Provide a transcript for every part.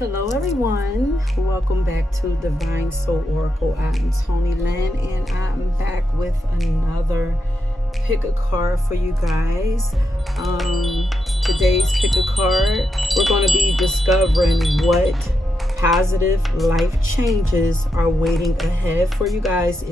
Hello everyone, welcome back to Divine Soul Oracle. I'm Tony Lynn and I'm back with another pick a card for you guys. Today's pick a card, we're going to be discovering what positive life changes are waiting ahead for you guys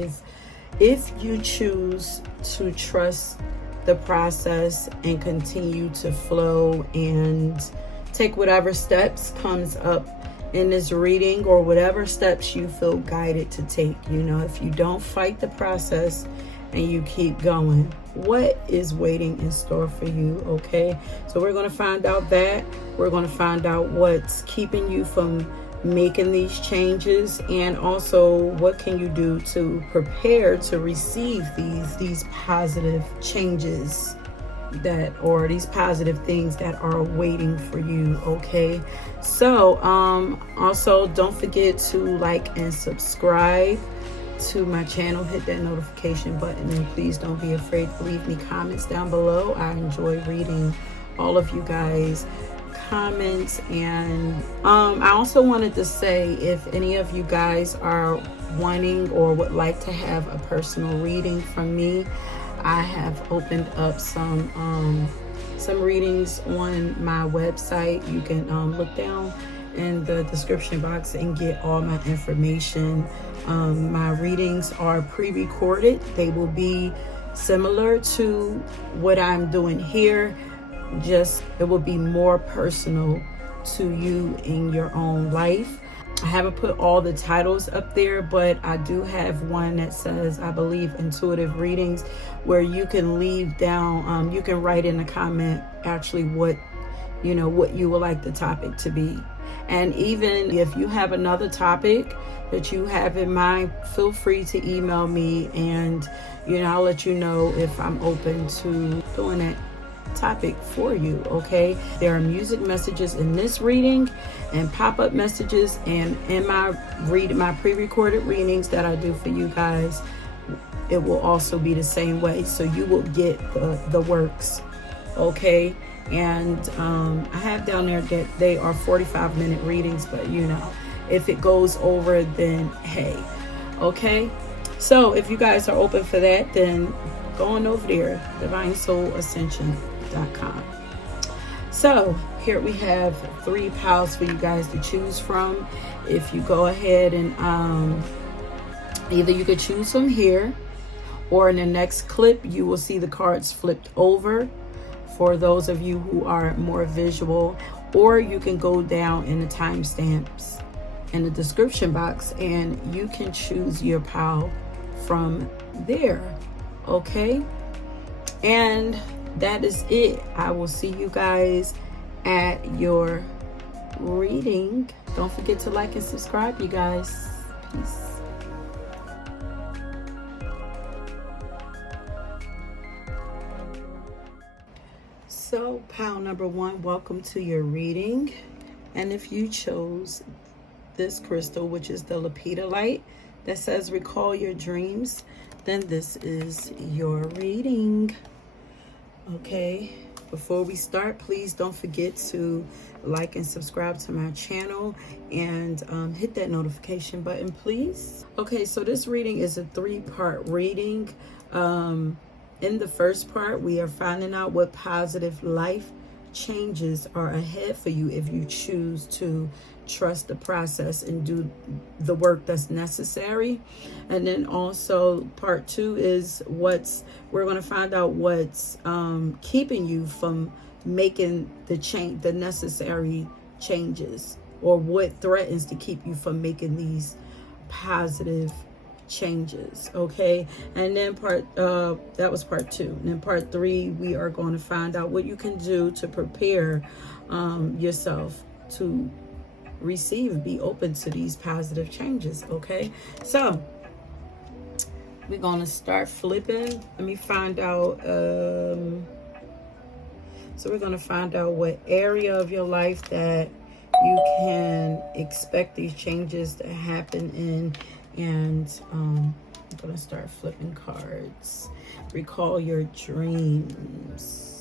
if you choose to trust the process and continue to flow and take whatever steps comes up in this reading, or whatever steps you feel guided to take. You know, if you don't fight the process and you keep going, what is waiting in store for you? Okay, so we're going to find out that. We're going to find out what's keeping you from making these changes, and also what can you do to prepare to receive these positive changes or these positive things that are waiting for you. Okay, so also don't forget to like and subscribe to my channel, hit that notification button, and please don't be afraid to leave me comments down below. I enjoy reading all of you guys comments. And I also wanted to say, if any of you guys are wanting or would like to have a personal reading from me, I have opened up some readings on my website. You can look down in the description box and get all my information. My readings are pre-recorded. They will be similar to what I'm doing here, just it will be more personal to you in your own life. I haven't put all the titles up there, but I do have one that says, I believe, intuitive readings, where you can leave down, you can write in a comment actually what you would like the topic to be. And even if you have another topic that you have in mind, feel free to email me, and I'll let you know if I'm open to doing that topic for you. Okay, there are music messages in this reading and pop-up messages, and in my pre-recorded readings that I do for you guys, it will also be the same way, so you will get the works. Okay, and I have down there that they are 45-minute readings, but if it goes over, then hey. Okay, so if you guys are open for that, then go on over there, divinesoulascension.com. So here we have 3 piles for you guys to choose from. If you go ahead and either you could choose from here, or in the next clip you will see the cards flipped over for those of you who are more visual, or you can go down in the timestamps in the description box and you can choose your pile from there. Okay, and that is it. I will see you guys at your reading. Don't forget to like and subscribe, you guys. Peace. So pile number 1, welcome to your reading. And if you chose this crystal, which is the lepidolite, that says recall your dreams, then this is your reading. Okay, before we start, please don't forget to like and subscribe to my channel, and hit that notification button, please. Okay, so this reading is a 3-part reading. In the first part, we are finding out what positive life changes are ahead for you if you choose to trust the process and do the work that's necessary. And then also part 2 is we're going to find out what's keeping you from making the necessary changes, or what threatens to keep you from making these positive changes. Okay, and then that was part 2. And then part 3, we are going to find out what you can do to prepare yourself to be open to these positive changes. Okay, so we're going to start flipping. Let me find out so we're going to find out what area of your life that you can expect these changes to happen in. And I'm going to start flipping cards. Recall your dreams.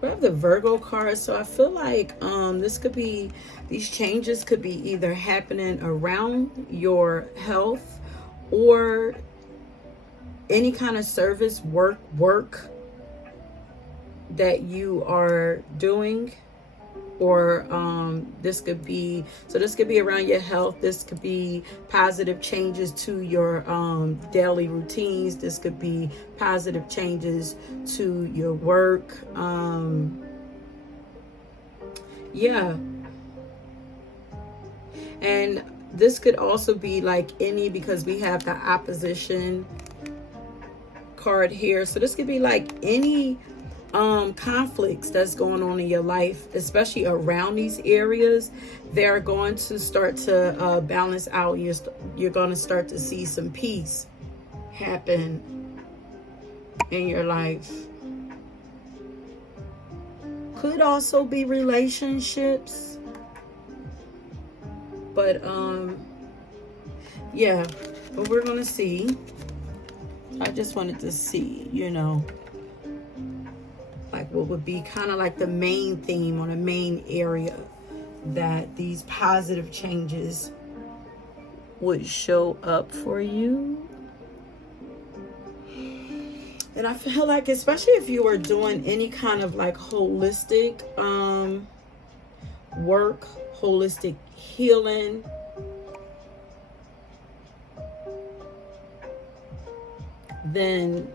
We have the Virgo card, so I feel like this could be, these changes could be either happening around your health or any kind of service work that you are doing, or this could be, so this could be around your health. This could be positive changes to your daily routines. This could be positive changes to your work. Yeah, and this could also be like any, because we have the opposition card here, so this could be like any conflicts that's going on in your life, especially around these areas. They're going to start to balance out. You're going to start to see some peace happen in your life. Could also be relationships, but yeah, but we're gonna see. I just wanted to see, you know, like what would be kind of like the main theme or the main area that these positive changes would show up for you. And I feel like, especially if you are doing any kind of like holistic work, holistic healing, then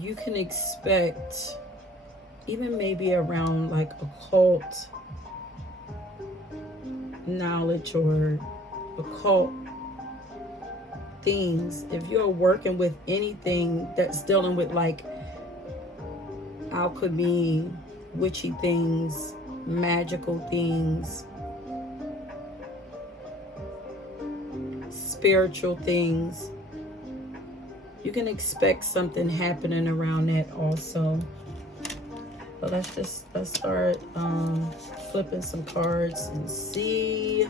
you can expect, even maybe around like occult knowledge or occult things, if you're working with anything that's dealing with like alchemy, witchy things, magical things, spiritual things, you can expect something happening around that also. But let's start flipping some cards and see.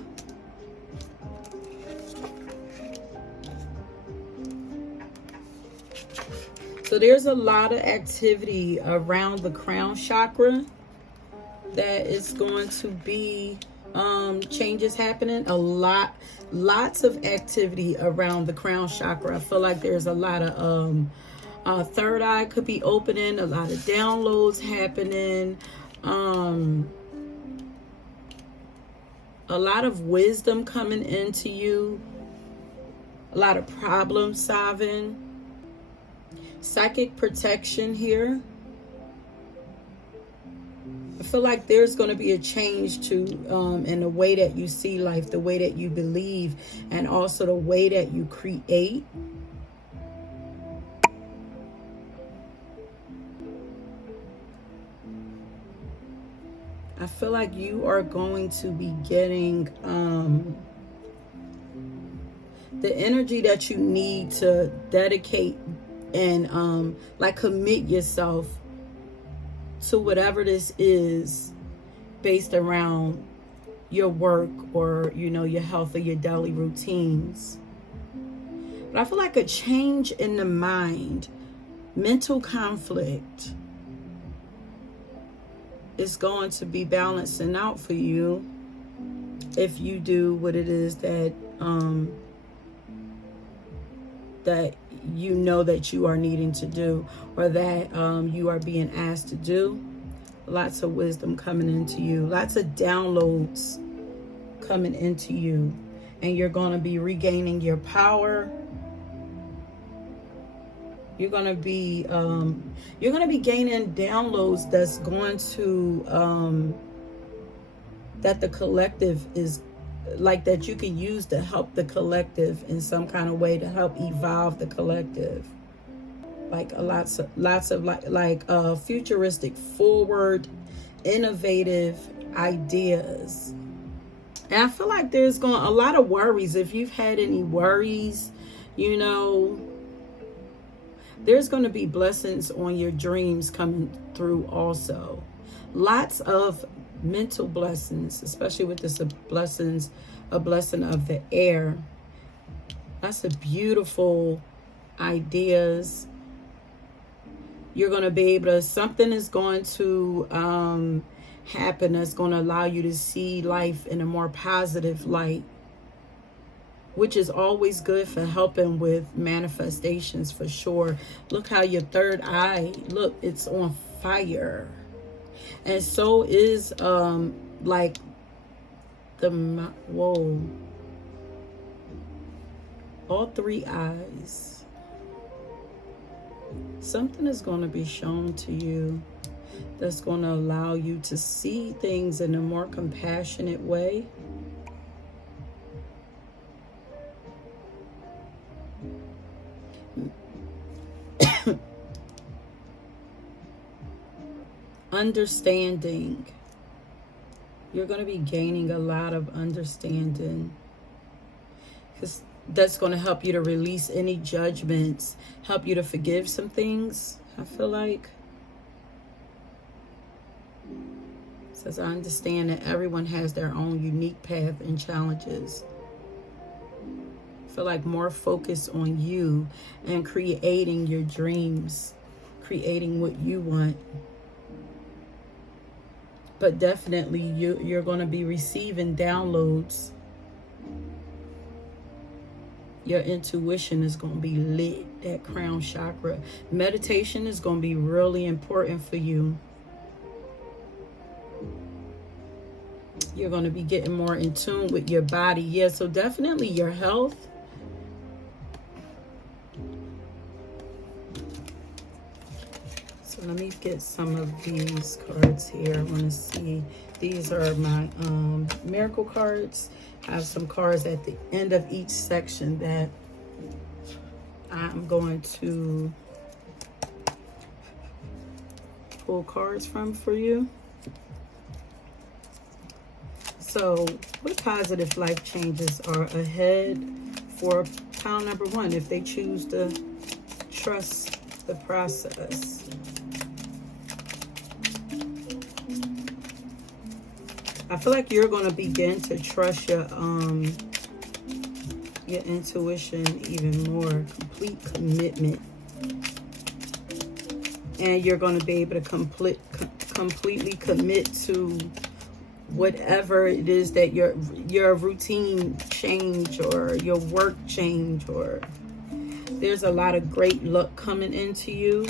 So there's a lot of activity around the crown chakra that is going to be changes happening. Lots of activity around the crown chakra. I feel like there's a lot of third eye could be opening, a lot of downloads happening, a lot of wisdom coming into you, a lot of problem solving, psychic protection here. I feel like there's going to be a change to in the way that you see life, the way that you believe, and also the way that you create. I feel like you are going to be getting the energy that you need to dedicate and like commit yourself to whatever this is, based around your work or, you know, your health or your daily routines. But I feel like a change in the mind, mental conflict, is going to be balancing out for you if you do what it is that that you know that you are needing to do, or that you are being asked to do. Lots of wisdom coming into you, lots of downloads coming into you, and you're going to be regaining your power. You're going to be gaining downloads that's going to that the collective is like, that you can use to help the collective in some kind of way, to help evolve the collective. Like lots of like futuristic, forward, innovative ideas. And I feel like there's a lot of worries. If you've had any worries, you know, there's going to be blessings on your dreams coming through also. Lots of mental blessings, especially with this a blessing of the air. That's a beautiful ideas. You're going to be able to, something is going to happen that's going to allow you to see life in a more positive light, which is always good for helping with manifestations for sure. Look how your third eye, look, it's on fire. And so is like the, whoa, all three eyes. Something is going to be shown to you that's going to allow you to see things in a more compassionate way. Understanding. You're going to be gaining a lot of understanding, because that's going to help you to release any judgments, help you to forgive some things, I feel like. It says, I understand that everyone has their own unique path and challenges. I feel like more focus on you and creating your dreams, creating what you want. But definitely you're going to be receiving downloads. Your intuition is going to be lit, that crown chakra. Meditation is going to be really important for you. You're going to be getting more in tune with your body. Yeah, so definitely your health. So let me get some of these cards here. I want to see. These are my miracle cards. I have some cards at the end of each section that I'm going to pull cards from for you. So, what positive life changes are ahead for pile number 1 if they choose to trust the process? I feel like you're going to begin to trust your intuition even more. Complete commitment. And you're going to be able to completely commit to whatever it is that your routine change or your work change, or there's a lot of great luck coming into you.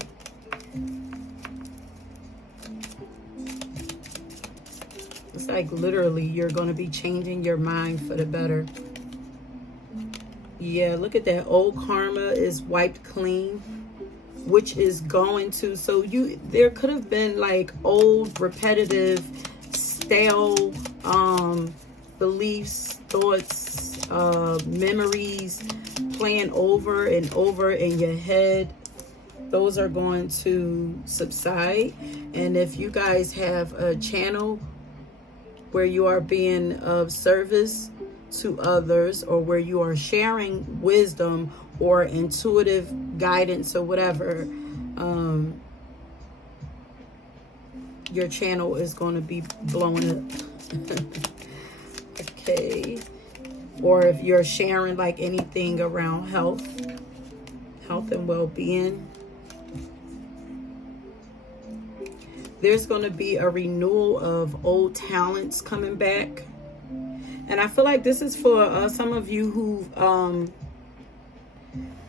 It's like literally you're going to be changing your mind for the better. Yeah, look at that. Old karma is wiped clean, which is going to, so there could have been like old repetitive stale beliefs, thoughts, memories playing over and over in your head. Those are going to subside. And if you guys have a channel where you are being of service to others, or where you are sharing wisdom or intuitive guidance or whatever, your channel is going to be blowing up. Okay. Or if you're sharing like anything around health and well-being, there's going to be a renewal of old talents coming back. And I feel like this is for some of you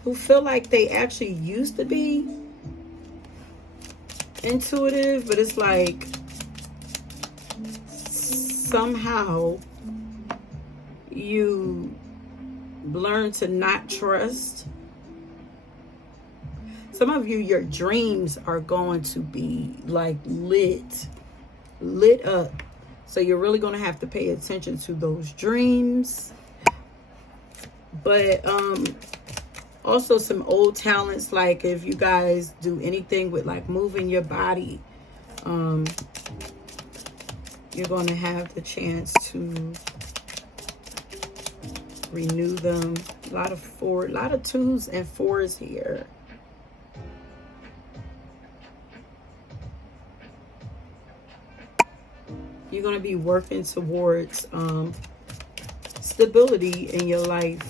who feel like they actually used to be intuitive, but it's like somehow you learn to not trust. Some of you, your dreams are going to be like lit up. So you're really going to have to pay attention to those dreams. But also some old talents, like if you guys do anything with like moving your body, you're going to have the chance to renew them. A lot of 2s and 4s here. You're going to be working towards stability in your life.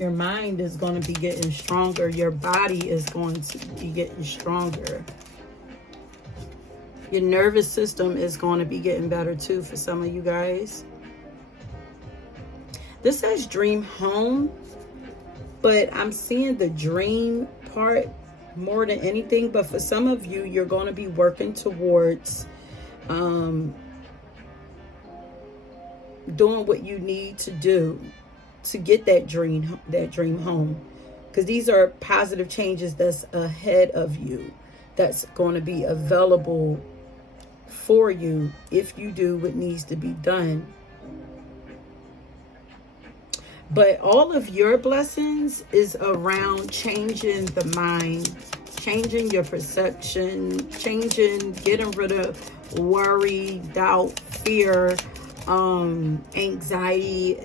Your mind is going to be getting stronger. Your body is going to be getting stronger. Your nervous system is going to be getting better too for some of you guys. This says dream home, but I'm seeing the dream part more than anything. But for some of you, you're going to be working towards doing what you need to do to get that dream home, because these are positive changes that's ahead of you, that's going to be available for you if you do what needs to be done. But all of your blessings is around changing the mind, changing your perception, getting rid of worry, doubt, fear, anxiety.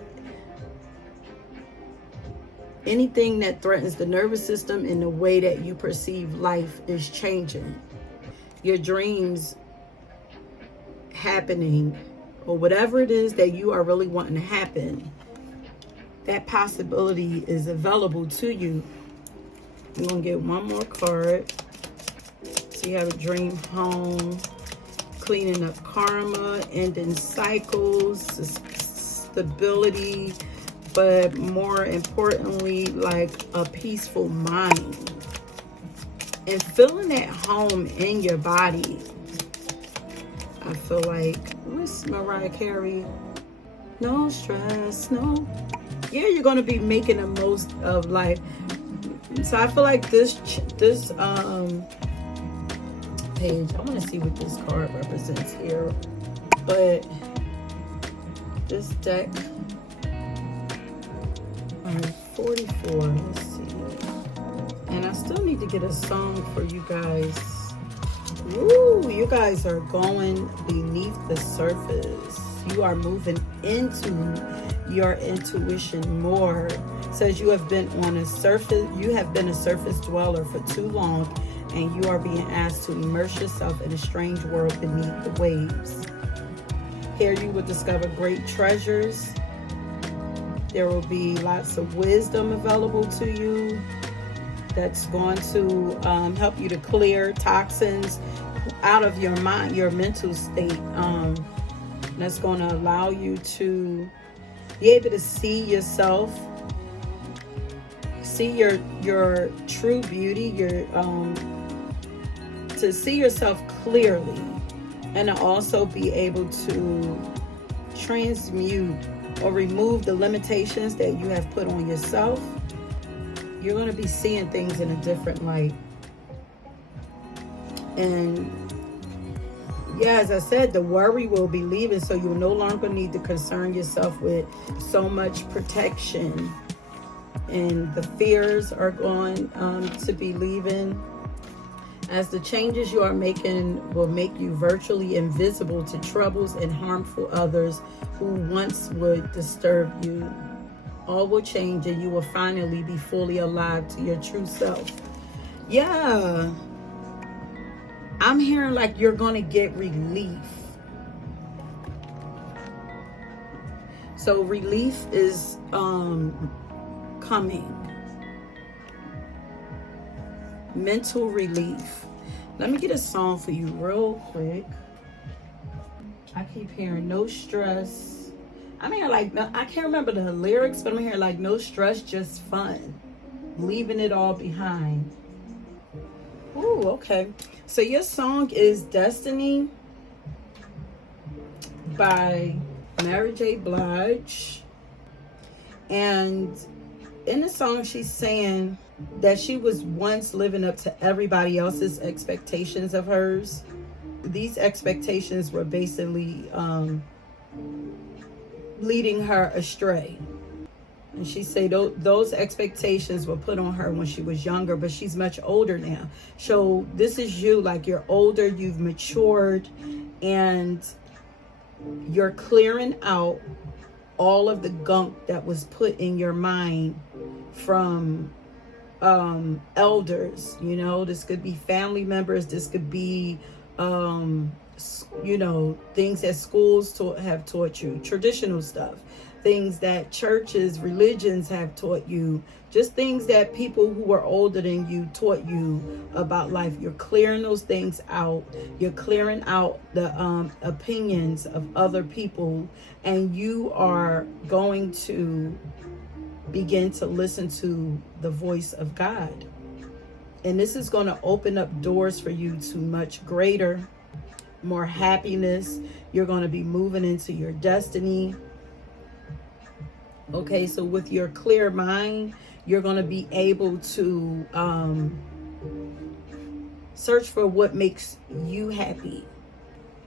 Anything that threatens the nervous system and the way that you perceive life is changing. Your dreams happening, or whatever it is that you are really wanting to happen, that possibility is available to you. I'm going to get one more card. So you have a dream home, cleaning up karma, ending cycles, stability, but more importantly, like a peaceful mind. And feeling at home in your body. I feel like, what's Mariah Carey? No stress, no. Yeah, you're going to be making the most of life. So I feel like this page, I want to see what this card represents here. But this deck, 44, let's see. And I still need to get a song for you guys. Woo, you guys are going beneath the surface. You are moving into your intuition more. It says you have been on a surface, you have been a surface dweller for too long, and you are being asked to immerse yourself in a strange world beneath the waves. Here you will discover great treasures. There will be lots of wisdom available to you that's going to help you to clear toxins out of your mind, your mental state. That's going to allow you to be able to see yourself, see your true beauty, to see yourself clearly, and to also be able to transmute or remove the limitations that you have put on yourself. You're going to be seeing things in a different light. And yeah, as I said, the worry will be leaving, so you'll no longer need to concern yourself with so much protection. And the fears are going to be leaving, as the changes you are making will make you virtually invisible to troubles and harmful others who once would disturb you. All will change, and you will finally be fully alive to your true self. Yeah. I'm hearing like you're going to get relief. So relief is coming. Mental relief. Let me get a song for you real quick. I keep hearing no stress. I'm hearing like, I can't remember the lyrics, but I'm hearing like no stress, just fun. Leaving it all behind. Ooh, okay. So your song is Destiny by Mary J. Blige. And in the song, she's saying that she was once living up to everybody else's expectations of hers. These expectations were basically leading her astray. And she said those expectations were put on her when she was younger, but she's much older now. So this is you, like you're older, you've matured, and you're clearing out all of the gunk that was put in your mind from elders. You know, this could be family members, this could be you know, things that schools have taught you, traditional stuff, things that churches, religions have taught you, just things that people who are older than you taught you about life. You're clearing those things out. You're clearing out the opinions of other people, and you are going to begin to listen to the voice of God. And this is going to open up doors for you to much greater, more happiness. You're going to be moving into your destiny. Okay, so with your clear mind, you're going to be able to search for what makes you happy.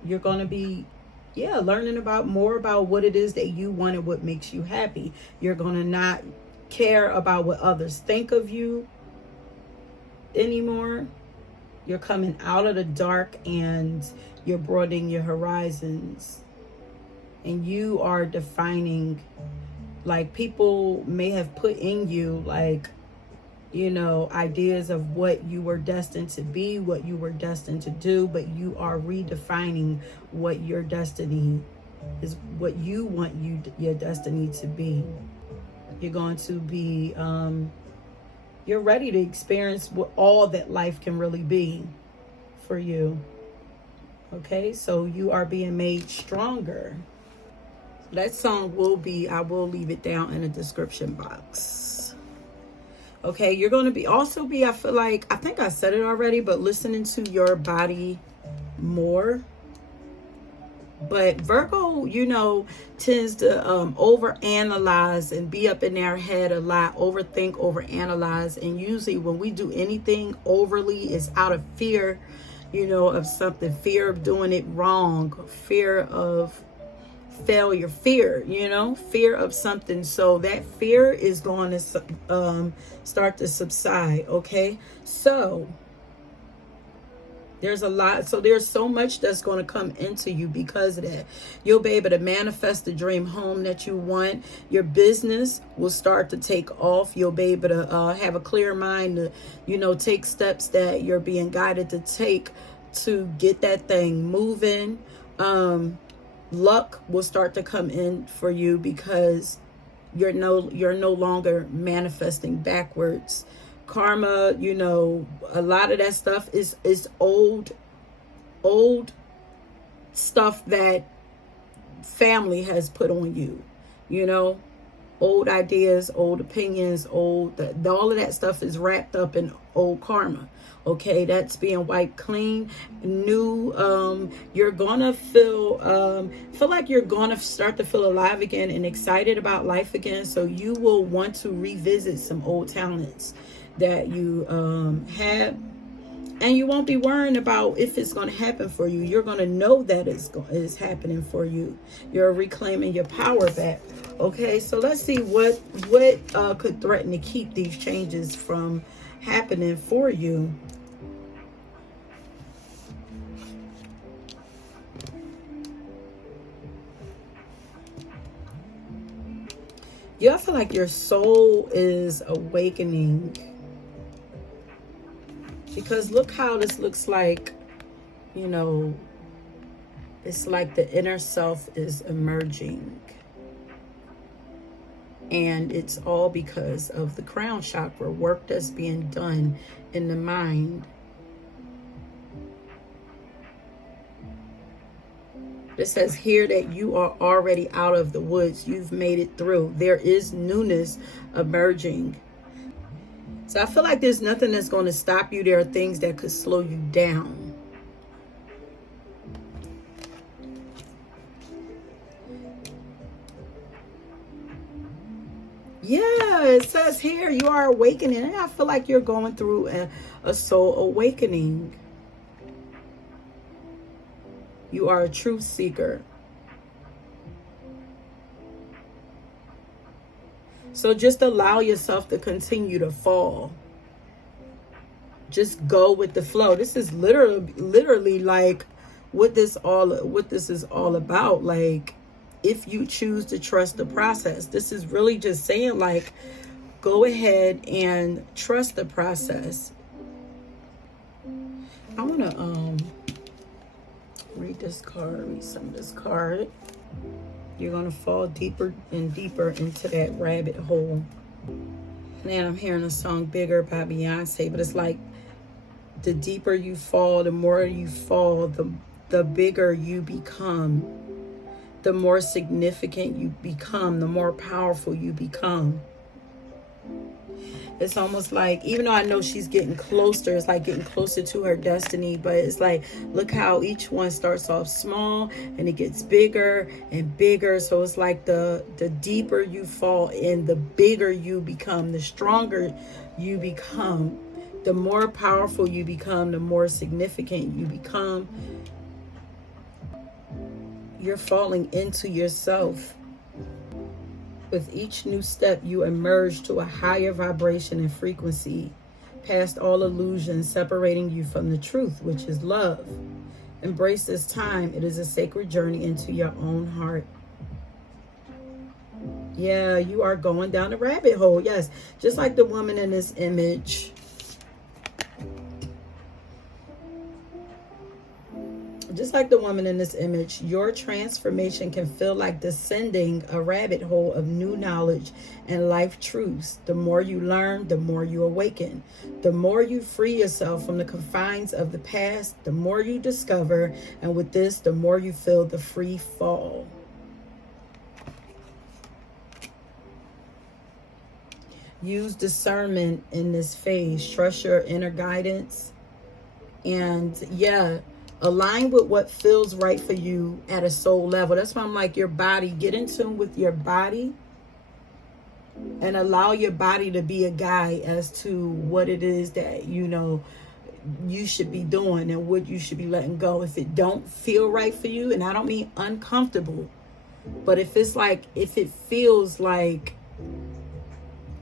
You're going to be, learning about more about what it is that you want and what makes you happy. You're going to not care about what others think of you anymore. You're coming out of the dark and you're broadening your horizons. And you are defining, like, people may have put in you, like, you know, ideas of what you were destined to be, what you were destined to do, but you are redefining what your destiny is, what you want your destiny to be. You're going to be, you're ready to experience what all that life can really be for you. Okay, so you are being made stronger. That song will be, I will leave it down in the description box. Okay, you're going to be I feel like, I think I said it already, but listening to your body more. But Virgo, you know, tends to overanalyze and be up in their head a lot, overthink, overanalyze. And usually when we do anything overly, it's out of fear, you know, of something, fear of doing it wrong, fear of failure, fear, you know, fear of something. So that fear is going to start to subside. Okay, so there's a lot, so there's so much that's going to come into you because of that. You'll be able to manifest the dream home that you want. Your business will start to take off. You'll be able to have a clear mind to, you know, take steps that you're being guided to take to get that thing moving. Luck will start to come in for you because you're no longer manifesting backwards. Karma, you know, a lot of that stuff is old stuff that family has put on you, you know, old ideas, old opinions, all of that stuff is wrapped up in old karma. Okay, that's being wiped clean. New, you're gonna feel like you're gonna start to feel alive again and excited about life again. So you will want to revisit some old talents that you had, and you won't be worrying about if it's going to happen for you. You're going to know that it's happening for you. You're reclaiming your power back. Okay, so let's see what could threaten to keep these changes from happening for you. Yeah, I feel like your soul is awakening. Because look how this looks like, you know, it's like the inner self is emerging. And it's all because of the crown chakra, work that's being done in the mind. It says here that you are already out of the woods. You've made it through. There is newness emerging. So I feel like there's nothing that's going to stop you. There are things that could slow you down. Yeah, it says here you are awakening. And I feel like you're going through a soul awakening. You are a truth seeker. So just allow yourself to continue to fall. Just go with the flow. This is literally like what this is all about. Like, if you choose to trust the process, this is really just saying, like, go ahead and trust the process. I want to Read this card. Read some of this card. You're going to fall deeper and deeper into that rabbit hole. Man, I'm hearing a song Bigger by Beyonce, but it's like the deeper you fall, the more you fall, the bigger you become. The more significant you become, the more powerful you become. It's almost like, even though I know she's getting closer, it's like getting closer to her destiny, but it's like, look how each one starts off small and it gets bigger and bigger. So it's like the deeper you fall in, the bigger you become, the stronger you become, the more powerful you become, the more significant you become. You're falling into yourself. With each new step, you emerge to a higher vibration and frequency, past all illusions, separating you from the truth, which is love. Embrace this time. It is a sacred journey into your own heart. Yeah, you are going down the rabbit hole. Yes, just like the woman in this image. Just like the woman in this image, your transformation can feel like descending a rabbit hole of new knowledge and life truths. The more you learn, the more you awaken. The more you free yourself from the confines of the past, the more you discover. And with this, the more you feel the free fall. Use discernment in this phase. Trust your inner guidance. And yeah, align with what feels right for you at a soul level. That's why I'm like, your body, get in tune with your body and allow your body to be a guide as to what it is that, you know, you should be doing and what you should be letting go. If it don't feel right for you, and I don't mean uncomfortable, but if it's like, if it feels like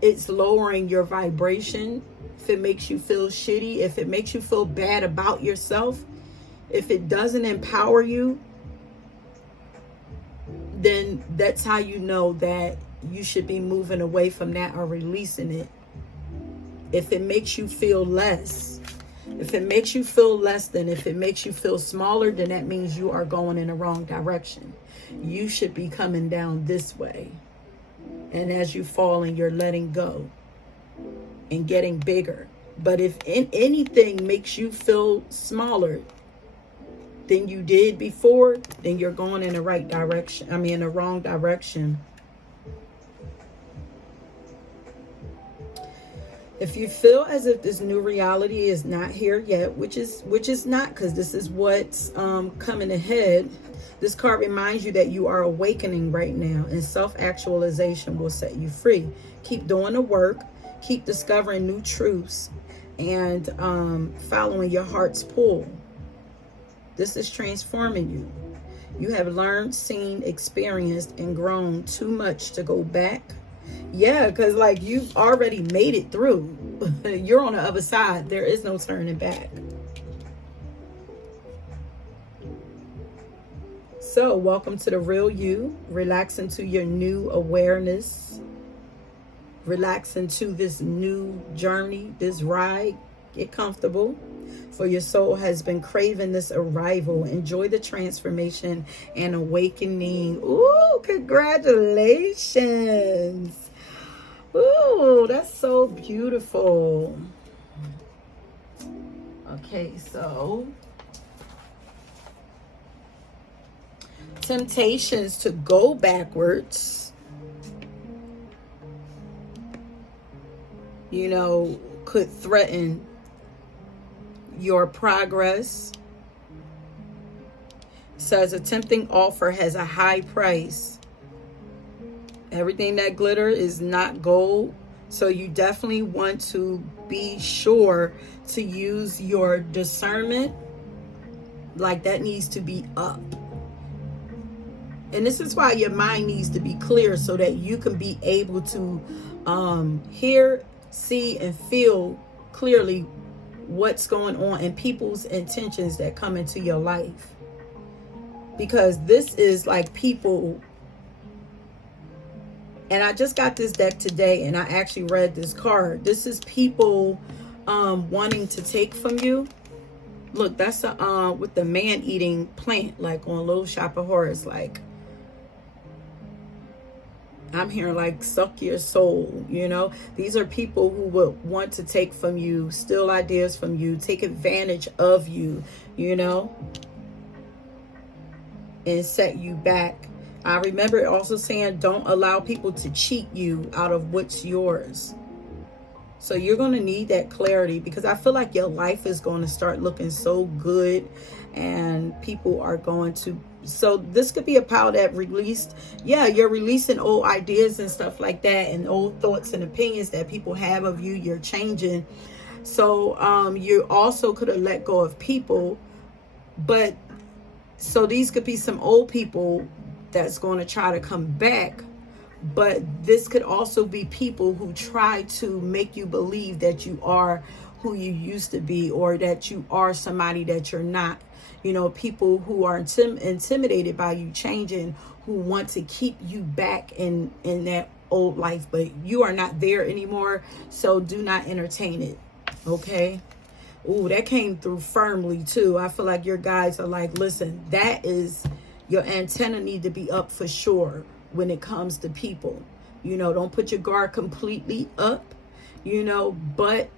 it's lowering your vibration, if it makes you feel shitty, if it makes you feel bad about yourself, if it doesn't empower you, then that's how you know that you should be moving away from that or releasing it. If it makes you feel less, if it makes you feel less than, if it makes you feel smaller, then that means you are going in the wrong direction. You should be coming down this way. And as you fall, and you're letting go and getting bigger. But if anything makes you feel smaller than you did before, then you're going in the right direction. I mean, in the wrong direction. If you feel as if this new reality is not here yet, which is not, because this is what's coming ahead, this card reminds you that you are awakening right now, and self-actualization will set you free. Keep doing the work, keep discovering new truths, and following your heart's pull. This is transforming you. You have learned, seen, experienced, and grown too much to go back. Yeah, because like you've already made it through. You're on the other side. There is no turning back. So welcome to the real you. Relax into your new awareness. Relax into this new journey, this ride. Get comfortable. For your soul has been craving this arrival. Enjoy the transformation and awakening. Ooh, congratulations. Ooh, that's so beautiful. Okay, so temptations to go backwards, you know, could threaten your progress. Says a tempting offer has a high price. Everything that glitter is not gold. So you definitely want to be sure to use your discernment. Like that needs to be up. And this is why your mind needs to be clear, so that you can be able to hear, see, and feel clearly what's going on and people's intentions that come into your life. Because this is like people, and I just got this deck today and I actually read this card. This is people wanting to take from you. Look, that's a with the man-eating plant, like on Little Shop of Horrors. Like, I'm hearing like suck your soul, you know. These are people who would want to take from you, steal ideas from you, take advantage of you, you know, and set you back. I remember it also saying, don't allow people to cheat you out of what's yours. So you're going to need that clarity, because I feel like your life is going to start looking so good, and people are going to, so this could be a power that released, yeah, you're releasing old ideas and stuff like that, and old thoughts and opinions that people have of you. You're changing. So you also could have let go of people, but so these could be some old people that's going to try to come back. But this could also be people who try to make you believe that you are who you used to be, or that you are somebody that you're not. You know, people who are intimidated by you changing, who want to keep you back in that old life, but you are not there anymore. So do not entertain it. Okay. Ooh, that came through firmly too. I feel like your guys are like, listen, that is, your antenna need to be up for sure when it comes to people. You know, don't put your guard completely up, you know, but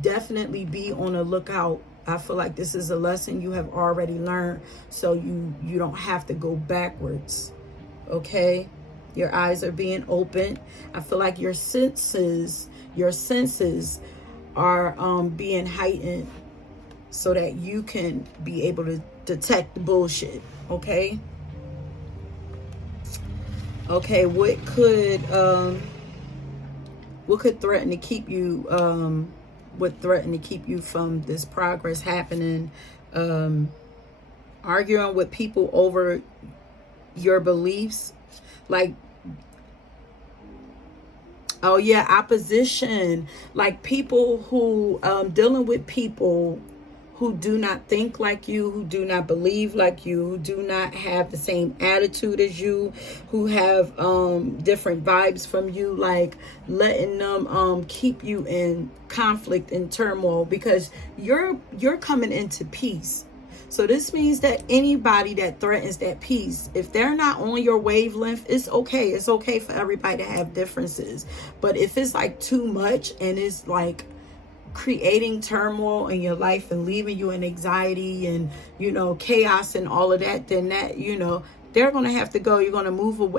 definitely be on the lookout. I feel like this is a lesson you have already learned, so you don't have to go backwards. Okay, your eyes are being opened. I feel like your senses are being heightened, so that you can be able to detect the bullshit. Okay. Okay, what could threaten to keep you would threaten to keep you from this progress happening? Arguing with people over your beliefs, like, oh yeah, opposition, like people who dealing with people who do not think like you, who do not believe like you, who do not have the same attitude as you, who have different vibes from you, like letting them keep you in conflict and turmoil, because you're coming into peace. So this means that anybody that threatens that peace, if they're not on your wavelength, it's okay. It's okay for everybody to have differences. But if it's like too much and it's like creating turmoil in your life and leaving you in anxiety and, you know, chaos and all of that, then that, you know, they're going to have to go. You're going to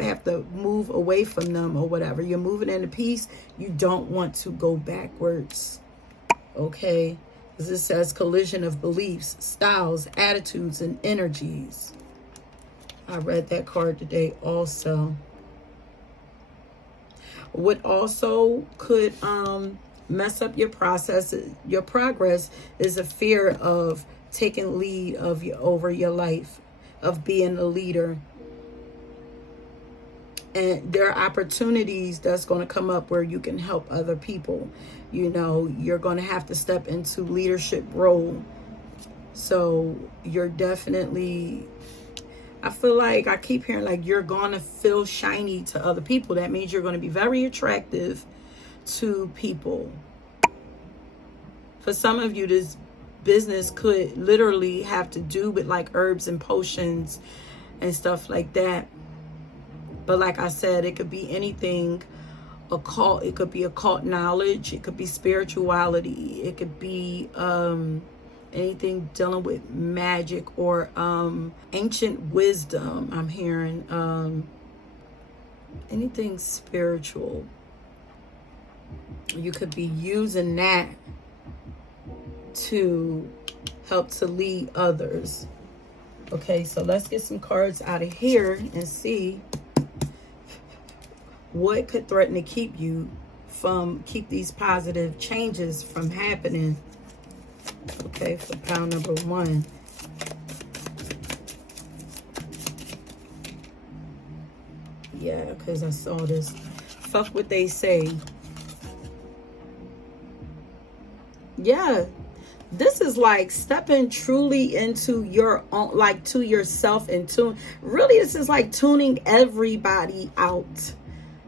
have to move away from them or whatever. You're moving into peace. You don't want to go backwards. Okay. This says collision of beliefs, styles, attitudes, and energies. I read that card today also. What also could mess up your process, your progress, is a fear of taking lead over your life, of being a leader. And there are opportunities that's going to come up where you can help other people. You know, you're going to have to step into leadership role. So you're definitely, I feel like I keep hearing like you're going to feel shiny to other people. That means you're going to be very attractive to people. For some of you, this business could literally have to do with like herbs and potions and stuff like that. But like I said, it could be anything occult. It could be occult knowledge. It could be spirituality. It could be anything dealing with magic or ancient wisdom. I'm hearing anything spiritual. You could be using that to help to lead others. Okay, so let's get some cards out of here and see what could threaten to keep these positive changes from happening. Okay, for pile number 1. Yeah, because I saw this. Fuck what they say. Yeah, this is like stepping truly into your own, like to yourself, and tune. Really, this is like tuning everybody out.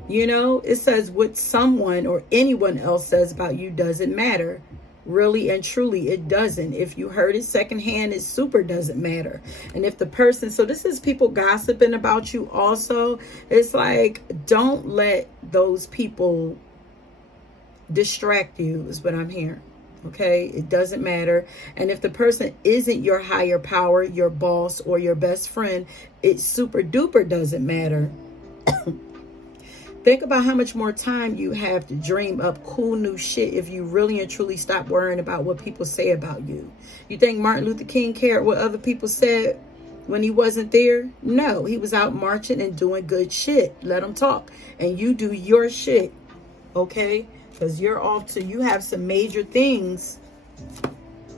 You know, it says what someone or anyone else says about you doesn't matter. Really and truly, it doesn't. If you heard it secondhand, it super doesn't matter. And if the person, so this is people gossiping about you also. It's like, don't let those people distract you, is what I'm hearing. Okay, it doesn't matter. And if the person isn't your higher power, your boss, or your best friend, it super duper doesn't matter. Think about how much more time you have to dream up cool new shit if you really and truly stop worrying about what people say about you. You think Martin Luther King cared what other people said when he wasn't there? No, he was out marching and doing good shit. Let him talk. And you do your shit, okay? Because you're off to, you have some major things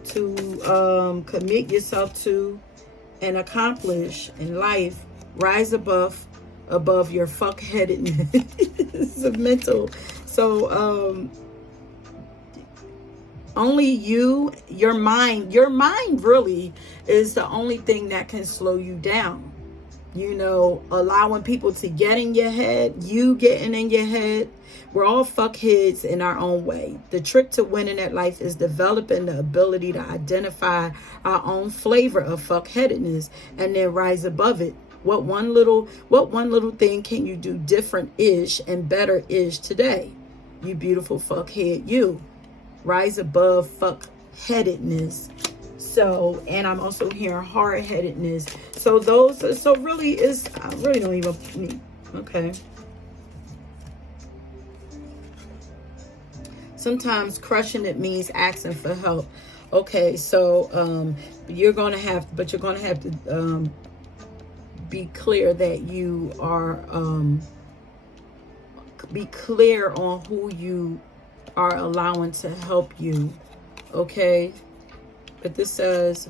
to commit yourself to and accomplish in life. Rise above your fuck-headedness of mental. So only your mind really is the only thing that can slow you down. You know, allowing people to get in your head, you getting in your head. We're all fuckheads in our own way. The trick to winning at life is developing the ability to identify our own flavor of fuckheadedness and then rise above it. What one little thing can you do different-ish and better-ish today? You beautiful fuckhead, you. Rise above fuck-headedness. So, and I'm also hearing hard-headedness. So those, so really is, I really don't even need, okay. Sometimes crushing it means asking for help. Okay, so you're gonna have to be clear that you are be clear on who you are allowing to help you. Okay, but this says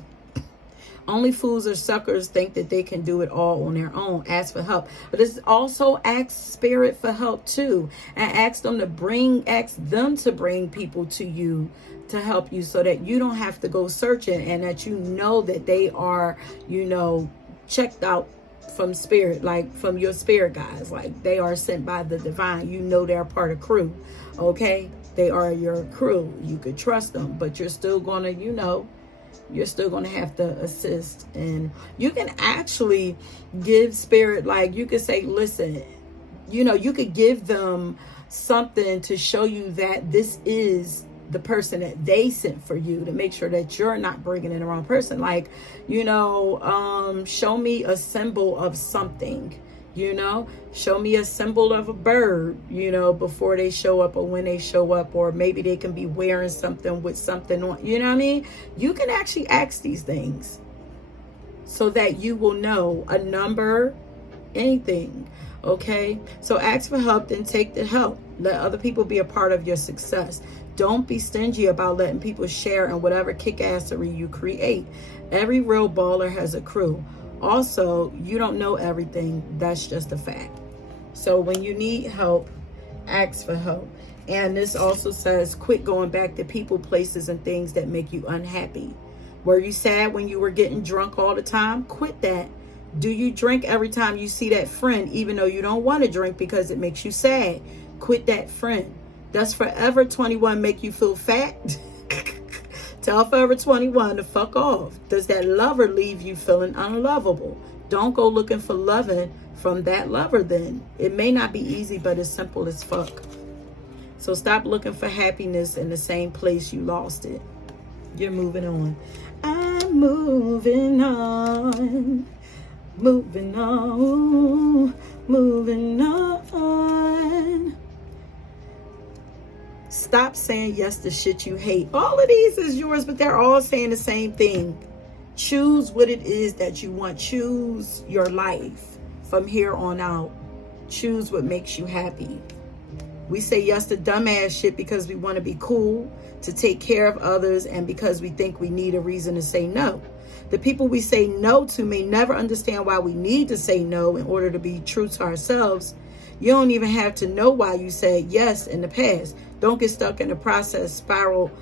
only fools or suckers think that they can do it all on their own. Ask for help. But it's also ask spirit for help too. And ask them to bring people to you to help you so that you don't have to go searching, and that you know that they are, you know, checked out from spirit, like from your spirit guides. Like they are sent by the divine. You know they're part of crew. Okay? They are your crew. You could trust them, but you're still gonna, you know, you're still going to have to assist. And you can actually give spirit, like you could say, listen, you know, you could give them something to show you that this is the person that they sent for you, to make sure that you're not bringing in the wrong person. Like, you know, show me a symbol of something, you know, show me a symbol of a bird, you know, before they show up or when they show up, or maybe they can be wearing something with something on, you know what I mean? You can actually ask these things so that you will know a number, anything. Okay, so ask for help, then take the help. Let other people be a part of your success. Don't be stingy about letting people share in whatever kick-assery you create. Every real baller has a crew. Also, you don't know everything. That's just a fact. So when you need help, ask for help. And this also says, quit going back to people, places, and things that make you unhappy. Were you sad when you were getting drunk all the time? Quit that. Do you drink every time you see that friend, even though you don't want to drink because it makes you sad? Quit that friend. Does Forever 21 make you feel fat? Tell Forever 21 to fuck off. Does that lover leave you feeling unlovable? Don't go looking for loving from that lover then. It may not be easy, but it's simple as fuck. So stop looking for happiness in the same place you lost it. You're moving on. I'm moving on. Moving on. Moving on. Stop saying yes to shit you hate. All of these is yours, but they're all saying the same thing. Choose what it is that you want. Choose your life from here on out. Choose what makes you happy. We say yes to dumbass shit because we want to be cool, to take care of others, and because we think we need a reason to say no. The people we say no to may never understand why we need to say no in order to be true to ourselves. You don't even have to know why you said yes in the past. Don't get stuck in the process spiral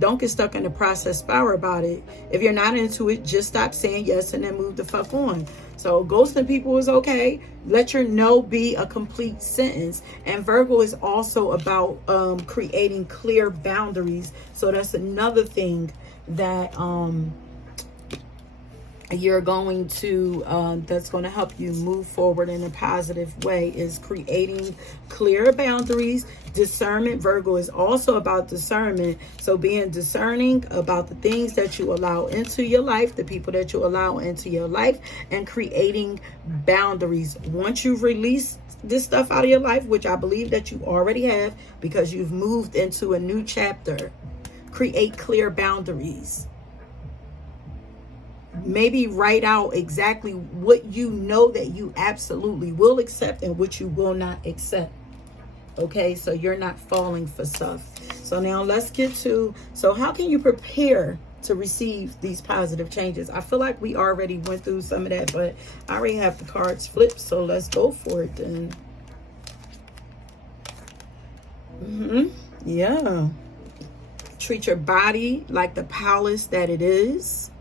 Don't get stuck in the process spiral about it. If you're not into it, just stop saying yes and then move the fuck on. So ghosting people is okay. Let your no be a complete sentence. And Virgo is also about creating clear boundaries. So that's another thing that you're going to that's going to help you move forward in a positive way, is creating clear boundaries. Discernment. Virgo is also about discernment, so being discerning about the things that you allow into your life, the people that you allow into your life, and creating boundaries. Once you've released this stuff out of your life, which I believe that you already have because you've moved into a new chapter, create clear boundaries. Maybe write out exactly what you know that you absolutely will accept and what you will not accept. Okay, so you're not falling for stuff. So now let's get to, so how can you prepare to receive these positive changes? I feel like we already went through some of that, but I already have the cards flipped, so let's go for it then. Yeah. Treat your body like the palace that it is.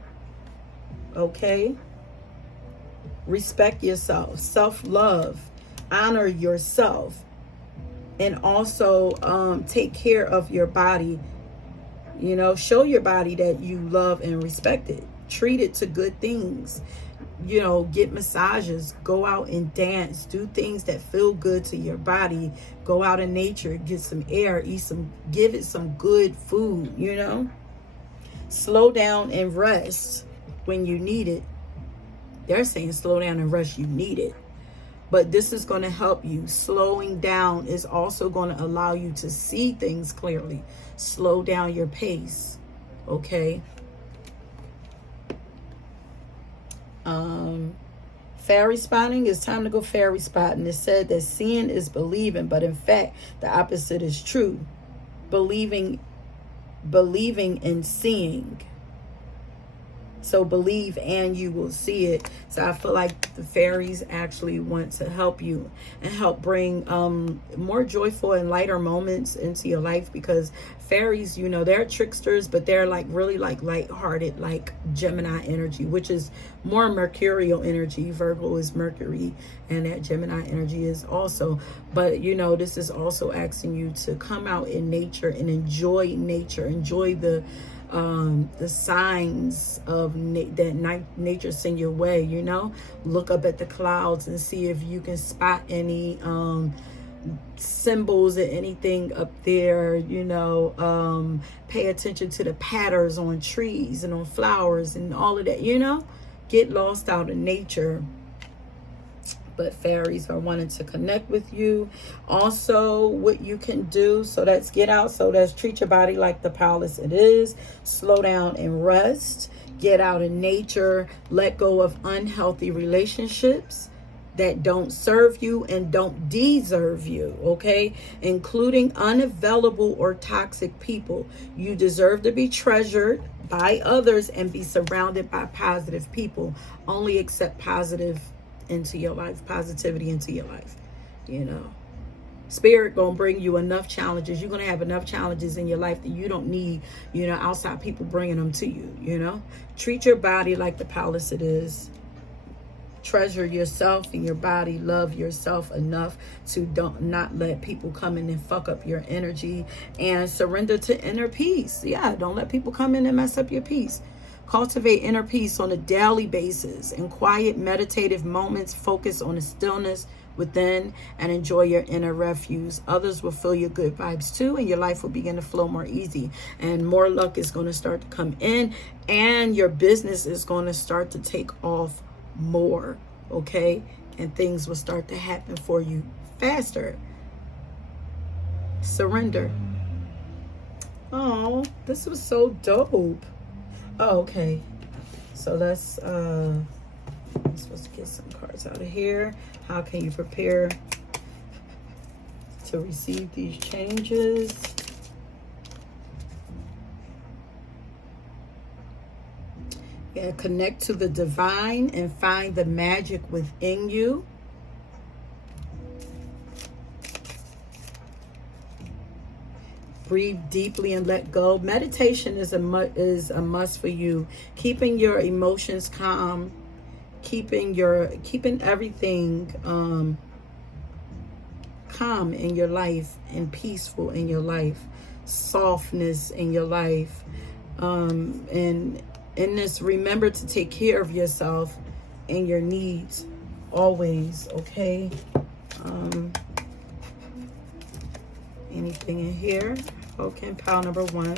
Okay. Respect yourself. Self-love. Honor yourself. And also take care of your body. You know, show your body that you love and respect it. Treat it to good things. You know, get massages. Go out and dance. Do things that feel good to your body. Go out in nature. Get some air. Give it some good food, you know. Slow down and rest when you need it. They're saying slow down and rest, you need it. But this is going to help you. Slowing down is also going to allow you to see things clearly. Slow down your pace. Okay. Fairy spotting. It's time to go fairy spotting. It said that seeing is believing, but in fact, the opposite is true. Believing and seeing. So believe and you will see it. So I feel like the fairies actually want to help you and help bring more joyful and lighter moments into your life, because fairies, you know, they're tricksters, but they're like really like lighthearted, like Gemini energy, which is more mercurial energy. Virgo is Mercury, and that Gemini energy is also. But you know, this is also asking you to come out in nature and enjoy nature, enjoy the signs of that nature send your way. You know, look up at the clouds and see if you can spot any symbols or anything up there. You know, pay attention to the patterns on trees and on flowers and all of that. You know, get lost out in nature. But fairies are wanting to connect with you. Also, what you can do, so that's get out. So that's treat your body like the palace it is. Slow down and rest. Get out in nature. Let go of unhealthy relationships that don't serve you and don't deserve you, okay? Including unavailable or toxic people. You deserve to be treasured by others and be surrounded by positive people. Only accept positive into your life, positivity into your life. You know, spirit gonna bring you enough challenges. You're gonna have enough challenges in your life that you don't need, you know, outside people bringing them to you. You know, treat your body like the palace it is. Treasure yourself and your body. Love yourself enough to not let people come in and fuck up your energy, and surrender to inner peace. Yeah, don't let people come in and mess up your peace. Cultivate inner peace on a daily basis. In quiet, meditative moments, focus on the stillness within and enjoy your inner refuge. Others will feel your good vibes too, and your life will begin to flow more easy. And more luck is going to start to come in, and your business is going to start to take off more, okay? And things will start to happen for you faster. Surrender. Oh, this was so dope. Oh, okay. So let's supposed to get some cards out of here. How can you prepare to receive these changes? Yeah, connect to the divine and find the magic within you. Breathe deeply and let go. Meditation is a must for you. Keeping your emotions calm, keeping everything calm in your life and peaceful in your life, softness in your life, and in this, remember to take care of yourself and your needs always. Okay. Anything in here? Okay, pile number 1.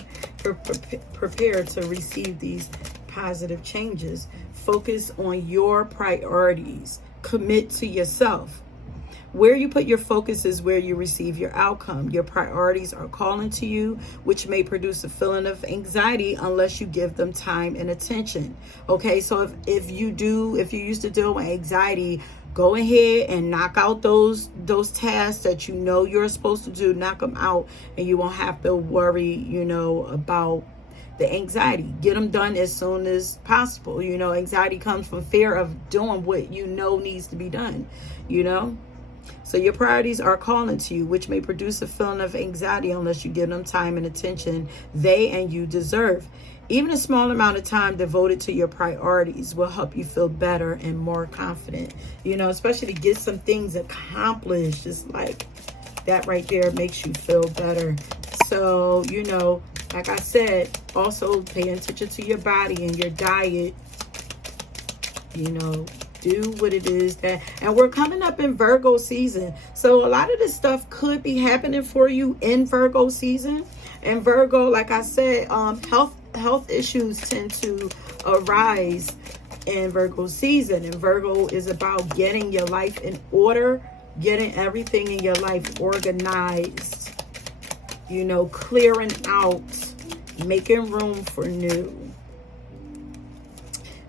Prepare to receive these positive changes. Focus on your priorities. Commit to yourself. Where you put your focus is where you receive your outcome. Your priorities are calling to you, which may produce a feeling of anxiety unless you give them time and attention. Okay, so if you used to deal with anxiety, go ahead and knock out those tasks that you know you're supposed to do. Knock them out, and you won't have to worry, about the anxiety. Get them done as soon as possible. Anxiety comes from fear of doing what needs to be done. So your priorities are calling to you, which may produce a feeling of anxiety unless you give them time and attention they and you deserve. Even a small amount of time devoted to your priorities will help you feel better and more confident, especially to get some things accomplished. Just like that right there makes you feel better. So, like I said, also pay attention to your body and your diet, do what it is and we're coming up in Virgo season. So a lot of this stuff could be happening for you in Virgo season. And Virgo, like I said, health issues tend to arise in Virgo season. And Virgo is about getting your life in order, getting everything in your life organized, clearing out, making room for new.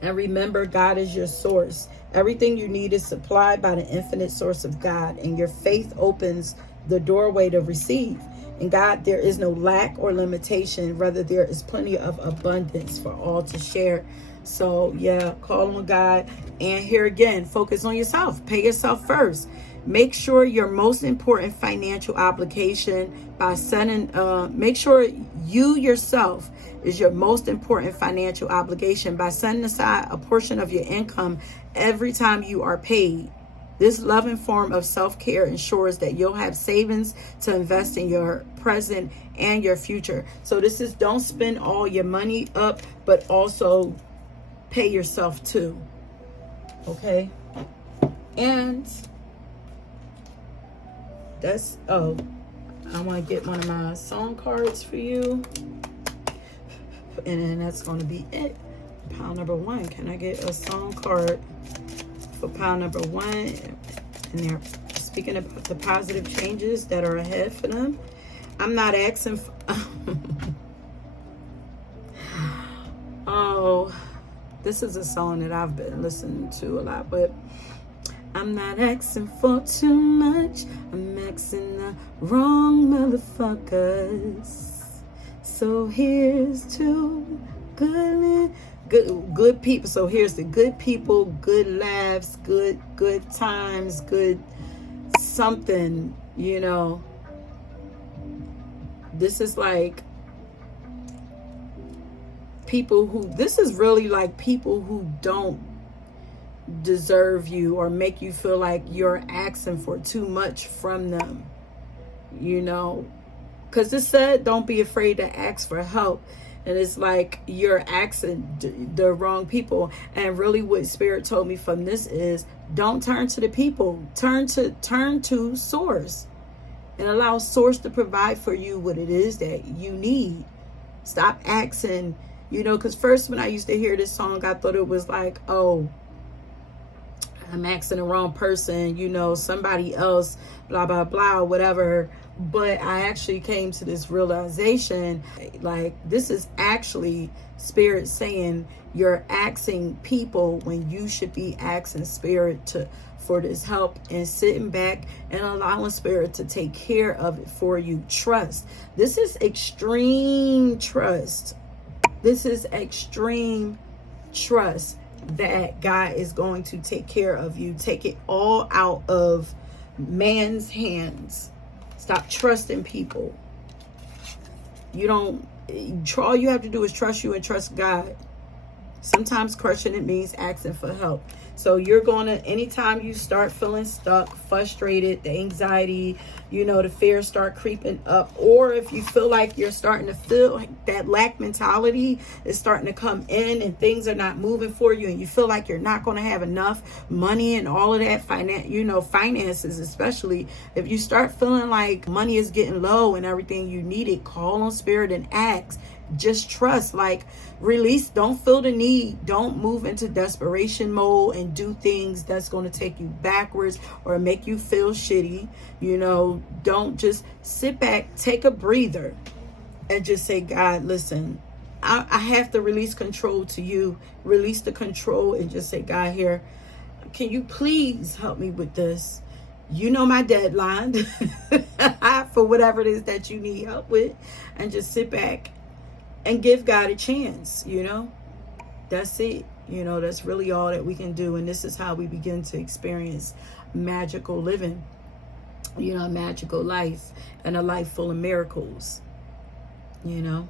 And remember, God is your source. Everything you need is supplied by the infinite source of God, and your faith opens the doorway to receive. In God, there is no lack or limitation. Rather, there is plenty of abundance for all to share. So, yeah, call on God. And here again, focus on yourself. Pay yourself first. Make sure your most important financial obligation by setting, make sure you yourself is your most important financial obligation by setting aside a portion of your income every time you are paid. This loving form of self-care ensures that you'll have savings to invest in your present and your future. So this is, don't spend all your money up, but also pay yourself too. Okay? And that's, I want to get one of my song cards for you. And then that's going to be it. Pile number 1. Can I get a song card for pile number 1? And they're speaking about the positive changes that are ahead for them. I'm not asking for oh, this is a song that I've been listening to a lot, but I'm not asking for too much. I'm asking the wrong motherfuckers. So here's to good people. So here's the good people, good laughs, good times, good something, This is like people who, this is really like people who don't deserve you or make you feel like you're asking for too much from them, because it said don't be afraid to ask for help. And it's like you're asking the wrong people. And really what Spirit told me from this is, don't turn to the people, turn to Source, and allow Source to provide for you what it is that you need. Stop asking, because first when I used to hear this song, I thought it was like, oh, I'm asking the wrong person, somebody else, blah, blah, blah, whatever. But I actually came to this realization, like, this is actually Spirit saying you're asking people when you should be asking Spirit for this help, and sitting back and allowing Spirit to take care of it for you. Trust. This is extreme trust. This is extreme trust that God is going to take care of you. Take it all out of man's hands. Stop trusting people. You don't, all you have to do is trust you and trust God. Sometimes crushing it means asking for help. So you're going to, anytime you start feeling stuck, frustrated, the anxiety, you know, the fear start creeping up, or if you feel like you're starting to feel that lack mentality is starting to come in and things are not moving for you, and you feel like you're not going to have enough money and all of that finances, especially if you start feeling like money is getting low and everything you need it, call on spirit and ask. Just trust, like release, don't feel the need, don't move into desperation mode and do things that's going to take you backwards or make you feel shitty. You know, don't, just sit back, take a breather and just say, God, listen, I have to release control to you. Release the control and just say, God, here, can you please help me with this? You know my deadline for whatever it is that you need help with, and just sit back and give God a chance. You know, that's it. You know, that's really all that we can do. And this is how we begin to experience magical living, you know, a magical life and a life full of miracles, you know.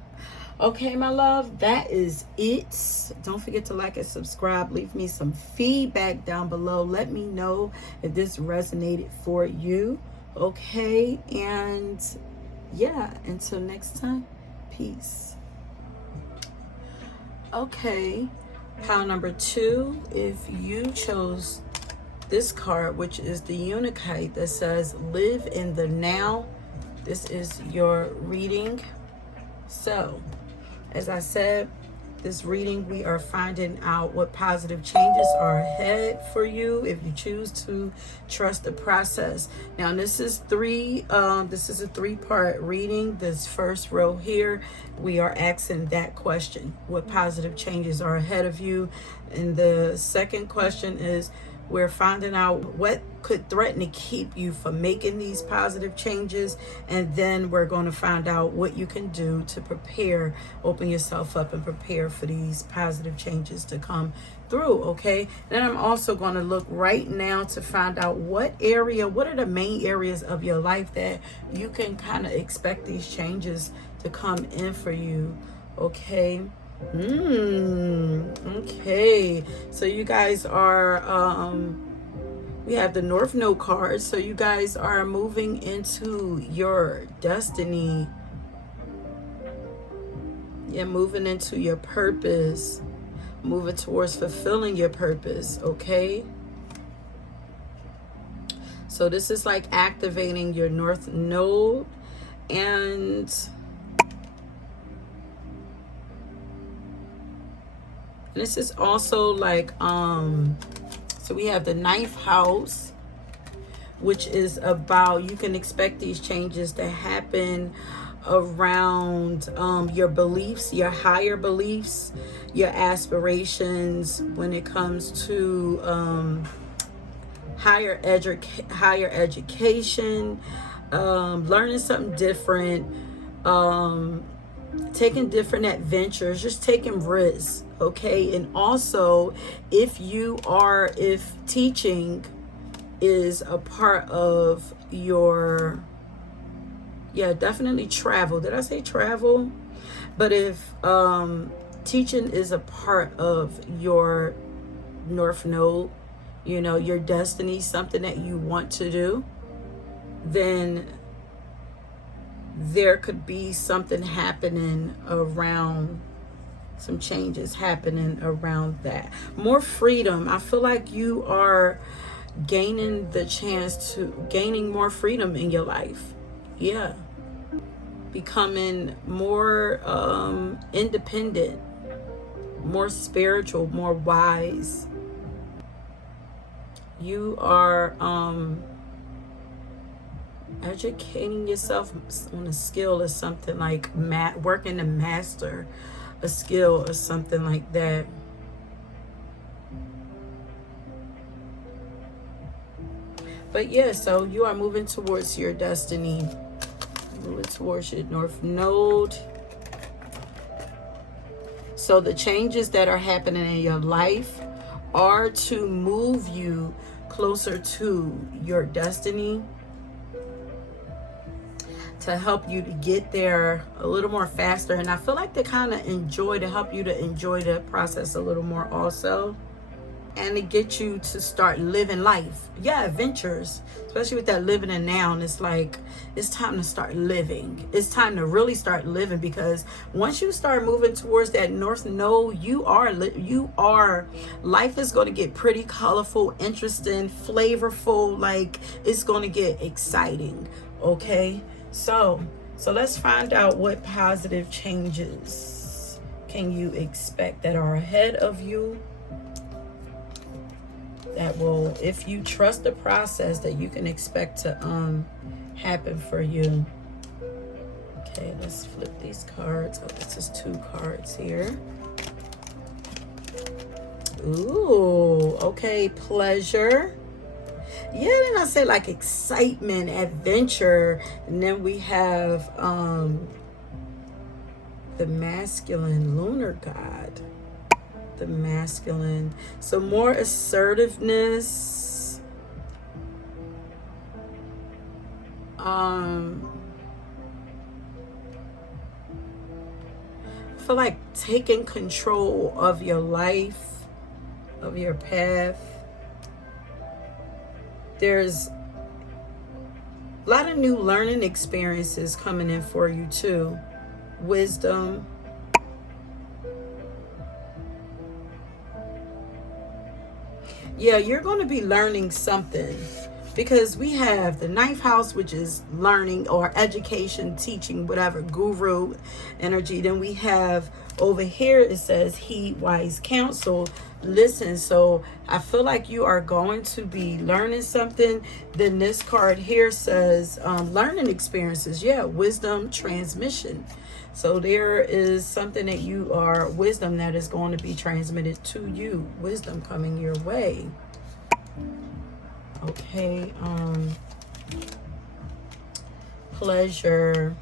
Okay, my love, that is it. Don't forget to like and subscribe. Leave me some feedback down below. Let me know if this resonated for you. Okay, and yeah, until next time, peace. Okay, pile number 2, if you chose this card, which is the Unikite that says live in the now, this is your reading. So as I said, this reading, we are finding out what positive changes are ahead for you if you choose to trust the process. Now, this is a 3-part reading. This first row here, we are asking that question: what positive changes are ahead of you? And the second question is, we're finding out what could threaten to keep you from making these positive changes. And then we're going to find out what you can do to prepare, open yourself up and prepare for these positive changes to come through. Okay. Then I'm also going to look right now to find out what are the main areas of your life that you can kind of expect these changes to come in for you. Okay. Okay, so you guys are we have the North Node card, so you guys are moving into your destiny. You're moving into your purpose, moving towards fulfilling your purpose. Okay, so this is like activating your North Node. And this is also like, so we have the 9th house, which is about, you can expect these changes to happen around your beliefs, your higher beliefs, your aspirations when it comes to higher education, learning something different, taking different adventures, just taking risks. Okay, and also if teaching is a part of your, yeah, definitely travel. Did I say travel? But if teaching is a part of your North Node, you know, your destiny, something that you want to do, then there could be something happening around, some changes happening around that. More freedom. I feel like you are gaining more freedom in your life. Yeah. Becoming more independent, more spiritual, more wise. You are educating yourself on a skill or something, like working to master a skill or something like that. But yeah, so you are moving towards your destiny, moving towards your North Node. So the changes that are happening in your life are to move you closer to your destiny. to help you to get there a little more faster. And I feel like they kind of help you to enjoy the process a little more also. And to get you to start living life. Yeah, adventures. Especially with that living in now. And it's like, it's time to start living. It's time to really start living, because once you start moving towards that North Node, life is going to get pretty colorful, interesting, flavorful. Like, it's going to get exciting. Okay? So let's find out what positive changes can you expect that are ahead of you. That will, if you trust the process, that you can expect to happen for you. Okay, let's flip these cards. Oh, this is 2 cards here. Ooh, okay, pleasure. Yeah, then I say like excitement, adventure, and then we have the masculine lunar god. The masculine, so more assertiveness, I feel like taking control of your life, of your path. There's a lot of new learning experiences coming in for you too. Wisdom. Yeah, you're going to be learning something, because we have the 9th house, which is learning or education, teaching, whatever, guru energy. Then we have over here, it says heed wise counsel, listen. So I feel like you are going to be learning something. Then this card here says learning experiences. Yeah, wisdom transmission. So there is something that you are, wisdom that is going to be transmitted to you. Wisdom coming your way. Okay. Pleasure.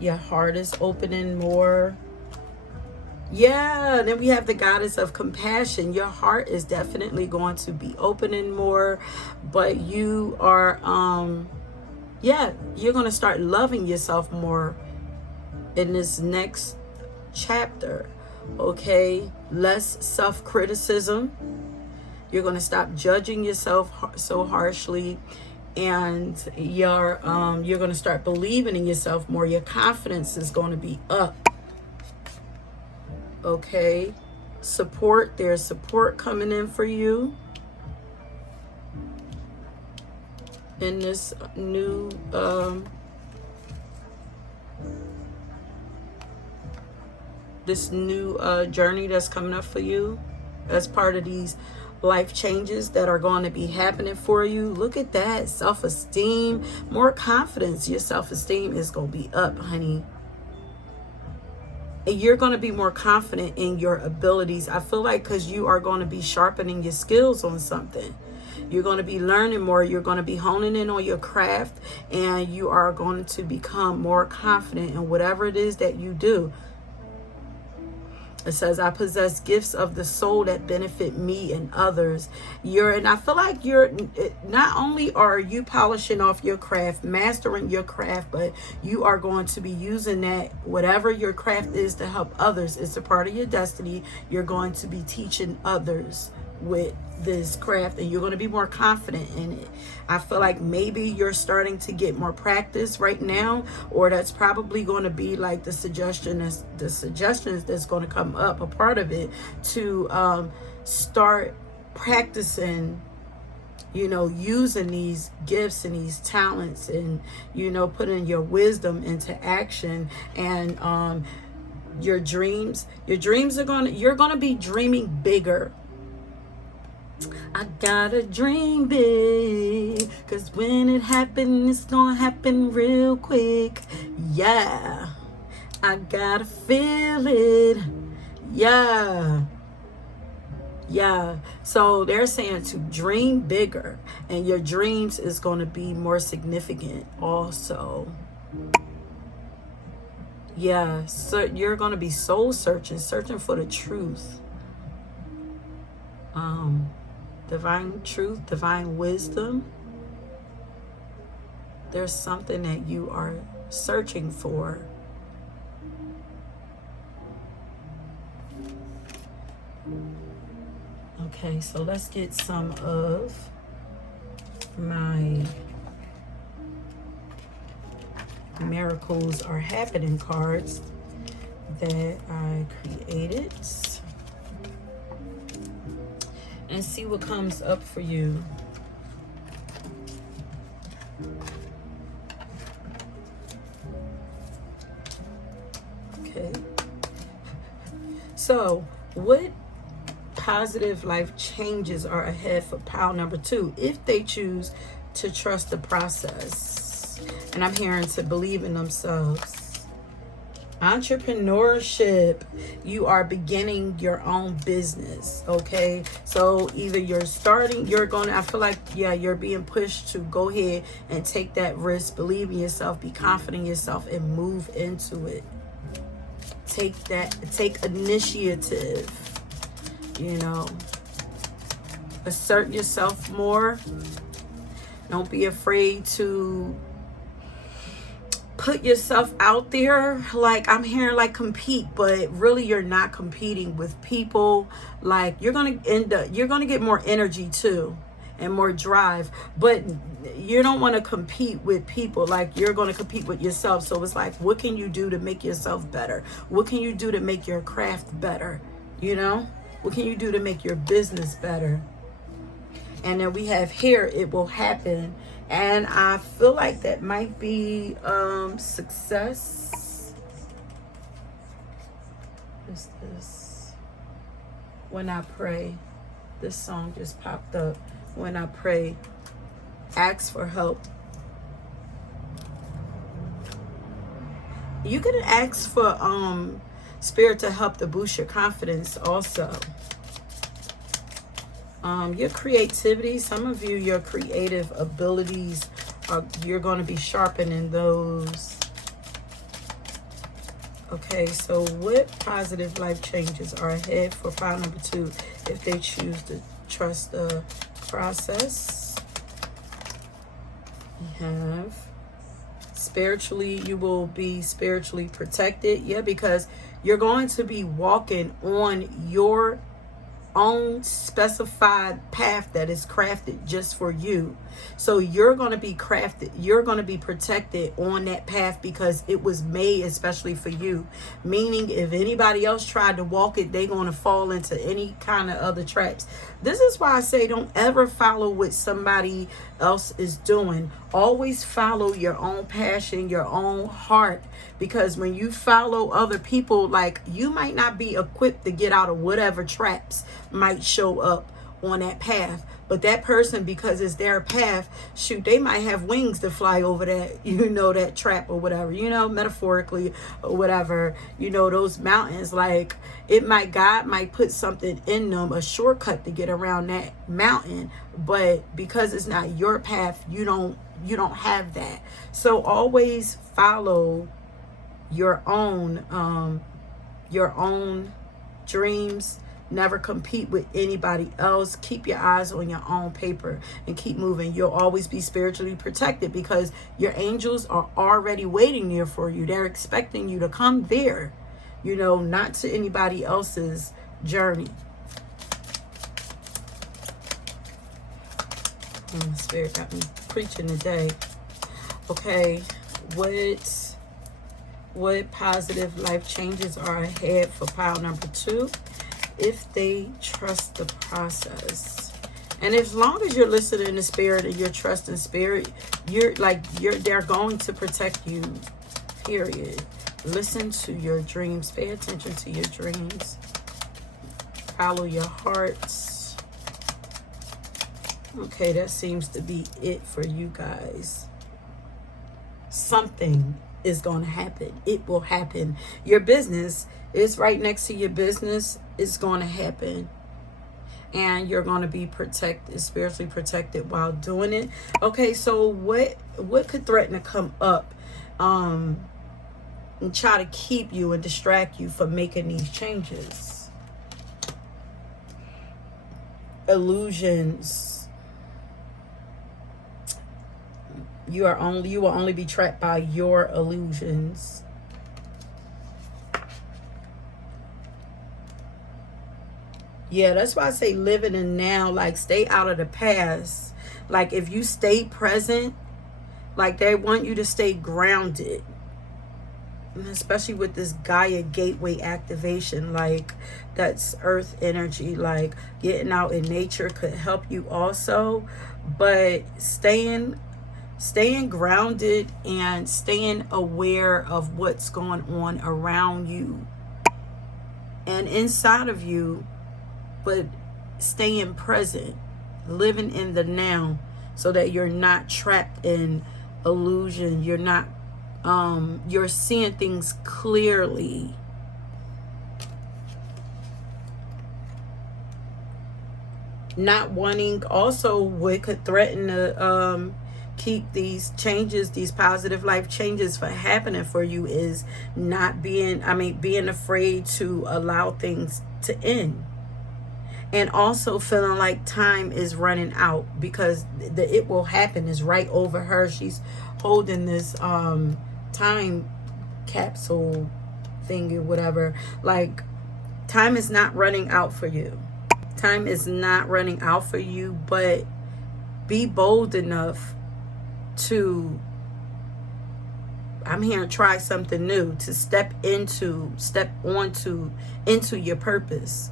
Your heart is opening more. Yeah, then we have the goddess of compassion. Your heart is definitely going to be opening more, but you are yeah, you're going to start loving yourself more in this next chapter. Okay, less self-criticism. You're going to stop judging yourself so harshly, and you're going to start believing in yourself more. Your confidence is going to be up. Okay, support. There's support coming in for you in this new journey that's coming up for you as part of these life changes that are going to be happening for you. Look at that. Self-esteem, more confidence. Your self-esteem is going to be up, honey. And you're going to be more confident in your abilities. I feel like because you are going to be sharpening your skills on something. You're going to be learning more. You're going to be honing in on your craft, and you are going to become more confident in whatever it is that you do. It says, I possess gifts of the soul that benefit me and others. And I feel like not only are you polishing off your craft, mastering your craft, but you are going to be using that, whatever your craft is, to help others. It's a part of your destiny. You're going to be teaching others with this craft, and you're going to be more confident in it. I feel like maybe you're starting to get more practice right now, or that's probably going to be like the suggestions that's going to come up, a part of it, to start practicing, using these gifts and these talents, and putting your wisdom into action. And your dreams are you're going to be dreaming bigger. I gotta dream big, 'cause when it happens, it's gonna happen real quick. Yeah, I gotta feel it. Yeah. So they're saying to dream bigger, and your dreams is going to be more significant also. Yeah, so you're going to be soul searching for the truth. Divine truth, divine wisdom. There's something that you are searching for. Okay, so let's get some of my miracles are happening cards that I created, and see what comes up for you. Okay. So, what positive life changes are ahead for pile number 2 if they choose to trust the process? And I'm hearing to believe in themselves. Entrepreneurship. You are beginning your own business. Okay, so either you're starting, I feel like, yeah, you're being pushed to go ahead and take that risk, believe in yourself, be confident in yourself, and move into it. Take initiative, you know, assert yourself more. Don't be afraid to put yourself out there. Like, I'm hearing like compete, but really you're not competing with people. Like, you're gonna get more energy too and more drive, but you don't want to compete with people. Like, you're going to compete with yourself. So it's like, what can you do to make yourself better? What can you do to make your craft better? You know, what can you do to make your business better? And then we have here, it will happen. And I feel like that might be success. What is this? When I pray. This song just popped up. When I pray, ask for help. You can ask for spirit to help to boost your confidence also. Your creativity, some of you, your creative abilities, you're going to be sharpening those. Okay, so what positive life changes are ahead for pile number 2 if they choose to trust the process? We have spiritually, you will be spiritually protected. Yeah, because you're going to be walking on your own specified path that is crafted just for you. So you're going to be crafted, you're going to be protected on that path because it was made especially for you. Meaning, if anybody else tried to walk it, they're going to fall into any kind of other traps. This is why I say don't ever follow what somebody else is doing. Always follow your own passion, your own heart, because when you follow other people, like, you might not be equipped to get out of whatever traps might show up on that path, but that person, because it's their path, shoot, they might have wings to fly over that, you know, that trap or whatever, you know, metaphorically or whatever, you know, those mountains. Like, God might put something in them, a shortcut to get around that mountain, but because it's not your path, you don't have that. So always follow your own dreams. Never compete with anybody else. Keep your eyes on your own paper and keep moving. You'll always be spiritually protected because your angels are already waiting there for you. They're expecting you to come there, you know, not to anybody else's journey. Spirit got me preaching today. Okay, what positive life changes are ahead for pile number 2 if they trust the process? And as long as you're listening to spirit and you're trusting spirit, they're going to protect you, period. Listen to your dreams. Pay attention to your dreams. Follow your hearts. Okay, that seems to be it for you guys. Something is going to happen. It will happen. Your business is right next to your business. It's going to happen. And you're going to be protected, spiritually protected while doing it. Okay, so what could threaten to come up and try to keep you and distract you from making these changes? Illusions. You will only be trapped by your illusions. Yeah, that's why I say living in now. Like, stay out of the past. Like, if you stay present, like, they want you to stay grounded. And especially with this Gaia gateway activation, like, that's earth energy. Like, getting out in nature could help you also. But staying grounded and staying aware of what's going on around you and inside of you, but staying present, living in the now, so that you're not trapped in illusion. You're not, you're seeing things clearly. Not wanting also what could threaten to keep these changes, these positive life changes for happening for you, is not being, being afraid to allow things to end. And also feeling like time is running out, because the it will happen is right over her. She's holding this time capsule thing or whatever. Like, time is not running out for you. Time is not running out for you, but be bold enough to, I'm here to try something new, to step onto your purpose.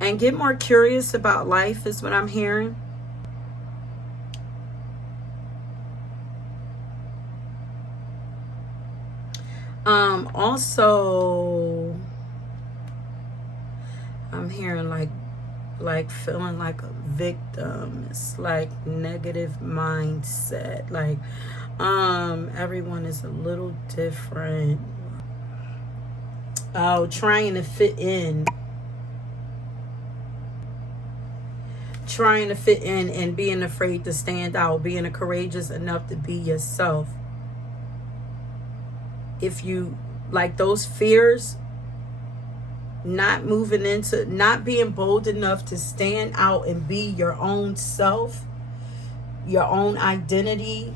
And get more curious about life is what I'm hearing. Also, I'm hearing like feeling like a victim. It's like negative mindset. Like, everyone is a little different. Oh, trying to fit in. Trying to fit in and being afraid to stand out, being courageous enough to be yourself. If you, like, those fears, not being bold enough to stand out and be your own self, your own identity,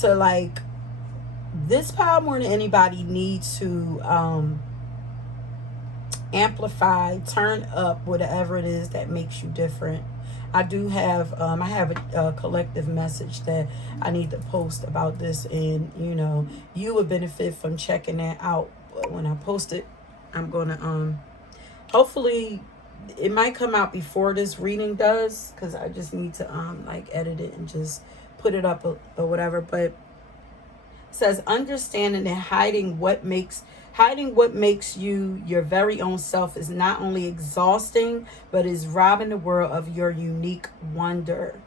to, like, this power more than anybody needs to amplify, turn up whatever it is that makes you different. I do have I have a collective message that I need to post about this, and you would benefit from checking that out. But when I post it, I'm gonna hopefully it might come out before this reading does, because I just need to like edit it and just put it up or whatever. But it says understanding and hiding what makes you your very own self is not only exhausting, but is robbing the world of your unique wonder.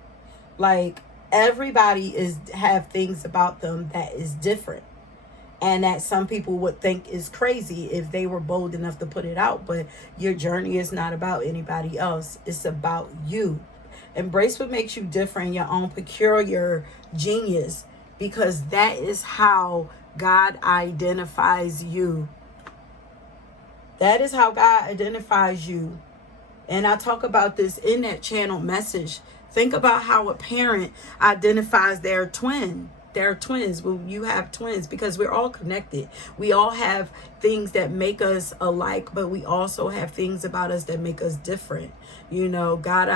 Like, everybody have things about them that is different, and that some people would think is crazy if they were bold enough to put it out. But your journey is not about anybody else. It's about you. Embrace what makes you different, your own peculiar genius, because that is how God identifies you. That is how God identifies you. And I talk about this in that channel message. Think about how a parent identifies their twins when you have twins, because we're all connected. We all have things that make us alike, but we also have things about us that make us different. God,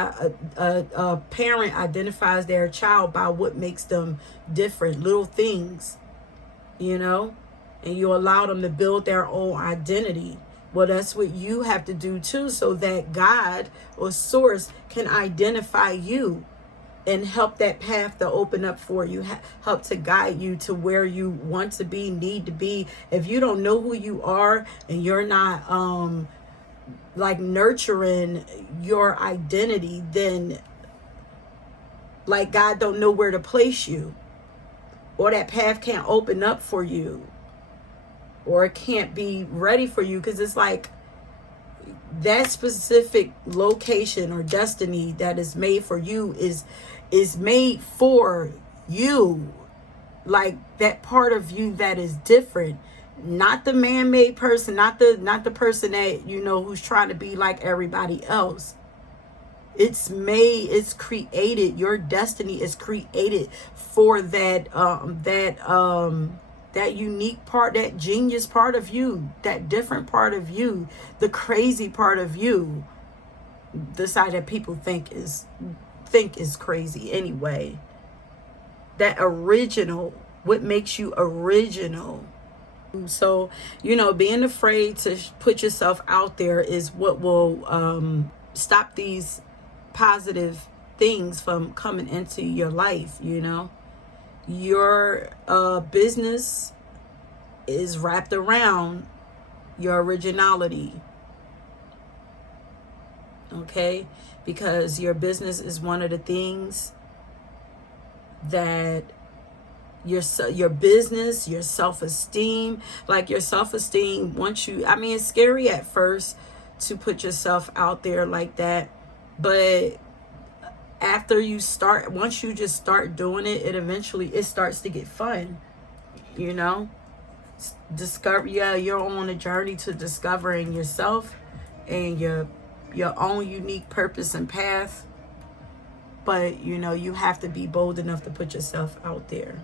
a parent identifies their child by what makes them different, little things, and you allow them to build their own identity. Well, that's what you have to do too, so that God or source can identify you and help that path to open up for you, help to guide you to where you want to be, need to be. If you don't know who you are and you're not like nurturing your identity, then like God don't know where to place you, or that path can't open up for you, or it can't be ready for you, because it's like that specific location or destiny that is made for you is made for you. Like, that part of you that is different, not the man-made person, not the person that who's trying to be like everybody else. It's made, it's created. Your destiny is created for that unique part, that genius part of you, that different part of you, the crazy part of you, the side that people think is crazy anyway. That original, what makes you original. So, being afraid to put yourself out there is what will stop these positive things from coming into your life. Your business is wrapped around your originality, okay? Because your business is one of the things that your business, your self-esteem, like your self-esteem, once you, it's scary at first to put yourself out there like that, but after you start, once you just start doing it, it starts to get fun. Discover, you're on a journey to discovering yourself and your own unique purpose and path. But you have to be bold enough to put yourself out there,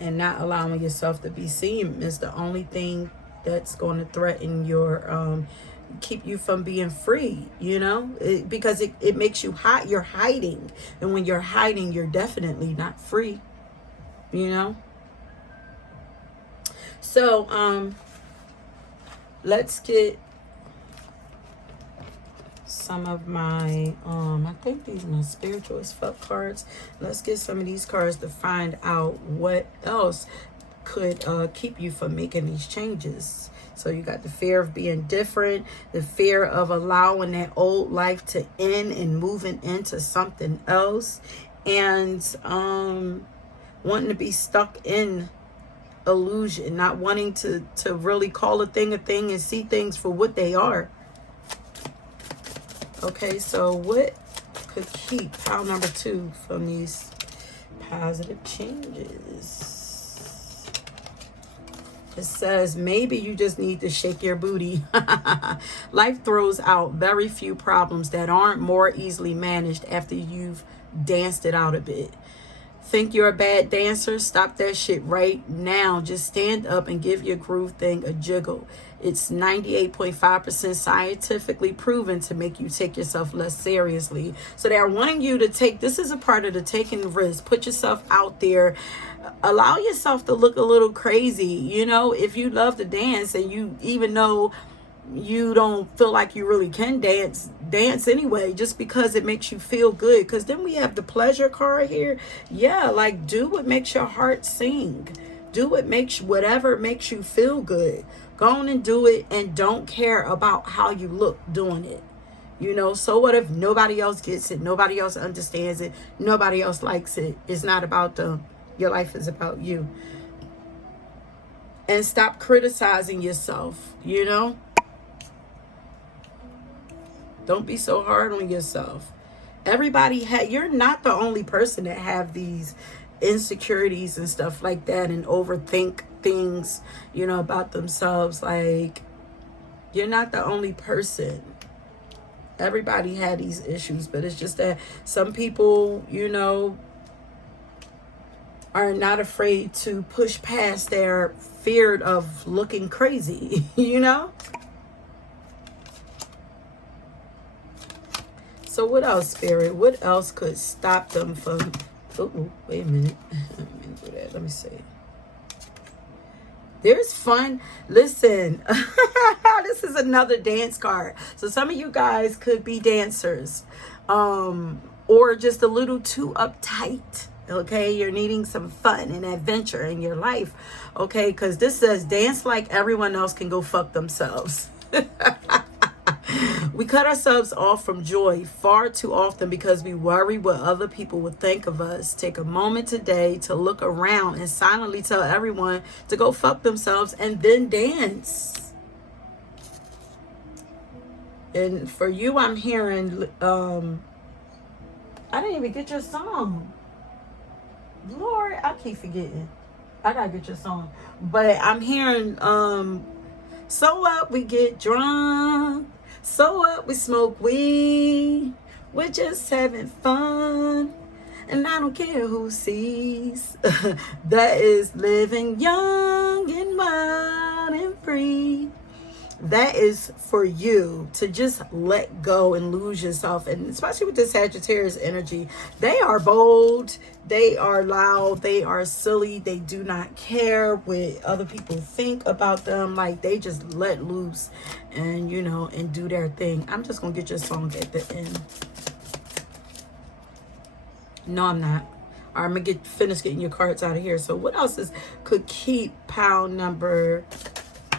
and not allowing yourself to be seen is the only thing that's going to threaten your keep you from being free, because it makes you hot. You're hiding, and when you're hiding, you're definitely not free. So let's get some of my I think these are my spiritual as fuck cards. Let's get some of these cards to find out what else could keep you from making these changes. So you got the fear of being different, the fear of allowing that old life to end and moving into something else, and wanting to be stuck in illusion, not wanting to really call a thing and see things for what they are. Okay, so what could keep pile number 2 from these positive changes? It says maybe you just need to shake your booty. Life throws out very few problems that aren't more easily managed after you've danced it out a bit. Think you're a bad dancer? Stop that shit right now. Just stand up and give your groove thing a jiggle. It's 98.5% scientifically proven to make you take yourself less seriously. So they're wanting you to take, this is a part of the taking risk. Put yourself out there. Allow yourself to look a little crazy. If you love to dance, and you, even though you don't feel like you really can dance anyway, just because it makes you feel good. Because then we have the pleasure card here. Yeah, like, do what makes your heart sing. Do whatever makes you feel good. Go on and do it, and don't care about how you look doing it. So what if nobody else gets it? Nobody else understands it. Nobody else likes it. It's not about them. Your life is about you. And stop criticizing yourself, Don't be so hard on yourself. You're not the only person that have these insecurities and stuff like that, and overthink things, about themselves. Like, you're not the only person. Everybody had these issues, but it's just that some people, are not afraid to push past their fear of looking crazy, So what else, Spirit? What else could stop them from... Oh, wait a minute. Let me see. There's fun. Listen, this is another dance card. So some of you guys could be dancers, or just a little too uptight. Okay, you're needing some fun and adventure in your life. Okay, because this says dance like everyone else can go fuck themselves. We cut ourselves off from joy far too often because we worry what other people would think of us. Take a moment today to look around and silently tell everyone to go fuck themselves, and then dance. And for you, I'm hearing, I didn't even get your song. Lord, I keep forgetting. I gotta get your song. But I'm hearing, so what, we get drunk, So what? We smoke weed. We're just having fun. And I don't care who sees. That is living young and wild and free. That is for you to just let go and lose yourself. And especially with the Sagittarius energy, they are bold, they are loud, they are silly, they do not care what other people think about them. Like, they just let loose and, you know, and do their thing. I'm just gonna get your song at the end. No, I'm not. All right, I'm gonna finish getting your cards out of here. So what else could keep pile number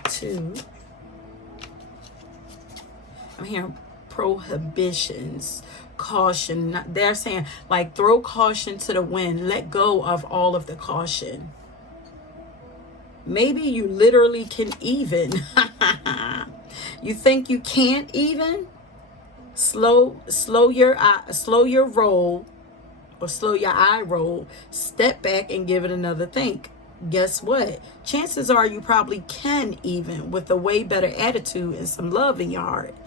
2? I'm hearing prohibitions, caution. They're saying, like, throw caution to the wind. Let go of all of the caution. Maybe you literally can even. You think you can't even? Slow your roll, or slow your eye roll. Step back and give it another think. Guess what? Chances are you probably can even, with a way better attitude and some love in your heart.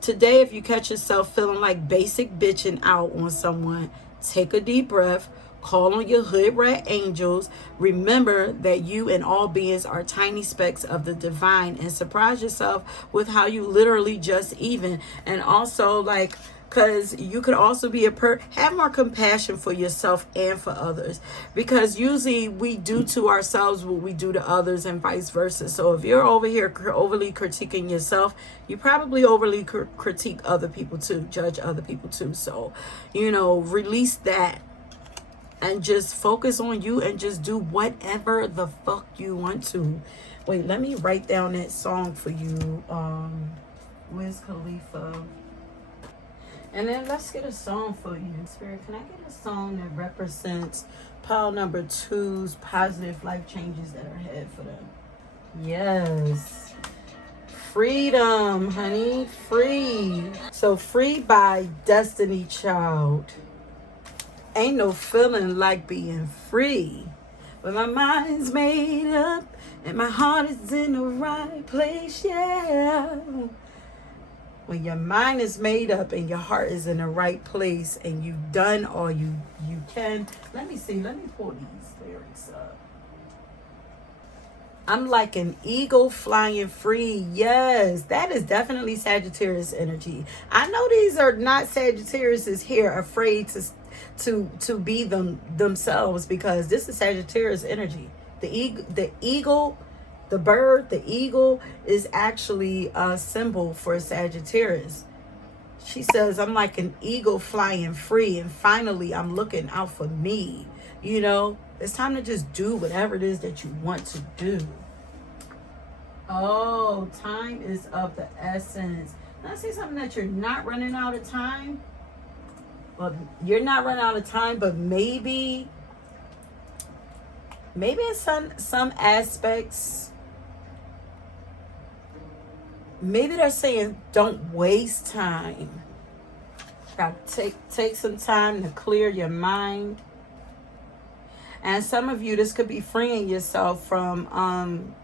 Today, if you catch yourself feeling like basic bitching out on someone, take a deep breath, call on your hood rat angels. Remember that you and all beings are tiny specks of the divine, and surprise yourself with how you literally just even. And also, like, because you could also be have more compassion for yourself and for others, because usually we do to ourselves what we do to others and vice versa. So if you're over here overly critiquing yourself, you probably overly critique other people too, judge other people too. So, you know, release that and just focus on you and just do whatever the fuck you want to. Wait, let me write down that song for you. Wiz Khalifa. And then let's get a song for you. Spirit, can I get a song that represents pile number 2's positive life changes that are ahead for them? Yes. Freedom, honey. Free. So, Free by Destiny Child. Ain't no feeling like being free. But my mind's made up and my heart is in the right place, yeah. When your mind is made up and your heart is in the right place and you've done all you can. Let me see. Let me pull these lyrics up. I'm like an eagle flying free. Yes, that is definitely Sagittarius energy. I know these are not Sagittarius here afraid to be themselves, because this is Sagittarius energy. The eagle, the bird, the eagle is actually a symbol for Sagittarius. She says, I'm like an eagle flying free, and finally I'm looking out for me. You know, it's time to just do whatever it is that you want to do. Oh, time is of the essence. Can I say something that you're not running out of time? Well, you're not running out of time, but maybe in some aspects, maybe they're saying don't waste time. Got to take some time to clear your mind. And some of you, this could be freeing yourself from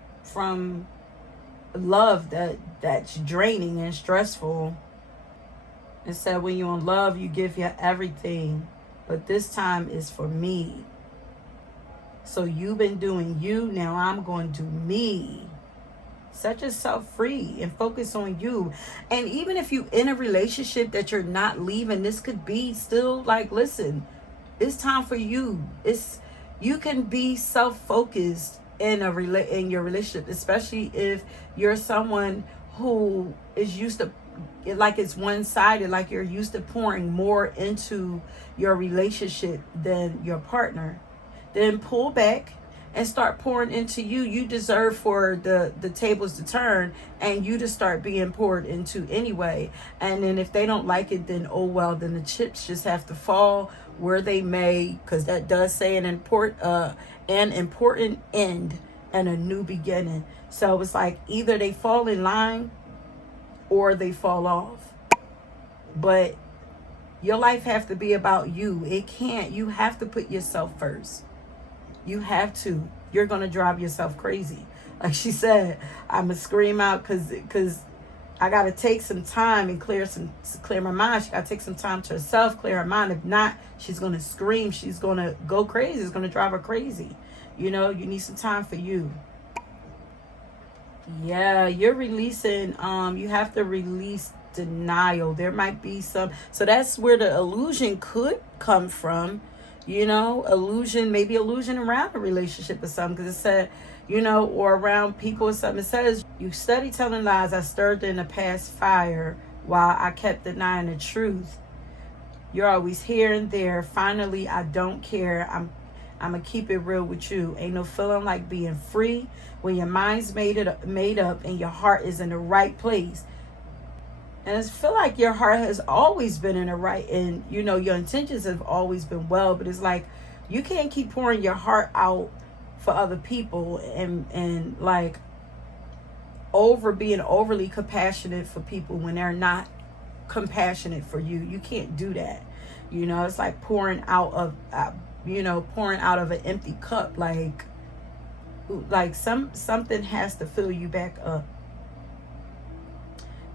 love that's draining and stressful. It said when you're in love, you give your everything, but this time is for me. So you've been doing you, now I'm going to do me. Set yourself free and focus on you. And even if you're in a relationship that you're not leaving, this could be still like, listen, it's time for you. You can be self-focused in your relationship, especially if you're someone who is used to, like, it's one-sided, like you're used to pouring more into your relationship than your partner. Then pull back and start pouring into you. You deserve for the tables to turn and you to start being poured into anyway. And then if they don't like it, then oh well, then the chips just have to fall where they may, because that does say an important end and a new beginning. So it's like either they fall in line or they fall off. But your life have to be about you. You have to put yourself first. You have to. You're going to drive yourself crazy. Like she said, I'm going to scream out because I got to take some time and clear my mind. She got to take some time to herself, clear her mind. If not, she's going to scream. She's going to go crazy. It's going to drive her crazy. You know, you need some time for you. Yeah, you're releasing, you have to release denial. There might be some, so that's where the illusion could come from, you know, illusion, maybe illusion around a relationship or something, because it said, you know, or around people or something. It says, you study telling lies, I stirred in the past fire while I kept denying the truth. You're always here and there. Finally, I don't care. I'm gonna keep it real with you. Ain't no feeling like being free when your mind's made up and your heart is in the right place. And I feel like your heart has always been in the right, and you know your intentions have always been well, but it's like you can't keep pouring your heart out for other people and like being overly compassionate for people when they're not compassionate for you. You can't do that. You know, it's like pouring out of pouring out of an empty cup. Like something has to fill you back up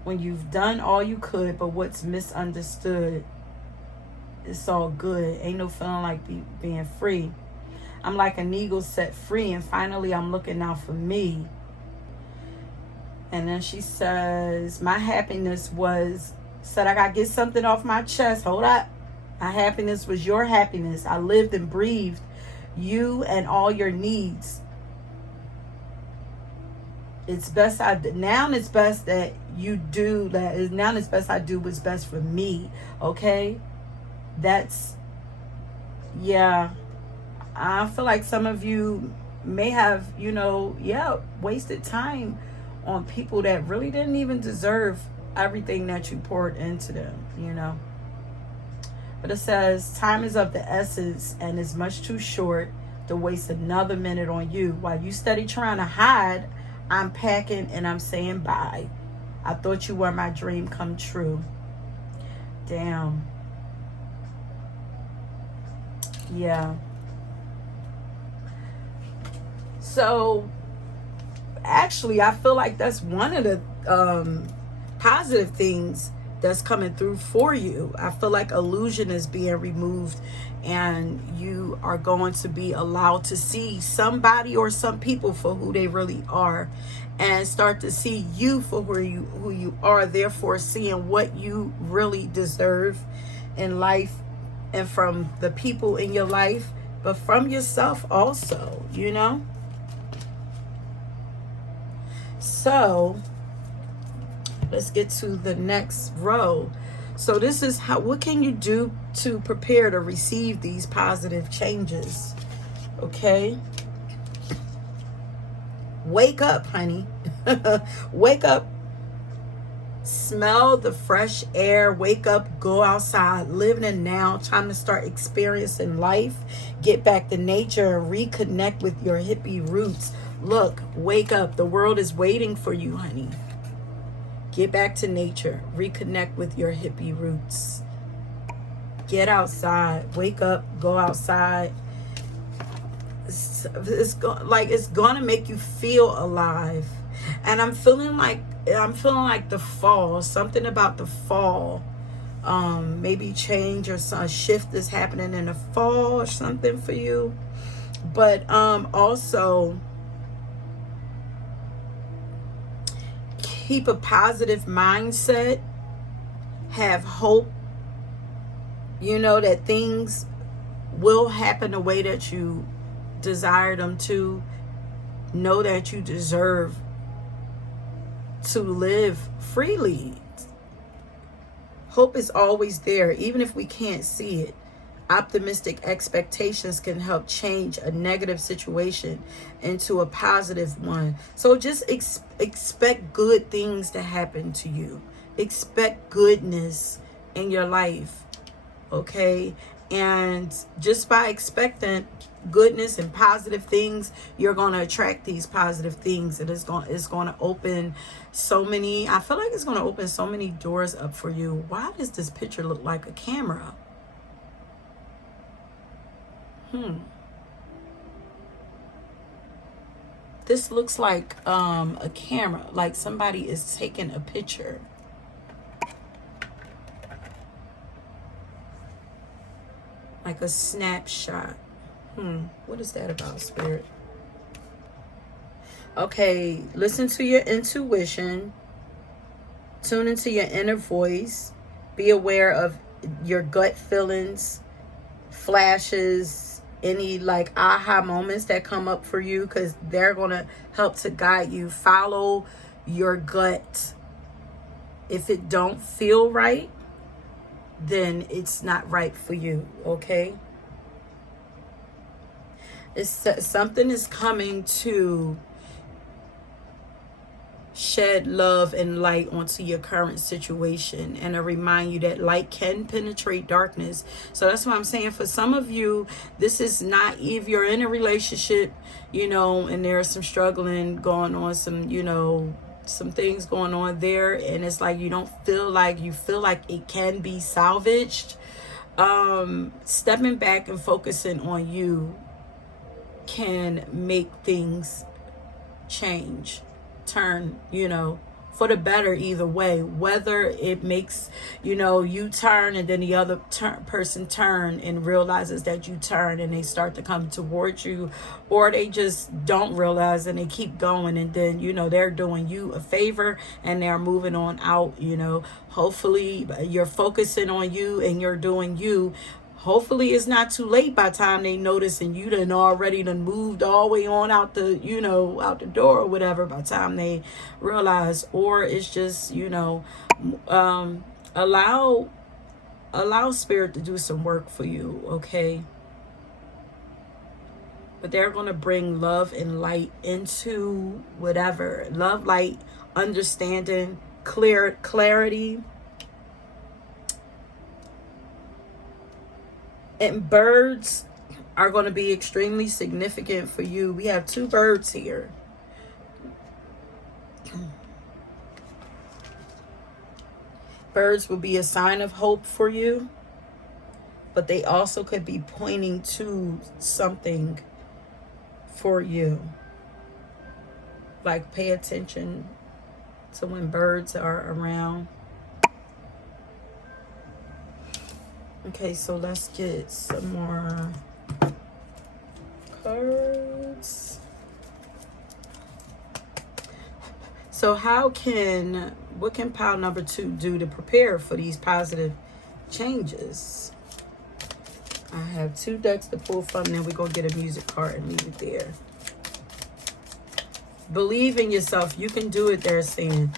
when you've done all you could, but what's misunderstood, it's all good. Ain't no feeling like being free. I'm like an eagle set free, and finally I'm looking out for me. And then she says, my happiness said I gotta get something off my chest. Hold up. My happiness was your happiness. I lived and breathed you and all your needs. It's best now it's best that you do that. Now it's best I do what's best for me. Okay? That's, yeah. I feel like some of you may have, wasted time on people that really didn't even deserve everything that you poured into them, But it says, time is of the essence and is much too short to waste another minute on you. While you study trying to hide, I'm packing and I'm saying bye. I thought you were my dream come true. Damn. Yeah. So, actually, I feel like that's one of the positive things that's coming through for you. I feel like illusion is being removed and you are going to be allowed to see somebody or some people for who they really are and start to see you for who you are, therefore seeing what you really deserve in life and from the people in your life, but from yourself also, So let's get to the next row. So this is what can you do to prepare to receive these positive changes? Okay. Wake up, honey. Wake up. Smell the fresh air. Wake up. Go outside. Live in the now. Time to start experiencing life. Get back to nature and reconnect with your hippie roots. Look, wake up. The world is waiting for you, honey. Get back to nature. Reconnect with your hippie roots. Get outside. Wake up. Go outside. It's gonna make you feel alive. And I'm feeling like the fall. Something about the fall. Maybe change or some shift is happening in the fall or something for you. But also keep a positive mindset. Have hope. That things will happen the way that you desire them to. Know that you deserve to live freely. Hope is always there, even if we can't see it. Optimistic expectations can help change a negative situation into a positive one. So just expect good things to happen to you. Expect goodness in your life. Okay? And just by expecting goodness and positive things, you're going to attract these positive things. And it's going to open so many, I feel like it's going to open so many doors up for you. Why does this picture look like a camera? This looks like a camera, like somebody is taking a picture. Like a snapshot. What is that about, Spirit? Okay, listen to your intuition. Tune into your inner voice. Be aware of your gut feelings, flashes, any like aha moments that come up for you, because they're going to help to guide you. Follow your gut. If it don't feel right, then it's not right for you, okay? It's something is coming to shed love and light onto your current situation, and to remind you that light can penetrate darkness. So that's what I'm saying. For some of you, this is not, if you're in a relationship, you know, and there's some struggling going on, some, you know, some things going on there, and it's like you don't feel like, you feel like it can be salvaged. Stepping back and focusing on you can make things change, turn, you know, for the better either way. Whether it makes, you know, you turn and then the other person turn and realizes that you turn and they start to come towards you, or they just don't realize and they keep going, and then, you know, they're doing you a favor and they're moving on out, you know. Hopefully you're focusing on you and you're doing you. Hopefully it's not too late by the time they notice and you done already moved all the way on out the, you know, out the door or whatever by the time they realize. Or it's just, you know, allow Spirit to do some work for you, okay? But they're going to bring love and light into whatever. Love, light, understanding, clarity. And birds are going to be extremely significant for you. We have 2 birds here. Birds will be a sign of hope for you, but they also could be pointing to something for you. Like, pay attention to when birds are around. Okay, so let's get some more cards. So what can pile number 2 do to prepare for these positive changes? I have 2 decks to pull from, and then we're going to get a music card and leave it there. Believe in yourself. You can do it, they're saying.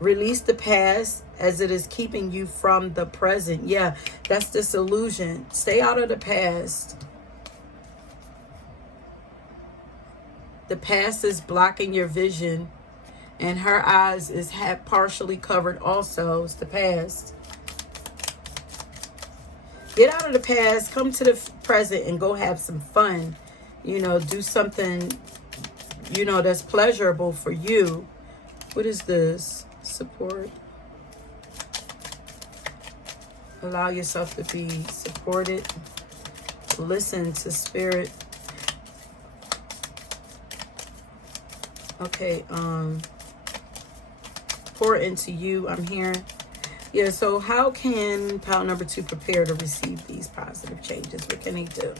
Release the past, as it is keeping you from the present. Yeah, that's disillusion. Stay out of the past. The past is blocking your vision, and her eyes is partially covered also. It's the past. Get out of the past, come to the present, and go have some fun. You know, do something, you know, that's pleasurable for you. What is this? Support. Allow yourself to be supported. Listen to Spirit. Okay, pour into you, I'm hearing. Yeah, so how can pile number 2 prepare to receive these positive changes? What can they do?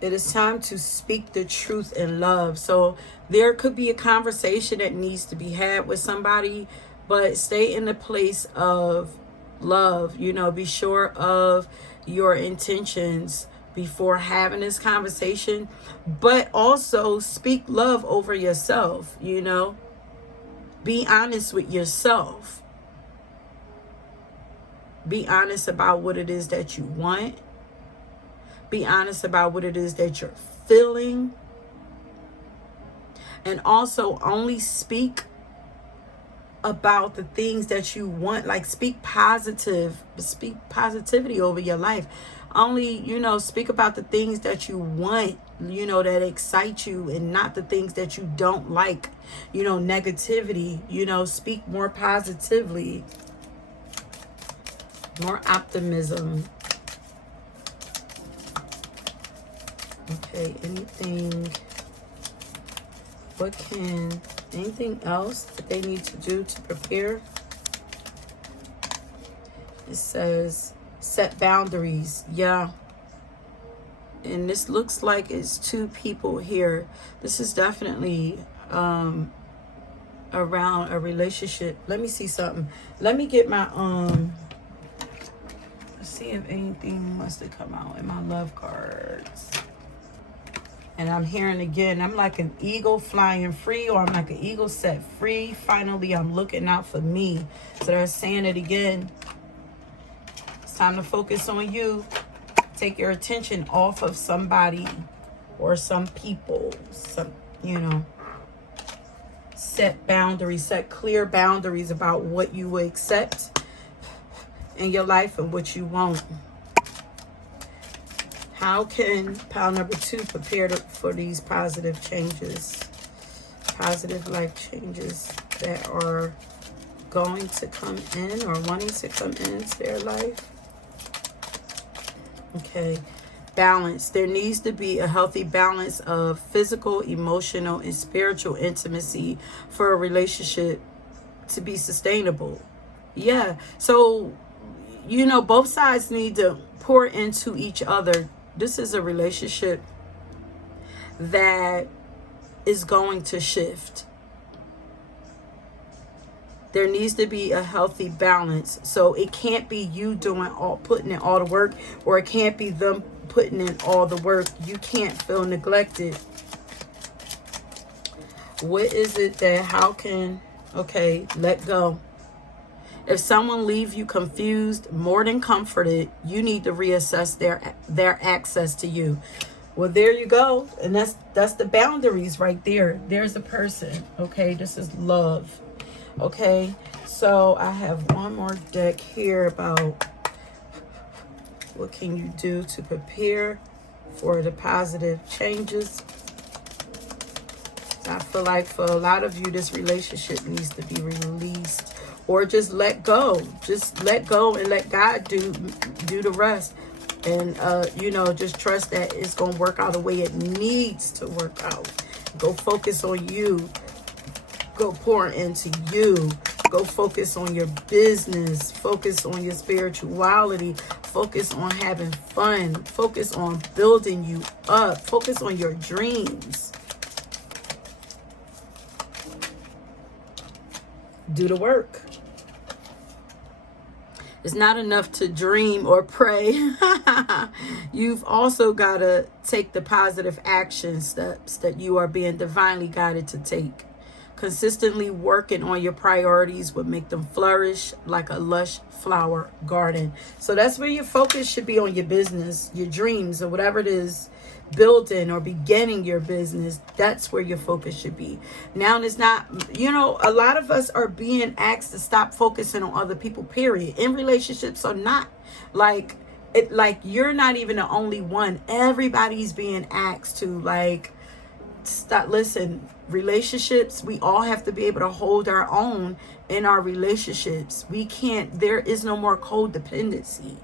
It is time to speak the truth in love. So there could be a conversation that needs to be had with somebody, but stay in the place of love. You know, be sure of your intentions before having this conversation, but also speak love over yourself. You know, be honest with yourself. Be honest about what it is that you want. Be honest about what it is that you're feeling. And also only speak about the things that you want. Like, speak positivity over your life. Only, you know, speak about the things that you want, you know, that excite you, and not the things that you don't like. You know, negativity, you know, speak more positively. More optimism. Okay, anything else that they need to do to prepare? It says set boundaries. Yeah. And this looks like it's 2 people here. This is definitely around a relationship. Let me see something. Let me get my let's see if anything must have come out in my love cards. And I'm hearing again, I'm like an eagle flying free, or I'm like an eagle set free. Finally, I'm looking out for me. So they're saying it again. It's time to focus on you. Take your attention off of somebody or some people. Set boundaries, set clear boundaries about what you will accept in your life and what you won't. How can pile number 2 prepare for these positive changes, positive life changes that are going to come in or wanting to come into their life? Okay, balance. There needs to be a healthy balance of physical, emotional, and spiritual intimacy for a relationship to be sustainable. Yeah, so, both sides need to pour into each other. This is a relationship that is going to shift. There needs to be a healthy balance. So it can't be you putting in all the work, or it can't be them putting in all the work. You can't feel neglected. What is it that, okay, let go. If someone leaves you confused, more than comforted, you need to reassess their access to you. Well, there you go. And that's the boundaries right there. There's a person. Okay, this is love. Okay, so I have one more deck here about what can you do to prepare for the positive changes. I feel like for a lot of you, this relationship needs to be released, or just let go. Just let go and let God do the rest. And, just trust that it's going to work out the way it needs to work out. Go focus on you. Go pour into you. Go focus on your business. Focus on your spirituality. Focus on having fun. Focus on building you up. Focus on your dreams. Do the work. It's not enough to dream or pray. You've also got to take the positive action steps that you are being divinely guided to take. Consistently working on your priorities would make them flourish like a lush flower garden. So that's where your focus should be, on your business, your dreams, or whatever it is, building or beginning your business. That's where your focus should be. Now, it's not, a lot of us are being asked to stop focusing on other people, period. In relationships or not. Like you're not even the only one. Everybody's being asked to stop. Listen, relationships, we all have to be able to hold our own in our relationships. There is no more codependency.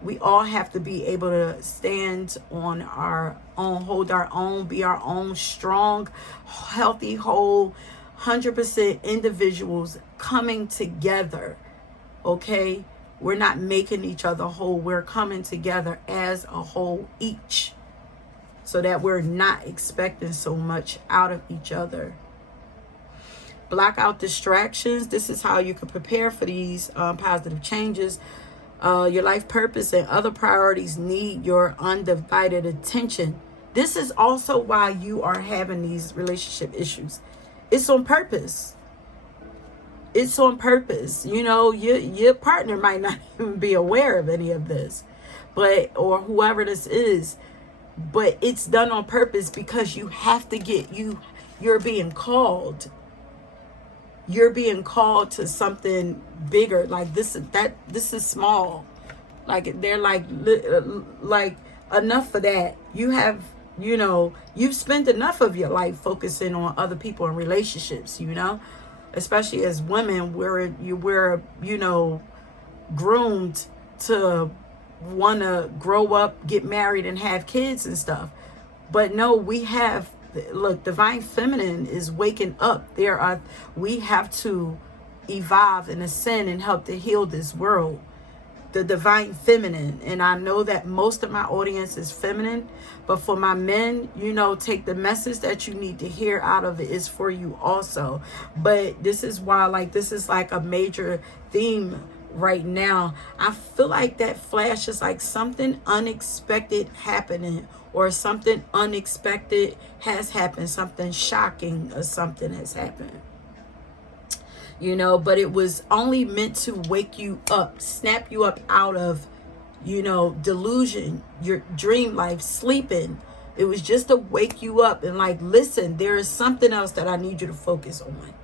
We all have to be able to stand on our own, hold our own, be our own strong, healthy, whole, 100% individuals coming together. Okay? We're not making each other whole. We're coming together as a whole each, so that we're not expecting so much out of each other. Block out distractions. This is how you can prepare for these positive changes. Your life purpose and other priorities need your undivided attention. This is also why you are having these relationship issues. It's on purpose. It's on purpose. Your partner might not even be aware of any of this, or whoever this is, but it's done on purpose because you have to you're being called. You're being called to something bigger. Like this is small. They're like enough for that. You have, you've spent enough of your life focusing on other people and relationships, especially as women, where we're groomed to want to grow up, get married, and have kids and stuff. But no, we have, look, divine feminine is waking up. We have to evolve and ascend and help to heal this world. The divine feminine. And I know that most of my audience is feminine, but for my men, you know, take the message that you need to hear out of it is for you also. But this is why, like, this is like a major theme right now. I feel like that flash is like something unexpected happening, or something unexpected has happened, something shocking or something has happened. You know, but it was only meant to wake you up, snap you up out of, you know, delusion, your dream life, sleeping. It was just to wake you up and like, listen, there is something else that I need you to focus on.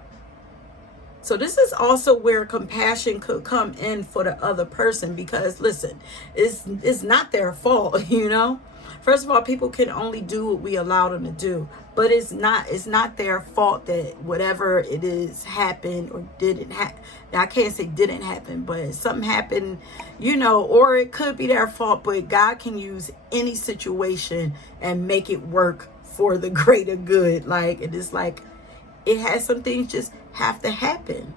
So this is also where compassion could come in for the other person, because listen, it's not their fault, you know. First of all, people can only do what we allow them to do, but it's not their fault that whatever it is happened or didn't happen. I can't say didn't happen, but something happened, you know, or it could be their fault, but God can use any situation and make it work for the greater good. Like, it is like, it has some things just have to happen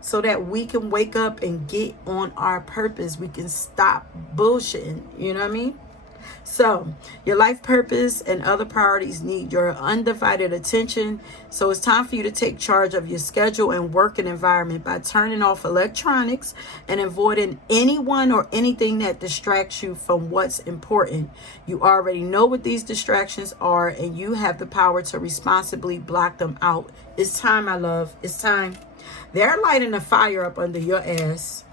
so that we can wake up and get on our purpose. We can stop bullshitting, you know what I mean? So your life purpose and other priorities need your undivided attention. So it's time for you to take charge of your schedule and working environment by turning off electronics and avoiding anyone or anything that distracts you from what's important. You already know what these distractions are, and you have the power to responsibly block them out. It's time, my love. It's time. They're lighting a fire up under your ass.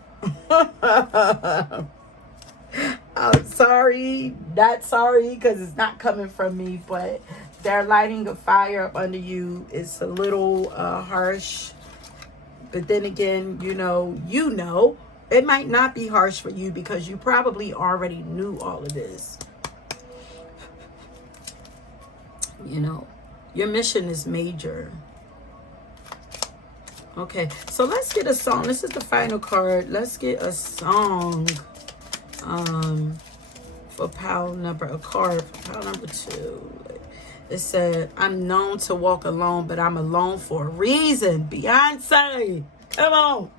I'm sorry, not sorry, because it's not coming from me, but they're lighting a fire up under you. It's a little harsh, but then again, you know, it might not be harsh for you because you probably already knew all of this. You know, your mission is major. Okay, so let's get a song. This is the final card. Let's get a song. For a card for pile number 2. It said, I'm known to walk alone, but I'm alone for a reason. Beyonce, come on.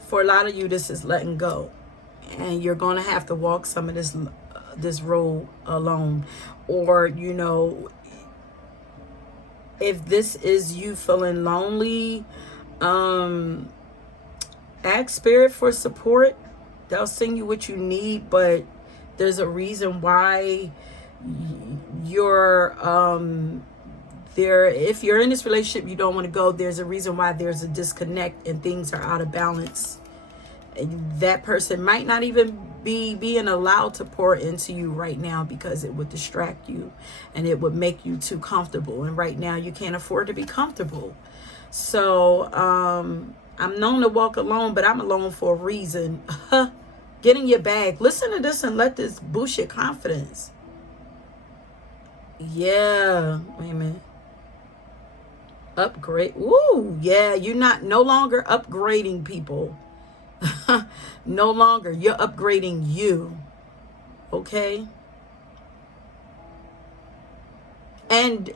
For a lot of you, this is letting go, and you're going to have to walk some of this road alone. Or, you know, if this is you feeling lonely, ask spirit for support. They'll send you what you need, but there's a reason why you're there. If you're in this relationship you don't want to go, there's a reason why there's a disconnect and things are out of balance. And that person might not even be being allowed to pour into you right now because it would distract you and it would make you too comfortable, and right now you can't afford to be comfortable. So I'm known to walk alone, but I'm alone for a reason. Get in your bag. Listen to this and let this boost your confidence. Yeah. Wait a minute. Upgrade. Ooh, yeah. You're no longer upgrading people. No longer. You're upgrading you. Okay? And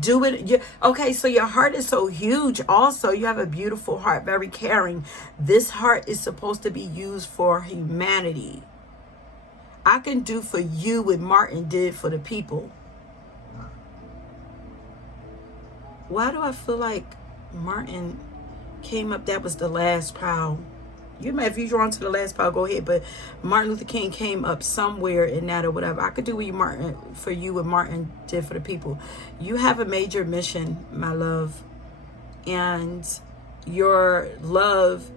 do it. Okay, so your heart is so huge. Also, you have a beautiful heart, very caring. This heart is supposed to be used for humanity. I can do for you what Martin did for the people. Why do I feel like Martin came up? That was the last pile. If you're drawn to the last pile, go ahead. But Martin Luther King came up somewhere in that or whatever. I could do for you what Martin did for the people. You have a major mission, my love. And your love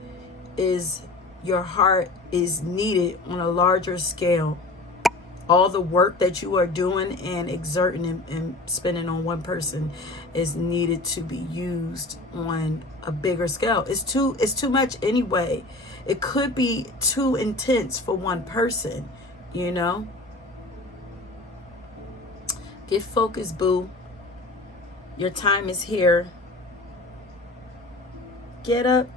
your heart is needed on a larger scale. All the work that you are doing and exerting and spending on one person is needed to be used on a bigger scale. It's too much anyway. It could be too intense for one person, you know. Get focused, boo. Your time is here. Get up.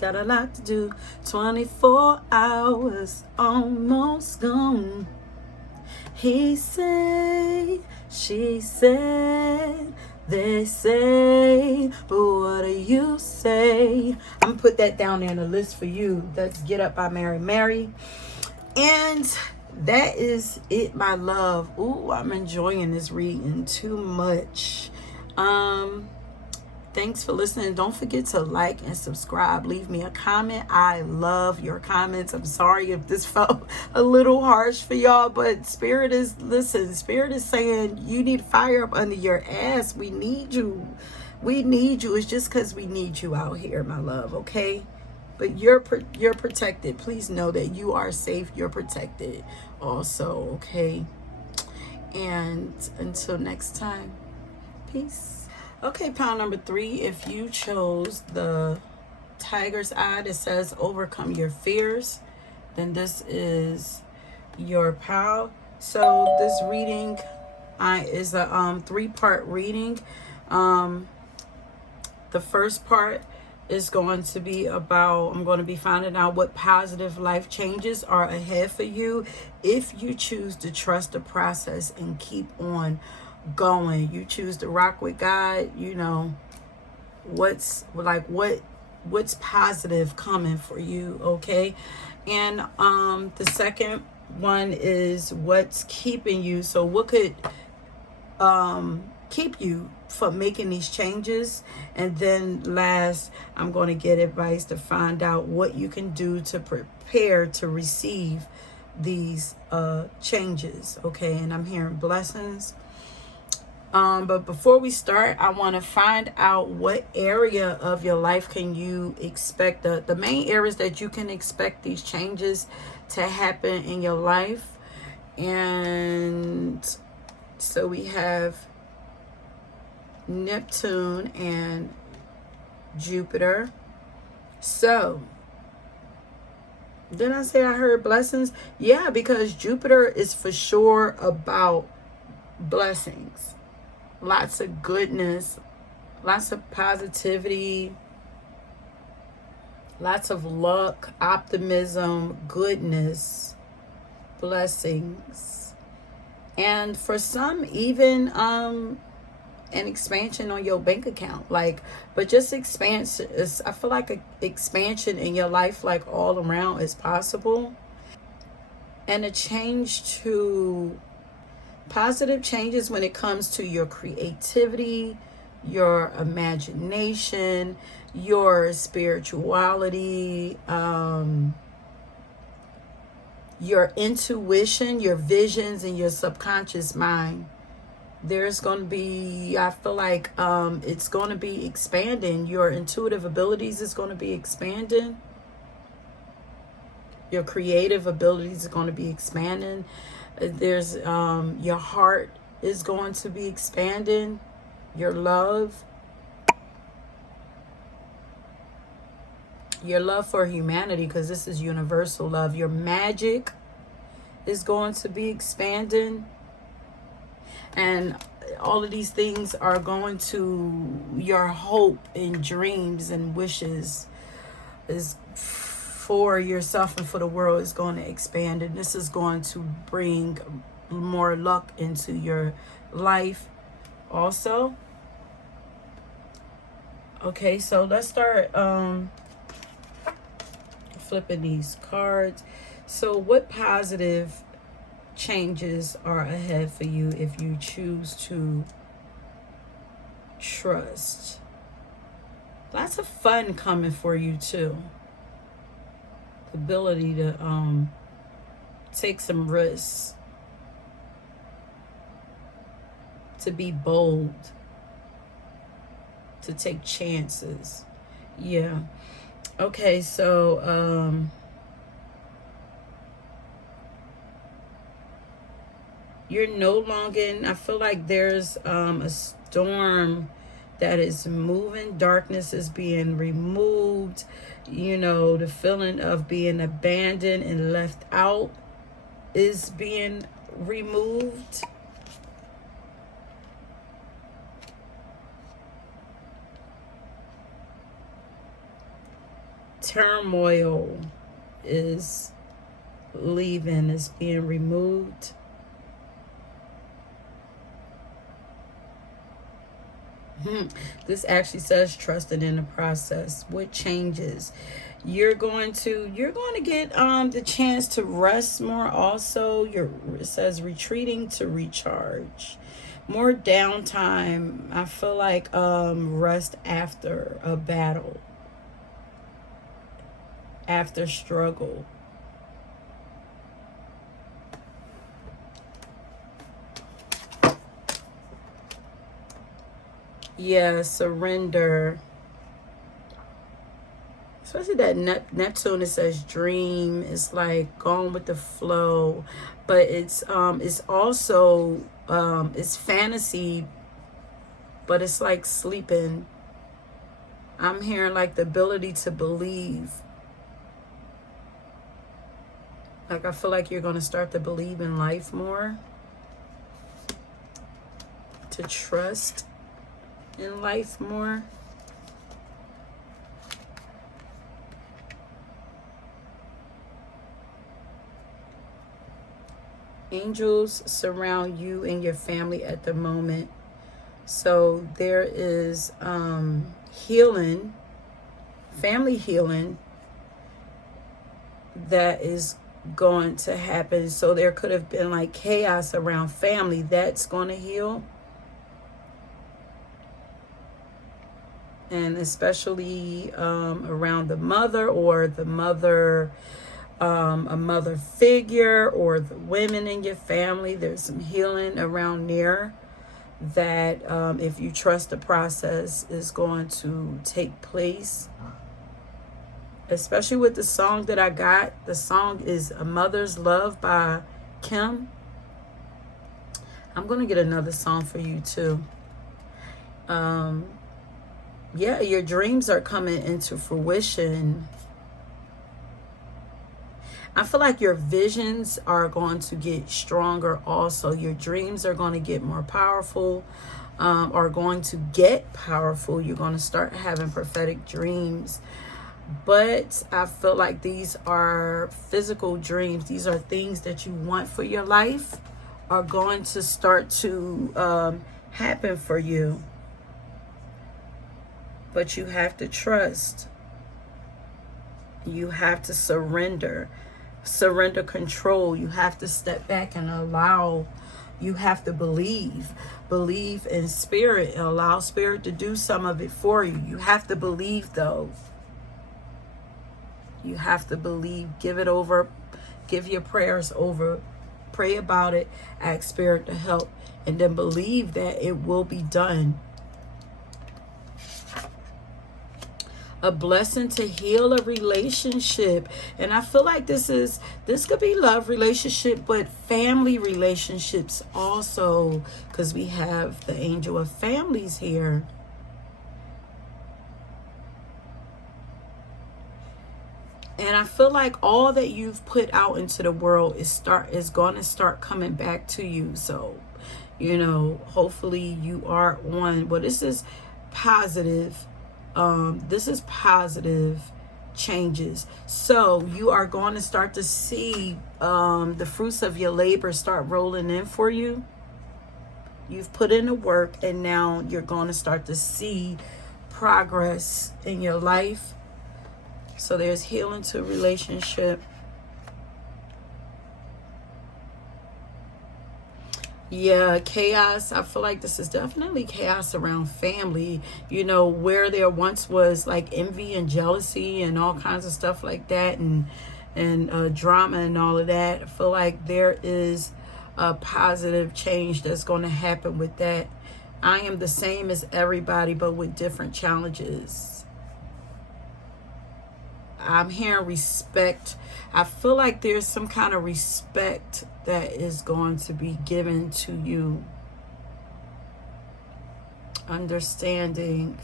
got a lot to do. 24 hours almost gone. He say, she said, they say, but what do you say? I'm gonna put that down there in the list for you. That's Get Up by Mary Mary. And that is it, my love. Ooh, I'm enjoying this reading too much. Thanks for listening. Don't forget to like and subscribe. Leave me a comment. I love your comments. I'm sorry if this felt a little harsh for y'all, but Spirit is, listen, Spirit is saying you need fire up under your ass. We need you. We need you. It's just because we need you out here, my love, okay? But you're protected. Please know that you are safe. You're protected also, okay? And until next time, peace. Okay, pile number 3, if you chose the tiger's eye that says overcome your fears, then this is your pile. So this reading is a 3-part reading. The first part is going to be about, I'm going to be finding out what positive life changes are ahead for you if you choose to trust the process and keep on going. You choose to rock with God. You know what's positive coming for you, okay? And the second one is what's keeping you. So what could keep you from making these changes? And then last, I'm going to get advice to find out what you can do to prepare to receive these changes, okay? And I'm hearing blessings. But before we start, I want to find out what area of your life can you expect, the main areas that you can expect these changes to happen in your life. And so we have Neptune and Jupiter. So did I say I heard blessings? Yeah, because Jupiter is for sure about blessings. Lots of goodness, lots of positivity, lots of luck, optimism, goodness, blessings. And for some, even an expansion on your bank account. But just expansion is, I feel like an expansion in your life, like all around, is possible. And a change to positive changes when it comes to your creativity, your imagination, your spirituality, your intuition, your visions, and your subconscious mind. There's going to be, I feel like it's going to be expanding. Your intuitive abilities is going to be expanding. Your creative abilities are going to be expanding. There's your heart is going to be expanding. Your love for humanity, because this is universal love. Your magic is going to be expanding. And all of these things are going to, your hope and dreams and wishes is for yourself and for the world is going to expand. And this is going to bring more luck into your life also. Okay, so let's start flipping these cards. So what positive changes are ahead for you if you choose to trust? Lots of fun coming for you too. The ability to take some risks, to be bold, to take chances. Yeah. Okay, so you're no longer, I feel like there's a storm that is moving. Darkness is being removed. You know, the feeling of being abandoned and left out is being removed. turmoil is leaving, is being removed. This actually says trusting in the process with changes. You're going to get the chance to rest more. Also, it says retreating to recharge. More downtime. I feel like rest after a battle, after struggle. Yeah, surrender. Especially that Neptune, it says dream. It's like going with the flow, but it's also it's fantasy, but it's like sleeping. I'm hearing like the ability to believe. Like I feel like you're going to start to believe in life more, to trust in life more. Angels surround you and your family at the moment. So there is healing, family healing that is going to happen. So there could have been like chaos around family. That's going to heal. And especially around the mother, or the mother, a mother figure, or the women in your family. There's some healing around there that if you trust the process, is going to take place. Especially with the song that I got. The song is A Mother's Love by Kim. I'm going to get another song for you too. Yeah, your dreams are coming into fruition. I feel like your visions are going to get stronger also. Your dreams are going to get more powerful, are going to get powerful. You're going to start having prophetic dreams. But I feel like these are physical dreams. These are things that you want for your life, are going to start to happen for you. But you have to trust. You have to surrender. Surrender control. You have to step back and allow. You have to believe. Believe in spirit and allow spirit to do some of it for you. You have to believe though. You have to believe. Give it over. Give your prayers over. Pray about it. Ask spirit to help. And then believe that it will be done. A blessing to heal a relationship. And I feel like this could be love relationship, but family relationships also, because we have the angel of families here. And I feel like all that you've put out into the world is going to start coming back to you. So, you know, hopefully you are on. Well, this is positive. This is positive changes. So you are going to start to see the fruits of your labor start rolling in for you. You've put in the work, and now you're going to start to see progress in your life. So there's healing to relationship. Yeah, chaos. I feel like this is definitely chaos around family. You know, where there once was like envy and jealousy and all kinds of stuff like that, and drama and all of that. I feel like there is a positive change that's going to happen with that. I am the same as everybody, but with different challenges. I'm hearing respect. I feel like there's some kind of respect that is going to be given to you. Understanding.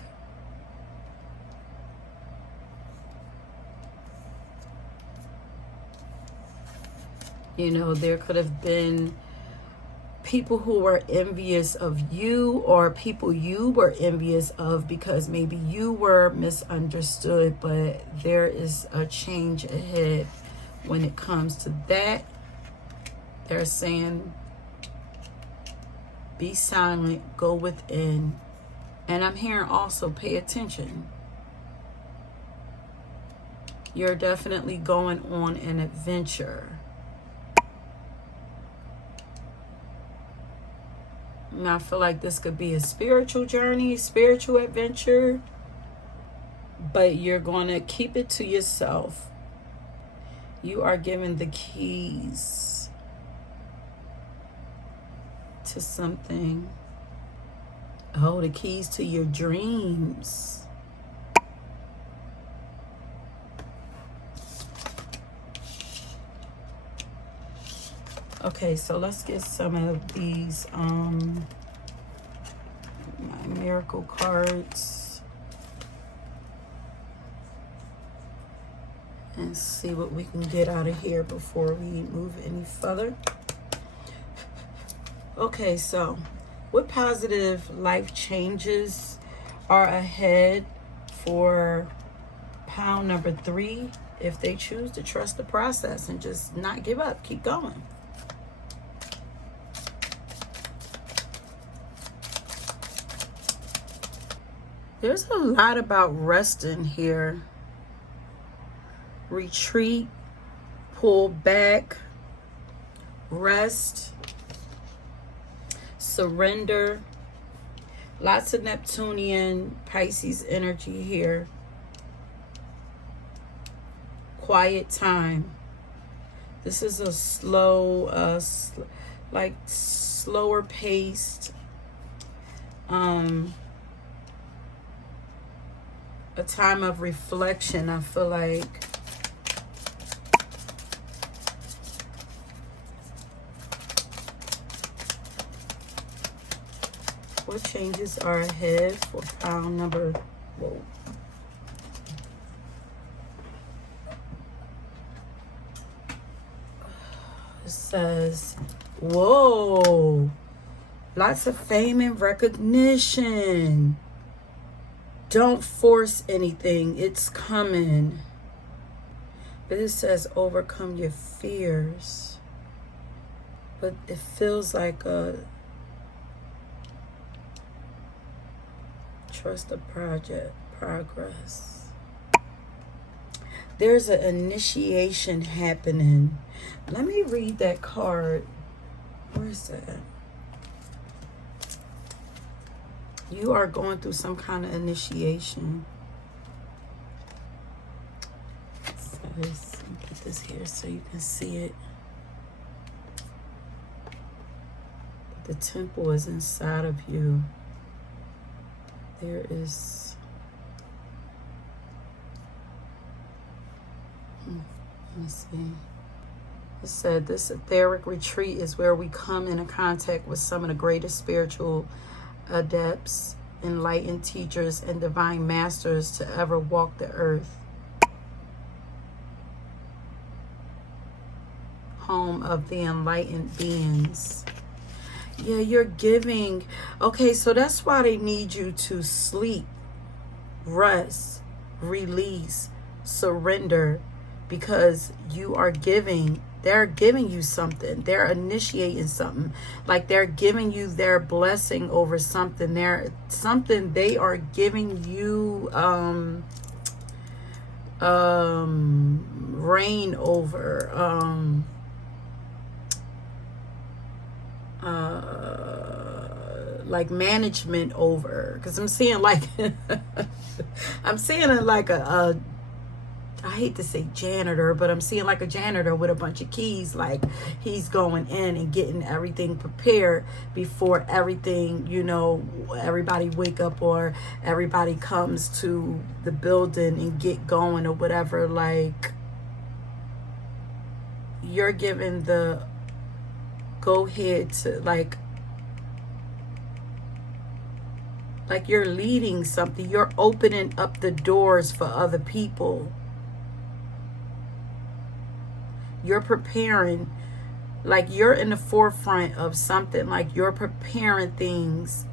You know, there could have been people who were envious of you, or people you were envious of because maybe you were misunderstood, but there is a change ahead when it comes to that. They're saying, be silent, go within. And I'm hearing also, pay attention. You're definitely going on an adventure. And I feel like this could be a spiritual journey, spiritual adventure, but you're going to keep it to yourself. You are given the keys to something. Oh, the keys to your dreams. Okay, so let's get some of these my miracle cards and see what we can get out of here before we move any further. Okay, so what positive life changes are ahead for pound number 3 if they choose to trust the process and just not give up, keep going? There's a lot about resting here. Retreat, pull back, rest, surrender. Lots of Neptunian, Pisces energy here. Quiet time. This is a slow, like slower paced, a time of reflection, I feel like. What changes are ahead for pound number, whoa. It says, whoa, lots of fame and recognition. Don't force anything, it's coming. But it says overcome your fears. But it feels like a trust the progress. There's an initiation happening. Let me read that card. Where's that? You are going through some kind of initiation. So let me put this here so you can see it. The temple is inside of you. There is... let me see. It said this etheric retreat is where we come into contact with some of the greatest spiritual adepts, enlightened teachers, and divine masters to ever walk the earth. Home of the enlightened beings. Yeah, you're giving. Okay, so that's why they need you to sleep, rest, release, surrender, because you are giving. They're giving you something. They're initiating something. Like they're giving you their blessing over something. They are giving you reign over, like management over. Because I'm seeing like I'm seeing it like a I hate to say janitor, but I'm seeing like a janitor with a bunch of keys. Like he's going in and getting everything prepared before everything, you know, everybody wake up or everybody comes to the building and get going or whatever. Like you're given the go ahead to like you're leading something. You're opening up the doors for other people. You're preparing Like you're in the forefront of something, like you're preparing things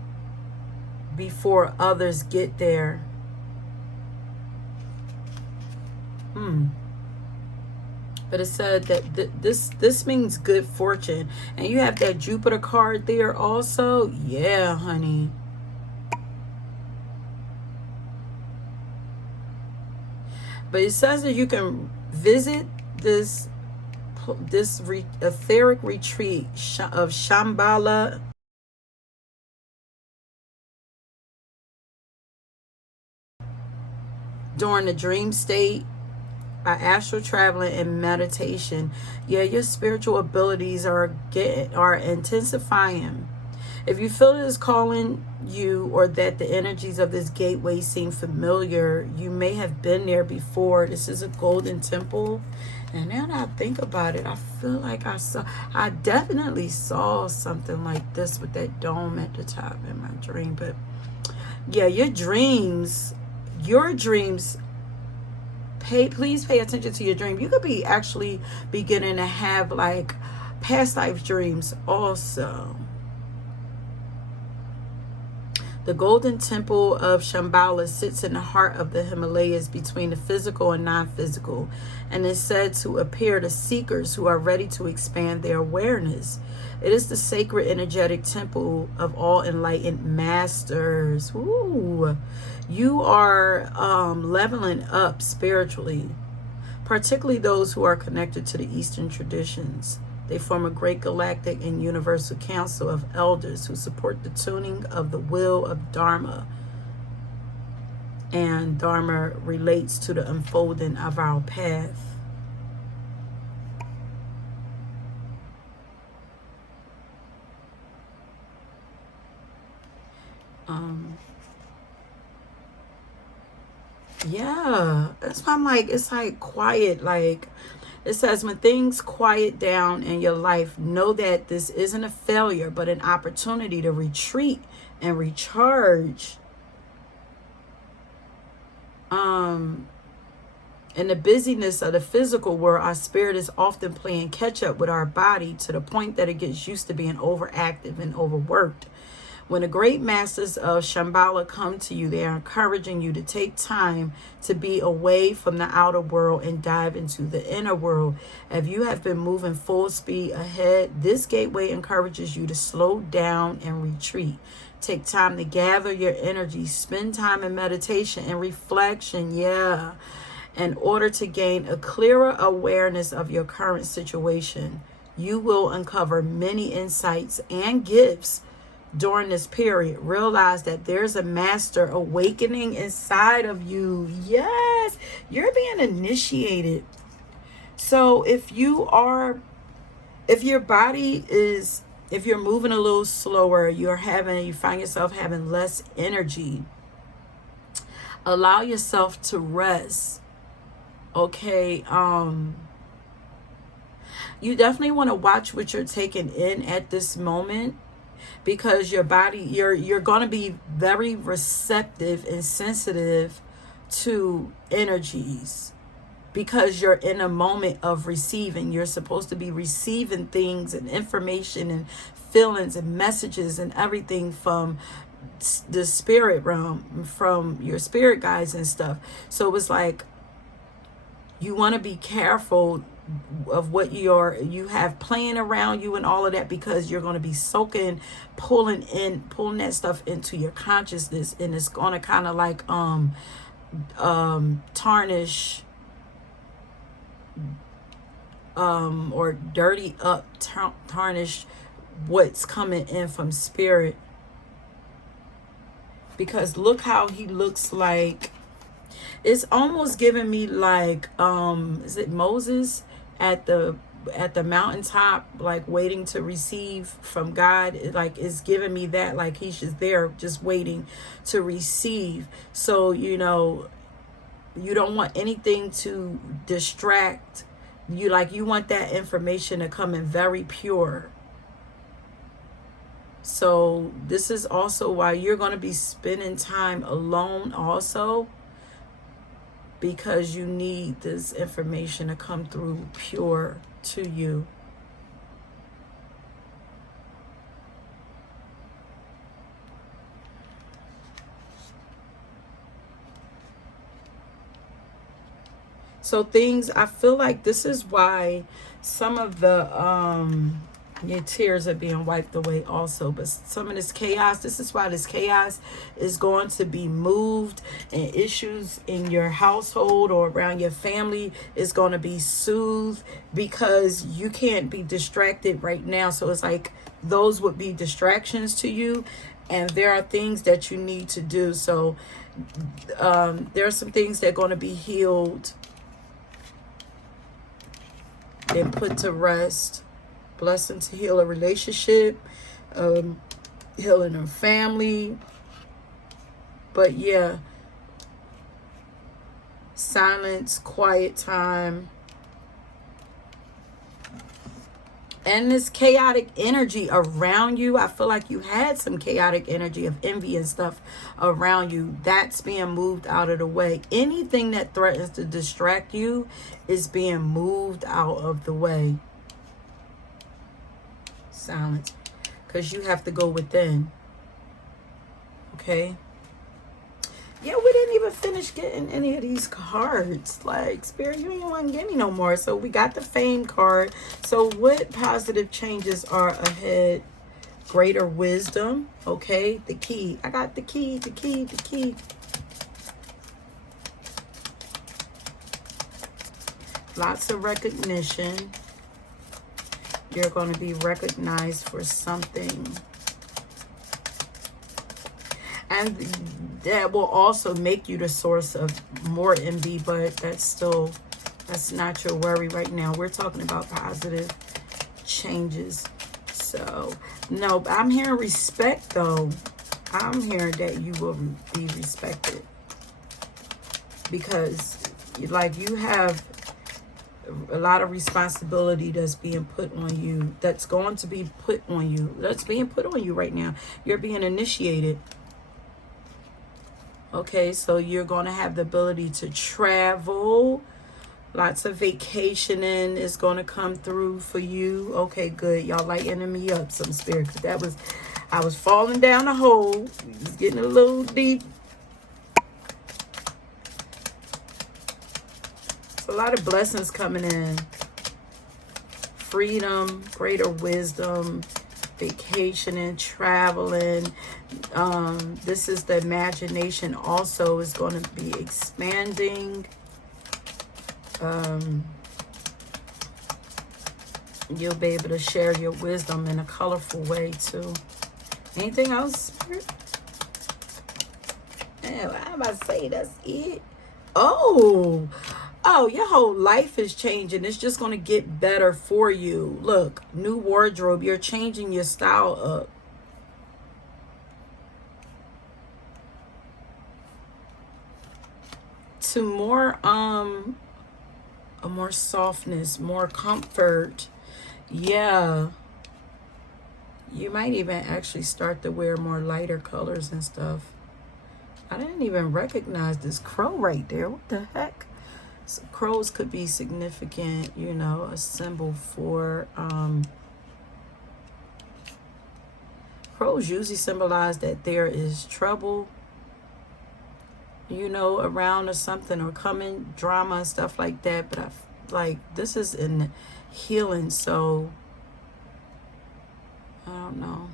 before others get there. But it said that this means good fortune. And you have that Jupiter card there also. Yeah, honey. But it says that you can visit this etheric retreat of Shambhala during the dream state by astral traveling and meditation. Yeah, your spiritual abilities are intensifying. If you feel it is calling you, or that the energies of this gateway seem familiar, you may have been there before. This is a golden temple. And now that I think about it, I feel like I definitely saw something like this with that dome at the top in my dream. But yeah, your dreams, please pay attention to your dream. You could be actually beginning to have like past life dreams also. The Golden Temple of Shambhala sits in the heart of the Himalayas between the physical and non-physical, and is said to appear to seekers who are ready to expand their awareness. It is the sacred energetic temple of all enlightened masters. Ooh. You are leveling up spiritually, particularly those who are connected to the Eastern traditions. They form a great galactic and universal council of elders who support the tuning of the will of Dharma. And Dharma relates to the unfolding of our path. Yeah, that's why I'm like, it's like quiet, like it says, when things quiet down in your life, know that this isn't a failure, but an opportunity to retreat and recharge. In the busyness of the physical world, our spirit is often playing catch up with our body to the point that it gets used to being overactive and overworked. When the great masters of Shambhala come to you, they are encouraging you to take time to be away from the outer world and dive into the inner world. If you have been moving full speed ahead, this gateway encourages you to slow down and retreat. Take time to gather your energy. Spend time in meditation and reflection. Yeah. In order to gain a clearer awareness of your current situation, you will uncover many insights and gifts during this period. Realize that there's a master awakening inside of you. Yes, you're being initiated. So if your body is, if you're moving a little slower, you find yourself having less energy, allow yourself to rest. Okay, you definitely want to watch what you're taking in at this moment, because your body, you're going to be very receptive and sensitive to energies, because you're in a moment of receiving. You're supposed to be receiving things and information and feelings and messages and everything from the spirit realm, from your spirit guides and stuff. So it's like, you want to be careful of what you have playing around you and all of that, because you're going to be pulling that stuff into your consciousness, and it's going to kind of like tarnish or dirty up, tarnish what's coming in from spirit. Because look how he looks like. It's almost giving me like, is it Moses at the mountaintop, like waiting to receive from God? It's giving me that, like he's just there, just waiting to receive. So, you don't want anything to distract you. Like, you want that information to come in very pure. So this is also why you're going to be spending time alone also, because you need this information to come through pure to you. So things, I feel like this is why some of the your tears are being wiped away also. But some of this chaos, this is why this chaos is going to be moved, and issues in your household or around your family is going to be soothed, because you can't be distracted right now. So it's like those would be distractions to you, and there are things that you need to do. So there are some things that are going to be healed and put to rest. Blessing to heal a relationship, healing a family. But yeah, silence, quiet time. And this chaotic energy around you, I feel like you had some chaotic energy of envy and stuff around you. That's being moved out of the way. Anything that threatens to distract you is being moved out of the way. Silence, because you have to go within. Okay. Yeah, we didn't even finish getting any of these cards. Like, Spirit, you ain't want to give me no more. So we got the Fame card. So what positive changes are ahead? Greater wisdom. Okay, the key. I got the key, the key, the key. Lots of recognition. You're going to be recognized for something. And that will also make you the source of more envy, but that's not your worry right now. We're talking about positive changes. So, no, I'm hearing respect, though. I'm hearing that you will be respected. Because, like, you have a lot of responsibility that's being put on you, that's going to be put on you, that's being put on you right now. You're being initiated. Okay, so you're going to have the ability to travel. Lots of vacationing is going to come through for you. Okay, good. Y'all lightening me up some, Spirit, because I was falling down a hole. It was getting a little deep. A lot of blessings coming in. Freedom, greater wisdom, vacationing, traveling. This is the imagination also is going to be expanding. You'll be able to share your wisdom in a colorful way too. Anything else, Spirit? Yeah, I'm about to say that's it. Oh, your whole life is changing. It's just going to get better for you. Look, new wardrobe. You're changing your style up. To more, a more softness, more comfort. Yeah. You might even actually start to wear more lighter colors and stuff. I didn't even recognize this crow right there. What the heck? So crows could be significant, you know, a symbol for, crows usually symbolize that there is trouble, you know, around or something, or coming, drama and stuff like that. But like, this is in healing, so I don't know.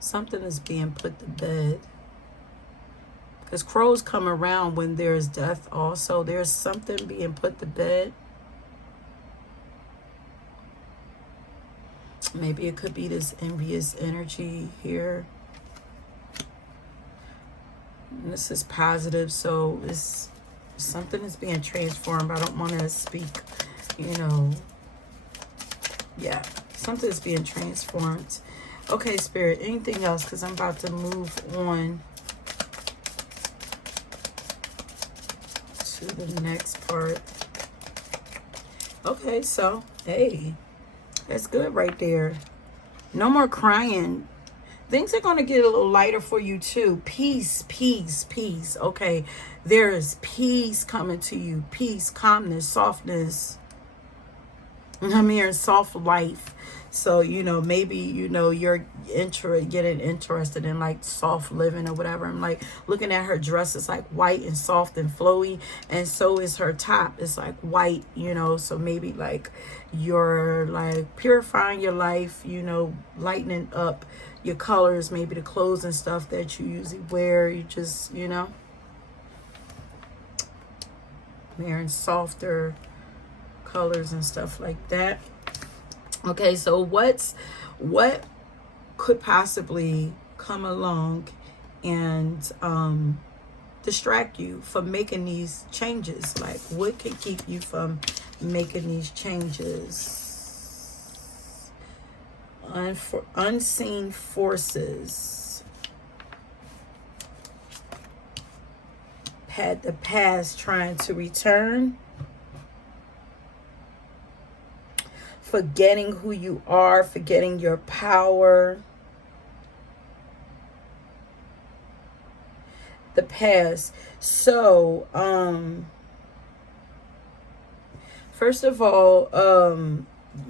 Something is being put to bed. Because crows come around when there's death also. There's something being put to bed. Maybe it could be this envious energy here. And this is positive, so it's something is being transformed. I don't want to speak, you know. Yeah, something is being transformed. Okay, Spirit, anything else? Because I'm about to move on to the next part. Okay, so, hey, that's good right there. No more crying. Things are going to get a little lighter for you too. Peace, peace, peace. Okay, there is peace coming to you. Peace, calmness, softness. I'm hearing soft life. So, you know, maybe, you know, you're getting interested in like soft living or whatever. I'm like looking at her dress. It's like white and soft and flowy. And so is her top. It's like white, you know. So maybe like you're like purifying your life, you know, lightening up your colors, maybe the clothes and stuff that you usually wear. You just, you know, wearing softer colors and stuff like that. Okay, so what could possibly come along and distract you from making these changes? Like, what can keep you from making these changes? Unseen forces. Had the past trying to return. Forgetting who you are, forgetting your power. The past. So, first of all,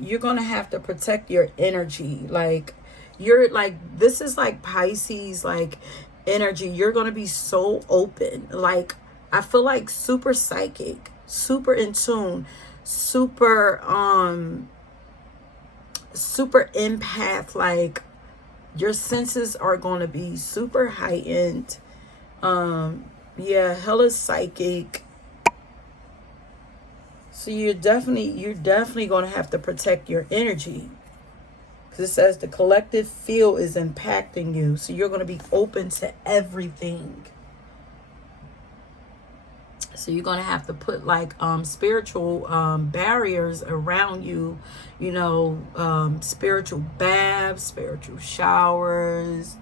you're going to have to protect your energy. Like, you're like, this is like Pisces, like energy. You're going to be so open. Like, I feel like super psychic, super in tune, super empath. Like, your senses are going to be super heightened. Yeah, hella psychic. So you're definitely going to have to protect your energy, because it says the collective field is impacting you. So you're going to be open to everything. So you're going to have to put like spiritual barriers around you, you know, spiritual baths, spiritual showers,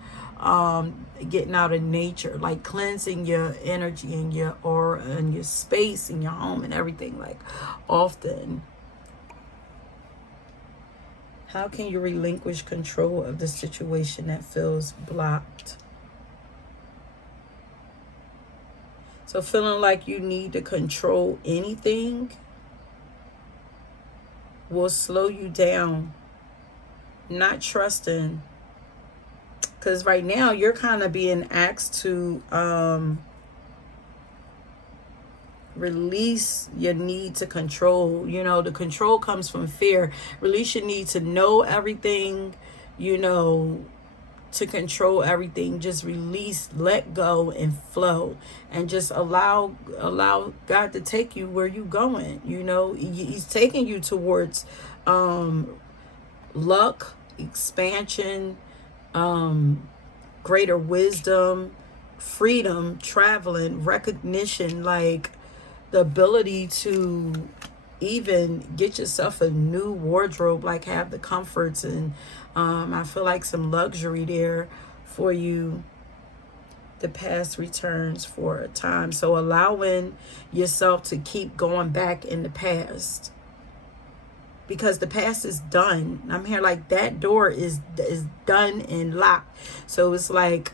getting out of nature, like cleansing your energy and your aura and your space in your home and everything, like often. How can you relinquish control of the situation that feels blocked? So feeling like you need to control anything will slow you down. Not trusting. Because right now you're kind of being asked to release your need to control. You know, the control comes from fear. Release your need to know everything, you know, to control everything. Just release, let go, and flow, and just allow God to take you where you're going. You know, he's taking you towards luck, expansion, greater wisdom, freedom, traveling, recognition, like the ability to even get yourself a new wardrobe, like have the comforts, and I feel like some luxury there for you. The past returns for a time. So allowing yourself to keep going back in the past, because the past is done. I'm here like that door is done and locked. So it's like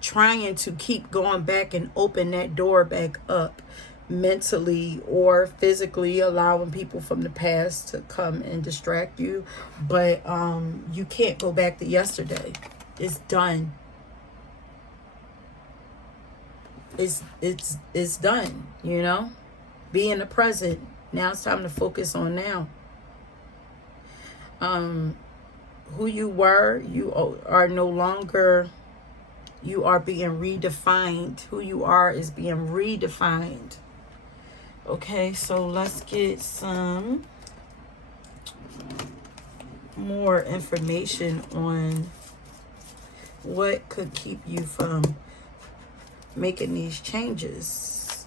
trying to keep going back and open that door back up, mentally or physically, allowing people from the past to come and distract you. But you can't go back to yesterday. It's done. It's done, you know. Be in the present. Now it's time to focus on now. Who you were, you are no longer. You are being redefined. Who you are is being redefined. Okay, so let's get some more information on what could keep you from making these changes.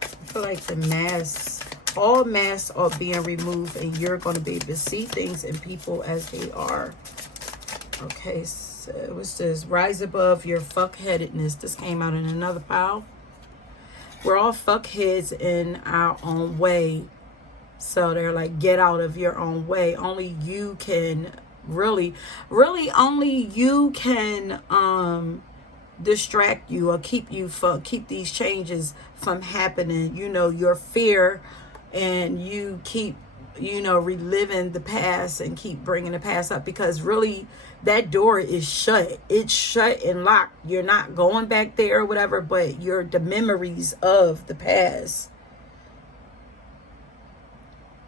I feel like the masks, all masks are being removed, and you're going to be able to see things and people as they are. Okay, so it says rise above your fuckheadedness. This came out in another pile. We're all fuckheads in our own way. So they're like, get out of your own way. Only you can really only you can distract you or keep these changes from happening. You know, your fear and you keep, you know, reliving the past and keep bringing the past up, because really that door is shut. It's shut and locked. You're not going back there or whatever, but the memories of the past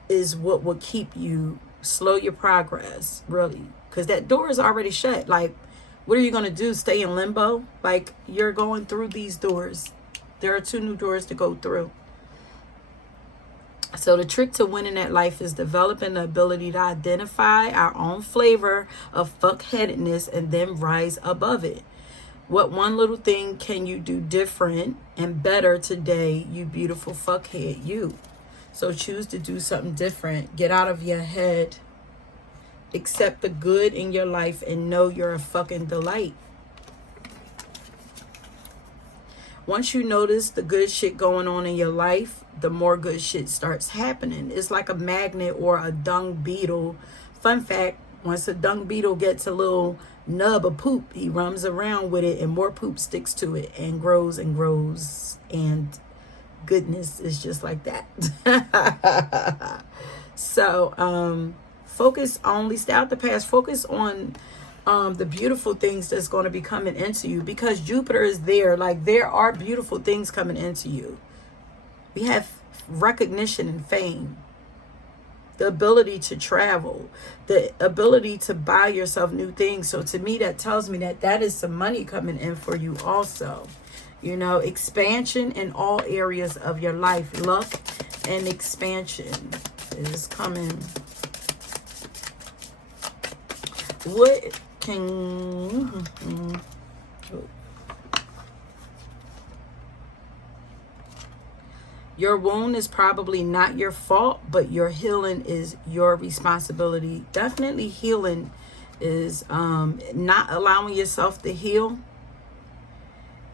is what will keep you, slow your progress, really, because that door is already shut. Like, what are you going to do? Stay in limbo? Like, you're going through these doors. There are 2 new doors to go through. So the trick to winning at life is developing the ability to identify our own flavor of fuckheadedness and then rise above it. What one little thing can you do different and better today, you beautiful fuckhead, you? So choose to do something different. Get out of your head. Accept the good in your life and know you're a fucking delight. Once you notice the good shit going on in your life, the more good shit starts happening. It's like a magnet or a dung beetle. Fun fact, once a dung beetle gets a little nub of poop, he runs around with it and more poop sticks to it and grows and grows. And goodness is just like that. So, focus only, stay out the past. Focus on the beautiful things that's going to be coming into you, because Jupiter is there. Like, there are beautiful things coming into you. We have recognition and fame, the ability to travel, the ability to buy yourself new things. So to me, that tells me that that is some money coming in for you also. You know, expansion in all areas of your life. Luck and expansion is coming. What can... Your wound is probably not your fault, but your healing is your responsibility. Definitely healing is not allowing yourself to heal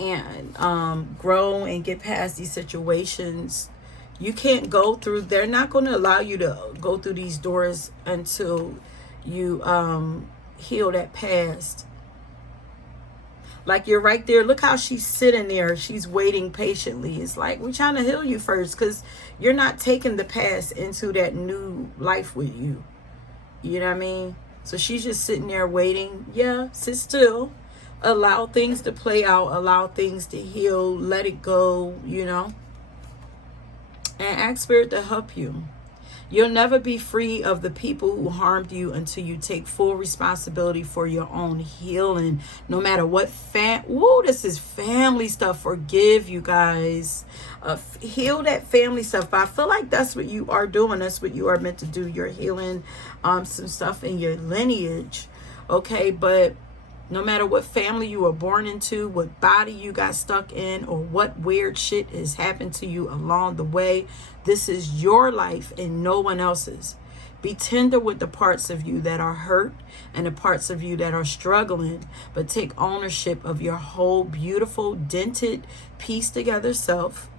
and grow and get past these situations. You can't go through, they're not going to allow you to go through these doors until you heal that past. Like, you're right there. Look how she's sitting there. She's waiting patiently. It's like, we're trying to heal you first, because you're not taking the past into that new life with you. You know what I mean? So she's just sitting there waiting. Yeah, sit still. Allow things to play out. Allow things to heal. Let it go, you know. And ask Spirit to help you. You'll never be free of the people who harmed you until you take full responsibility for your own healing. No matter what this is family stuff. Forgive, you guys. Heal that family stuff. But I feel like that's what you are doing. That's what you are meant to do. You're healing some stuff in your lineage. Okay, but no matter what family you were born into, what body you got stuck in, or what weird shit has happened to you along the way, this is your life and no one else's. Be tender with the parts of you that are hurt and the parts of you that are struggling, but take ownership of your whole beautiful, dented, pieced together self.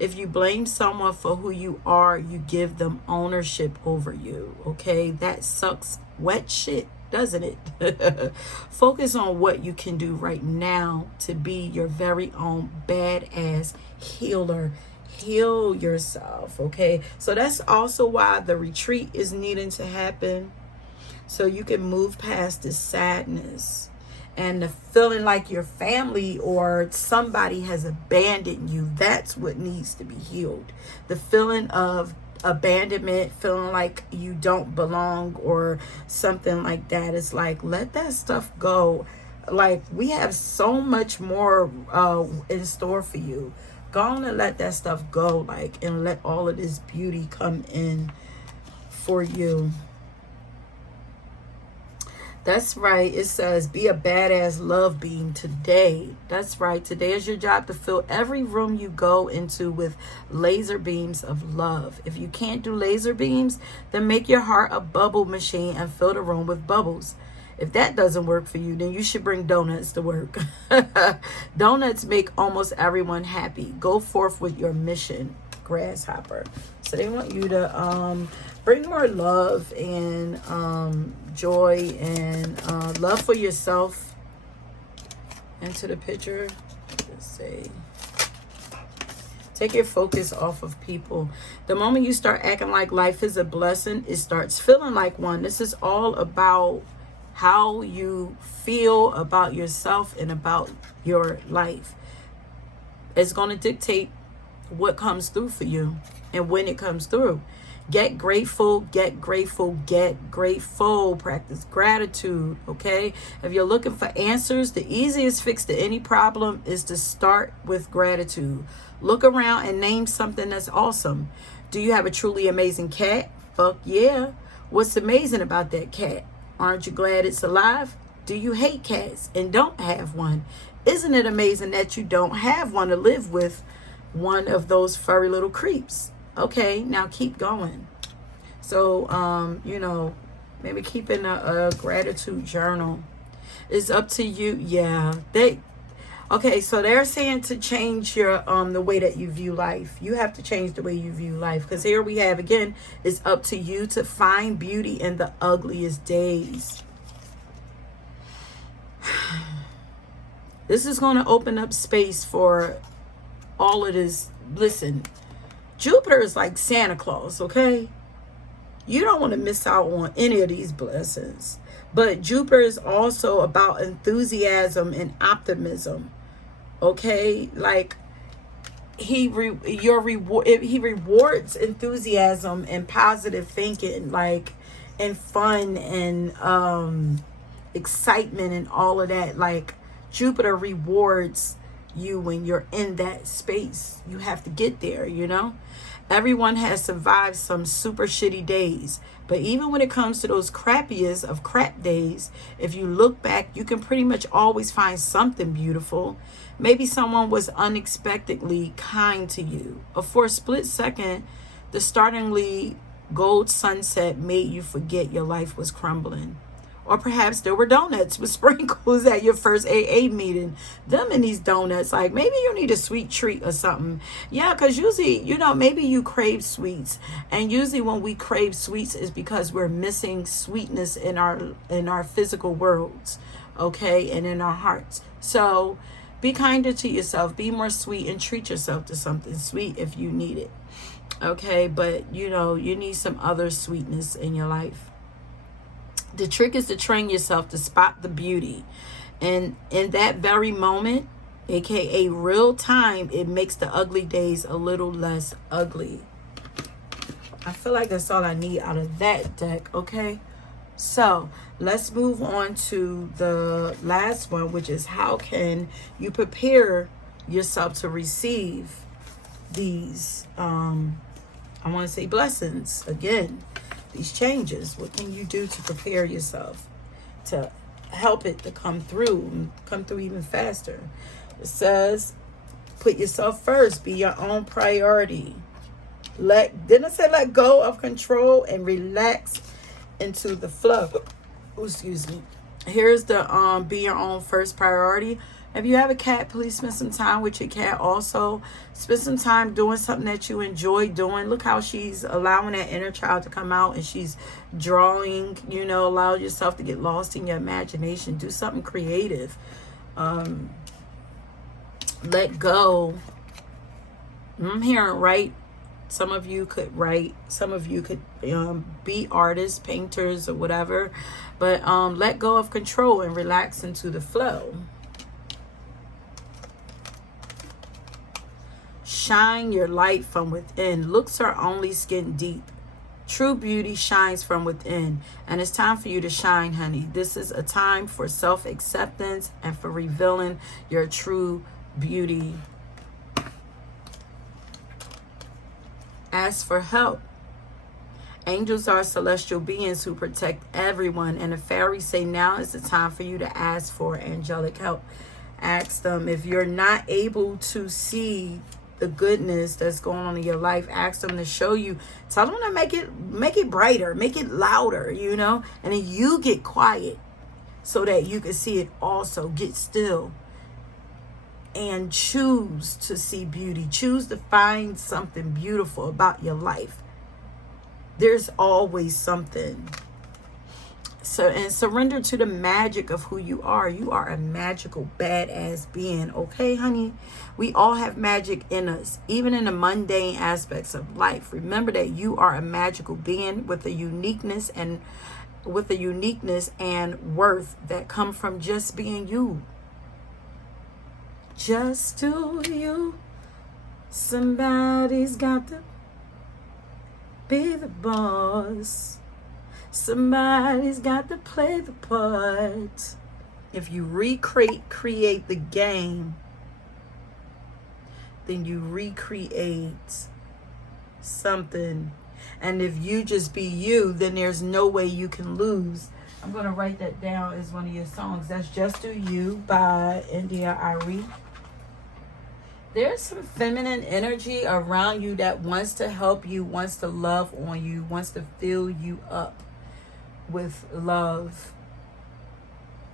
If you blame someone for who you are, you give them ownership over you. Okay, that sucks wet shit, doesn't it? Focus on what you can do right now to be your very own badass healer. Heal yourself, okay? So that's also why the retreat is needing to happen, so you can move past this sadness and the feeling like your family or somebody has abandoned you. That's what needs to be healed. The feeling of abandonment, feeling like you don't belong or something like that. It's like, let that stuff go. Like, we have so much more in store for you. Go on and let that stuff go, like, and let all of this beauty come in for you. That's right. It says, be a badass love beam today. That's right. Today is your job to fill every room you go into with laser beams of love. If you can't do laser beams, then make your heart a bubble machine and fill the room with bubbles. If that doesn't work for you, then you should bring donuts to work. Donuts make almost everyone happy. Go forth with your mission, grasshopper. So they want you to bring more love and joy and love for yourself into the picture. Let's see. Take your focus off of people. The moment you start acting like life is a blessing, it starts feeling like one. This is all about how you feel about yourself and about your life. It's going to dictate what comes through for you and when it comes through. Get grateful, get grateful, get grateful. Practice gratitude, okay? If you're looking for answers, the easiest fix to any problem is to start with gratitude. Look around and name something that's awesome. Do you have a truly amazing cat? Fuck yeah. What's amazing about that cat? Aren't you glad it's alive? Do you hate cats and don't have one? Isn't it amazing that you don't have one to live with one of those furry little creeps? Okay, now keep going. So, you know, maybe keeping a gratitude journal is up to you. Yeah, okay, so they're saying to change your the way that you view life. You have to change the way you view life, because here we have, again, it's up to you to find beauty in the ugliest days. This is going to open up space for all of this. Listen, Jupiter is like Santa Claus, okay? You don't want to miss out on any of these blessings. But Jupiter is also about enthusiasm and optimism, okay? Like, he rewards enthusiasm and positive thinking, like, and fun and excitement and all of that. Like, Jupiter rewards you when you're in that space. You have to get there, you know? Everyone has survived some super shitty days, but even when it comes to those crappiest of crap days, if you look back, you can pretty much always find something beautiful. Maybe someone was unexpectedly kind to you, or for a split second, the startlingly gold sunset made you forget your life was crumbling. Or perhaps there were donuts with sprinkles at your first AA meeting. Them and these donuts, like, maybe you need a sweet treat or something. Yeah, because usually, you know, maybe you crave sweets. And usually when we crave sweets is because we're missing sweetness in our physical worlds, okay, and in our hearts. So be kinder to yourself. Be more sweet and treat yourself to something sweet if you need it, okay? But, you know, you need some other sweetness in your life. The trick is to train yourself to spot the beauty. And in that very moment, aka real time, it makes the ugly days a little less ugly. I feel like that's all I need out of that deck, okay? So let's move on to the last one, which is how can you prepare yourself to receive these, I want to say blessings again. These changes. What can you do to prepare yourself to help it to come through even faster? It says, put yourself first. Be your own priority. Didn't I say let go of control and relax into the flow? Oh, excuse me. Here's the be your own first priority. If you have a cat, please spend some time with your cat. Also, spend some time doing something that you enjoy doing. Look how she's allowing that inner child to come out, and she's drawing, you know, allow yourself to get lost in your imagination. Do something creative. Let go. I'm hearing write. Some of you could write. Some of you could be artists, painters, or whatever. But let go of control and relax into the flow. Shine your light from within. Looks are only skin deep. True beauty shines from within. And it's time for you to shine, honey. This is a time for self-acceptance and for revealing your true beauty. Ask for help. Angels are celestial beings who protect everyone. And the fairies say now is the time for you to ask for angelic help. Ask them. If you're not able to see the goodness that's going on in your life, ask them to show you. Tell them to make it brighter, make it louder, you know, and then you get quiet so that you can see it also. Get still and choose to see beauty. Choose to find something beautiful about your life. There's always something. So, and surrender to the magic of who you are. You are a magical, badass being. Okay, honey? We all have magic in us, even in the mundane aspects of life. Remember that you are a magical being with a uniqueness and worth that come from just being you. Just do you. Somebody's got to be the boss. Somebody's got to play the part. If you create the game, then you recreate something. And if you just be you, then there's no way you can lose. I'm going to write that down as one of your songs. That's Just Do You by India Ari. There's some feminine energy around you that wants to help you, wants to love on you, wants to fill you up with love.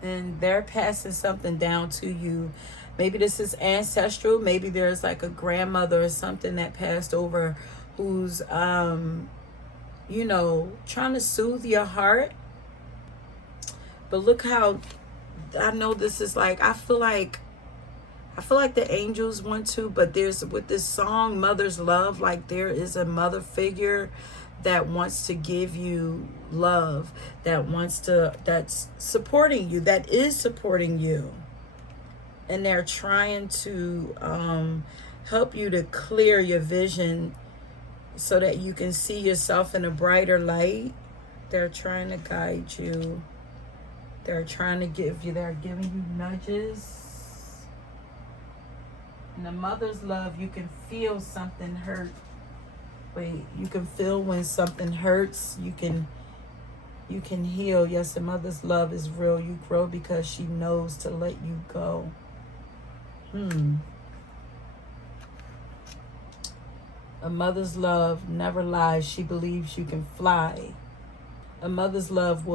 And they're passing something down to you. Maybe this is ancestral. Maybe there's like a grandmother or something that passed over who's, you know, trying to soothe your heart. But look how, I know this is like, I feel like the angels want to, but there's, with this song, Mother's Love, like there is a mother figure that wants to give you love, that's supporting you, that is supporting you. And they're trying to help you to clear your vision so that you can see yourself in a brighter light. They're trying to guide you. They're trying to they're giving you nudges. In the mother's love, you can feel something hurt. Wait, you can feel when something hurts. You can heal. Yes, the mother's love is real. You grow because she knows to let you go. A mother's love never lies. She believes you can fly. A mother's love,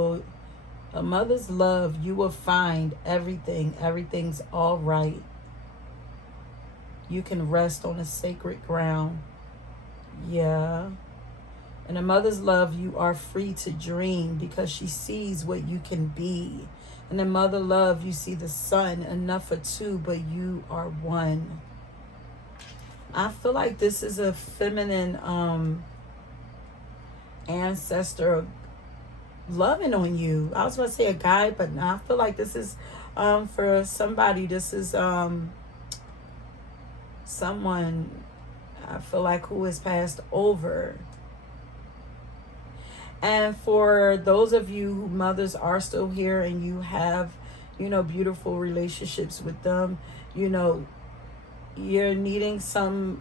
you will find everything. Everything's all right. You can rest on a sacred ground. Yeah. In a mother's love, you are free to dream because she sees what you can be. In a mother love, you see the sun, enough for two, but you are one. I feel like this is a feminine ancestor loving on you. I was going to say a guy, but I feel like this is for somebody. This is someone, I feel like, who has passed over. And for those of you who mothers are still here and you have, you know, beautiful relationships with them, you know, you're needing some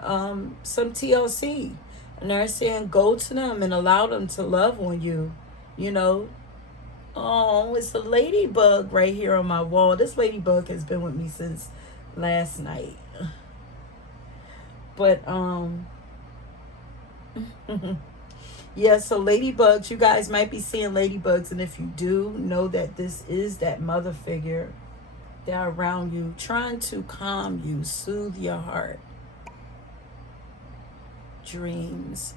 TLC. And they're saying go to them and allow them to love on you, you know. Oh, it's a ladybug right here on my wall. This ladybug has been with me since last night. But yeah, so ladybugs, you guys might be seeing ladybugs, and if you do, know that this is that mother figure. They're around you, trying to calm you, soothe your heart. Dreams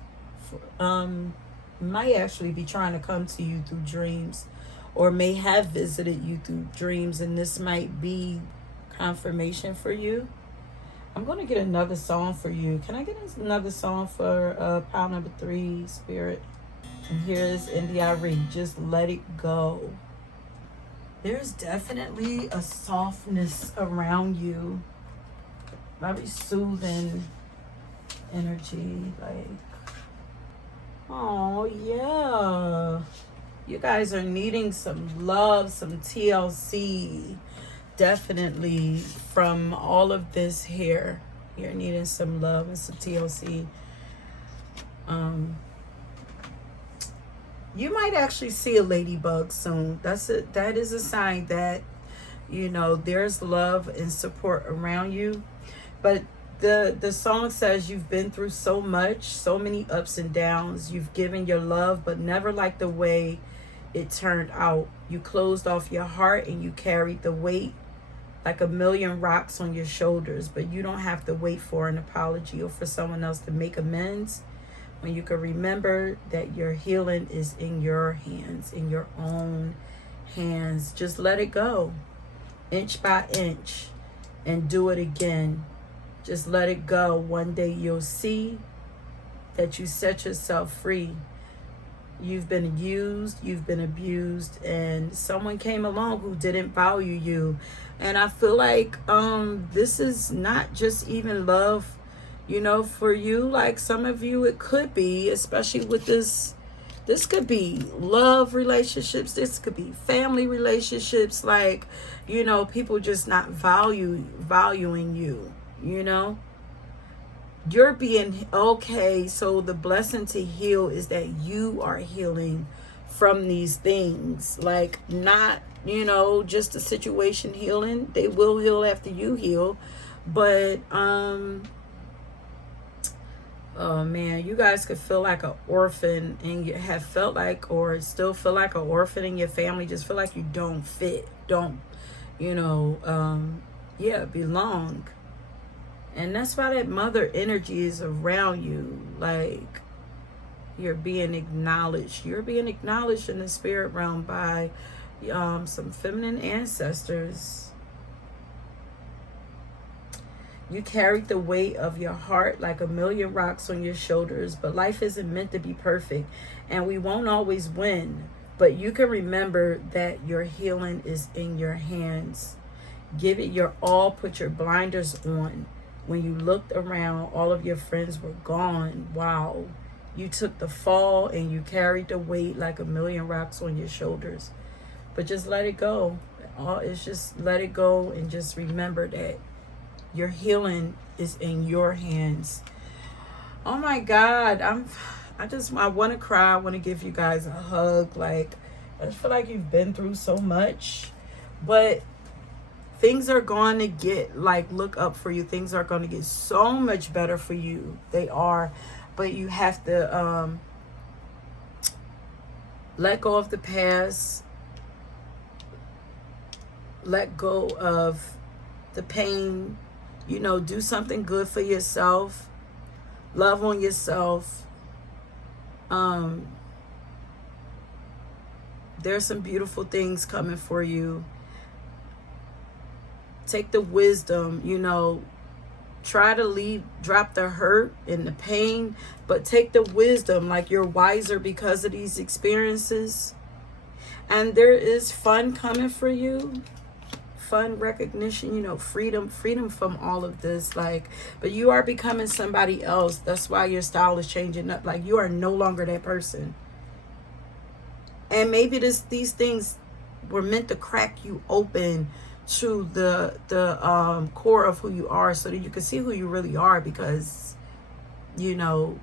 might actually be trying to come to you through dreams, or may have visited you through dreams, and this might be confirmation for you. I'm going to get another song for you. Can I get another song for pile number 3, Spirit? And here's India Ari, Just Let It Go. There's definitely a softness around you. Very soothing energy. Like, oh, yeah. You guys are needing some love, some TLC. Definitely from all of this here. You're needing some love and some TLC. You might actually see a ladybug soon. That is a sign that, you know, there's love and support around you. But the song says you've been through so much, so many ups and downs. You've given your love, but never like the way it turned out. You closed off your heart and you carried the weight like a million rocks on your shoulders, but you don't have to wait for an apology or for someone else to make amends. when you can remember that your healing is in your hands, in your own hands. Just let it go, inch by inch, and do it again. Just let it go. One day you'll see that you set yourself free. You've been used, you've been abused, and someone came along who didn't value you. And I feel like this is not just even love, you know, for you. Like some of you, it could be, especially with this could be love relationships, this could be family relationships, like, you know, people just not valuing you, you know. You're being okay. So the blessing to heal is that you are healing from these things. Like, not, you know, just the situation healing. They will heal after you heal. But oh man, you guys could feel like an orphan, and you have felt like, or still feel like an orphan in your family. Just feel like you don't fit, don't, you know, yeah, belong. And that's why that mother energy is around you. Like, you're being acknowledged. You're being acknowledged in the spirit realm by some feminine ancestors. You carried the weight of your heart like a million rocks on your shoulders. But life isn't meant to be perfect. And we won't always win. But you can remember that your healing is in your hands. Give it your all. Put your blinders on. When you looked around, all of your friends were gone. Wow. You took the fall and you carried the weight like a million rocks on your shoulders. But just let it go. It's just let it go, and just remember that your healing is in your hands. Oh my God. I want to cry. I want to give you guys a hug. Like, I just feel like you've been through so much. But things are going to get, like, look up for you. Things are going to get so much better for you. They are. But you have to let go of the past. Let go of the pain. You know, do something good for yourself. Love on yourself. There's some beautiful things coming for you. Take the wisdom, you know, try to drop the hurt and the pain, but take the wisdom. Like, you're wiser because of these experiences. And there is fun coming for you. Fun, recognition, you know, freedom from all of this. Like, but you are becoming somebody else. That's why your style is changing up. Like, you are no longer that person. And maybe these things were meant to crack you open to the core of who you are, so that you can see who you really are. Because, you know,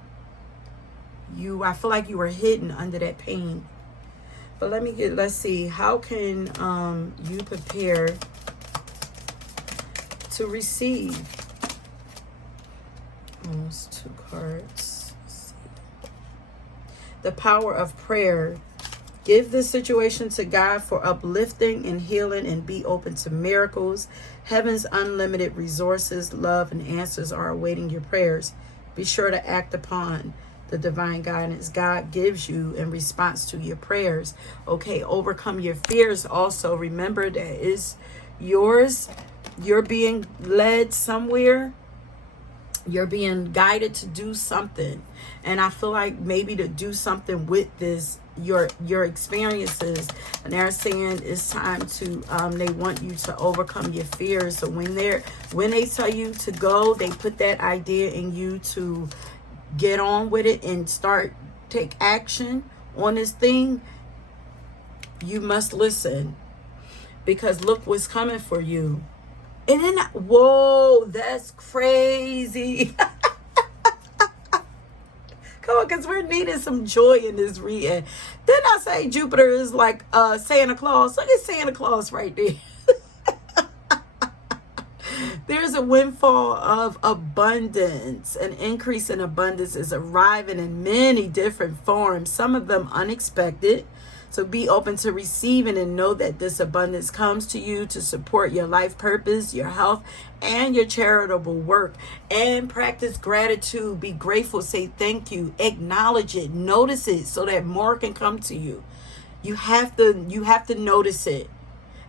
I feel like you were hidden under that pain. But let's see, how can you prepare to receive? Almost 2 cards. Let's see. The power of prayer. Give this situation to God for uplifting and healing, and be open to miracles. Heaven's unlimited resources, love, and answers are awaiting your prayers. Be sure to act upon the divine guidance God gives you in response to your prayers. Okay, overcome your fears also. Remember that it's yours. You're being led somewhere. You're being guided to do something. And I feel like maybe to do something with this, your experiences, and they're saying it's time to they want you to overcome your fears. So when they tell you to go, they put that idea in you to get on with it and take action on this thing. You must listen, because look what's coming for you. And then, whoa, that's crazy. Come on, because we're needing some joy in this reading. Then I say Jupiter is like Santa Claus. Look at Santa Claus right there. There's a windfall of abundance. An increase in abundance is arriving in many different forms. Some of them unexpected. So be open to receiving and know that this abundance comes to you to support your life purpose, your health, and your charitable work. And practice gratitude. Be grateful. Say thank you. Acknowledge it. Notice it so that more can come to you. You have to notice it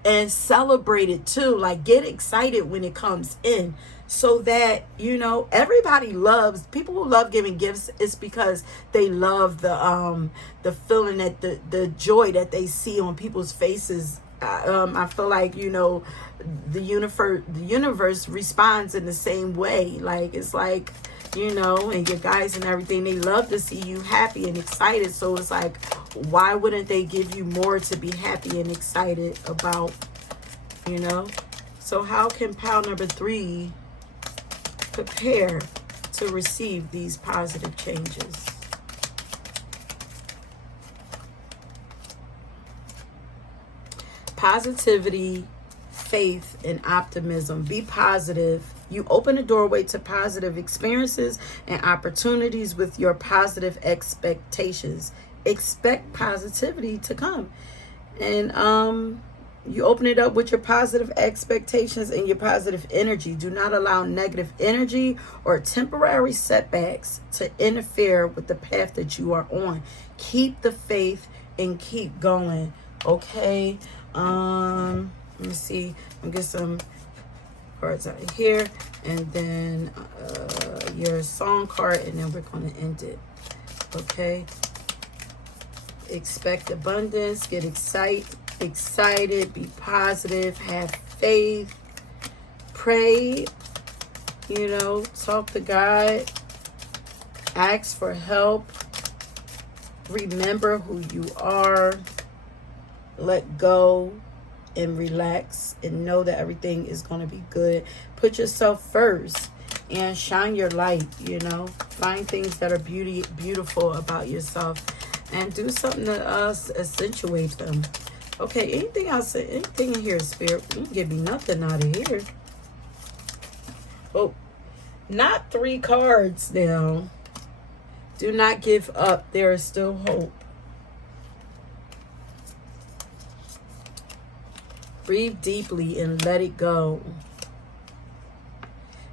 and celebrate it too. Like, get excited when it comes in, so that, you know, everybody loves, people who love giving gifts is because they love the feeling, that the joy that they see on people's faces. I feel like, you know, the universe responds in the same way. Like, it's like, you know, and your guys and everything, they love to see you happy and excited. So it's like, why wouldn't they give you more to be happy and excited about, you know? So how can pile number 3 prepare to receive these positive changes? Positivity, faith, and optimism. Be positive. You open a doorway to positive experiences and opportunities with your positive expectations. Expect positivity to come. And you open it up with your positive expectations and your positive energy. Do not allow negative energy or temporary setbacks to interfere with the path that you are on. Keep the faith and keep going. Okay. Let me see. I'll get some cards out of here, and then your song card, and then we're going to end it. Okay. Expect abundance. Get excited, be positive, have faith, pray, you know, talk to God, ask for help, remember who you are, let go and relax, and know that everything is going to be good. Put yourself first and shine your light, you know, find things that are beautiful about yourself, and do something to accentuate them. Okay, anything else? Anything in here, Spirit? You can give me nothing out of here. Oh, not 3 cards now. Do not give up. There is still hope. Breathe deeply and let it go.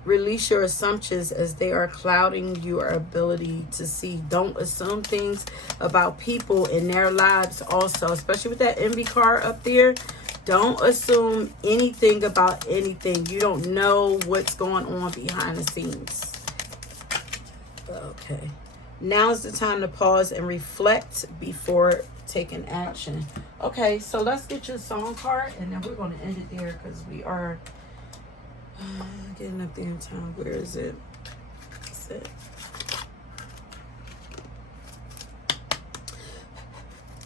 Release your assumptions as they are clouding your ability to see. Don't assume things about people in their lives also, especially with that envy card up there. Don't assume anything about anything. You don't know what's going on behind the scenes. Okay. Now is the time to pause and reflect before taking action. Okay, so let's get your song card, and then we're going to end it there because we are getting up there in time. Where is it? That's it.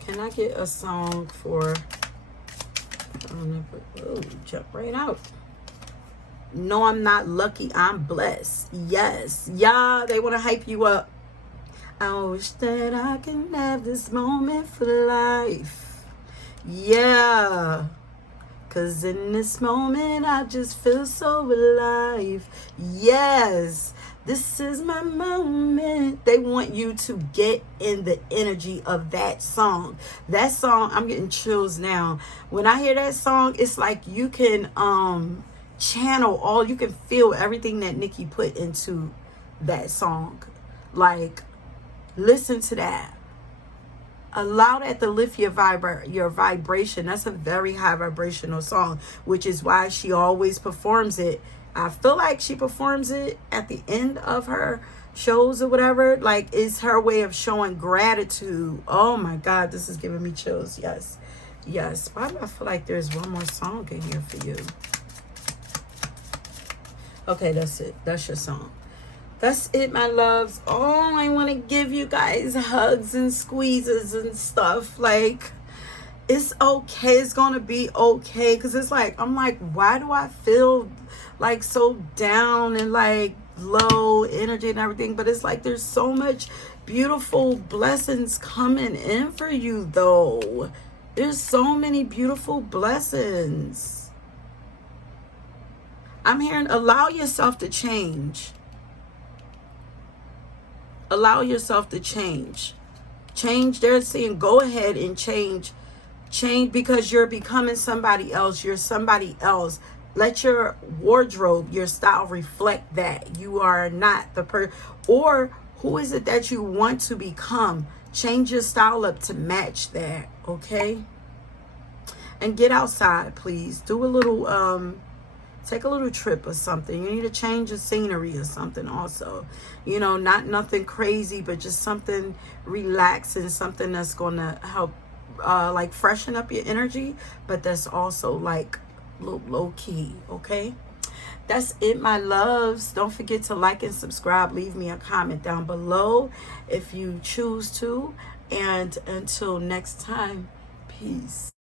Can I get a song for... Oh, jump right out. No, I'm not lucky. I'm blessed. Yes. Yeah, they want to hype you up. I wish that I can have this moment for life. Yeah. Cause in this moment, I just feel so alive. Yes, this is my moment. They want you to get in the energy of that song. That song, I'm getting chills now. When I hear that song, it's like you can channel all, you can feel everything that Nikki put into that song. Like, listen to that. Allow that to lift your vibration. That's a very high vibrational song, which is why she always performs it. I feel like she performs it at the end of her shows or whatever. Like, it's her way of showing gratitude. Oh my God, this is giving me chills. Yes. Yes. Why do I feel like there's one more song in here for you? Okay, that's it. That's your song. That's it, my loves. Oh, I want to give you guys hugs and squeezes and stuff. Like, it's okay. It's going to be okay. Because it's like, I'm like, why do I feel like so down and like low energy and everything? But it's like, there's so much beautiful blessings coming in for you, though. There's so many beautiful blessings. I'm hearing, allow yourself to change. Allow yourself to change. Change. They're saying go ahead and change because you're becoming somebody else. You're somebody else. Let your wardrobe, your style reflect that. You are not the or who is it that you want to become? Change your style up to match that, okay? And get outside, please. Do a little take a little trip or something. You need to change of scenery or something also. You know, not nothing crazy, but just something relaxing, something that's going to help like freshen up your energy, but that's also like low key, okay? That's it, my loves. Don't forget to like and subscribe. Leave me a comment down below if you choose to. And until next time, peace.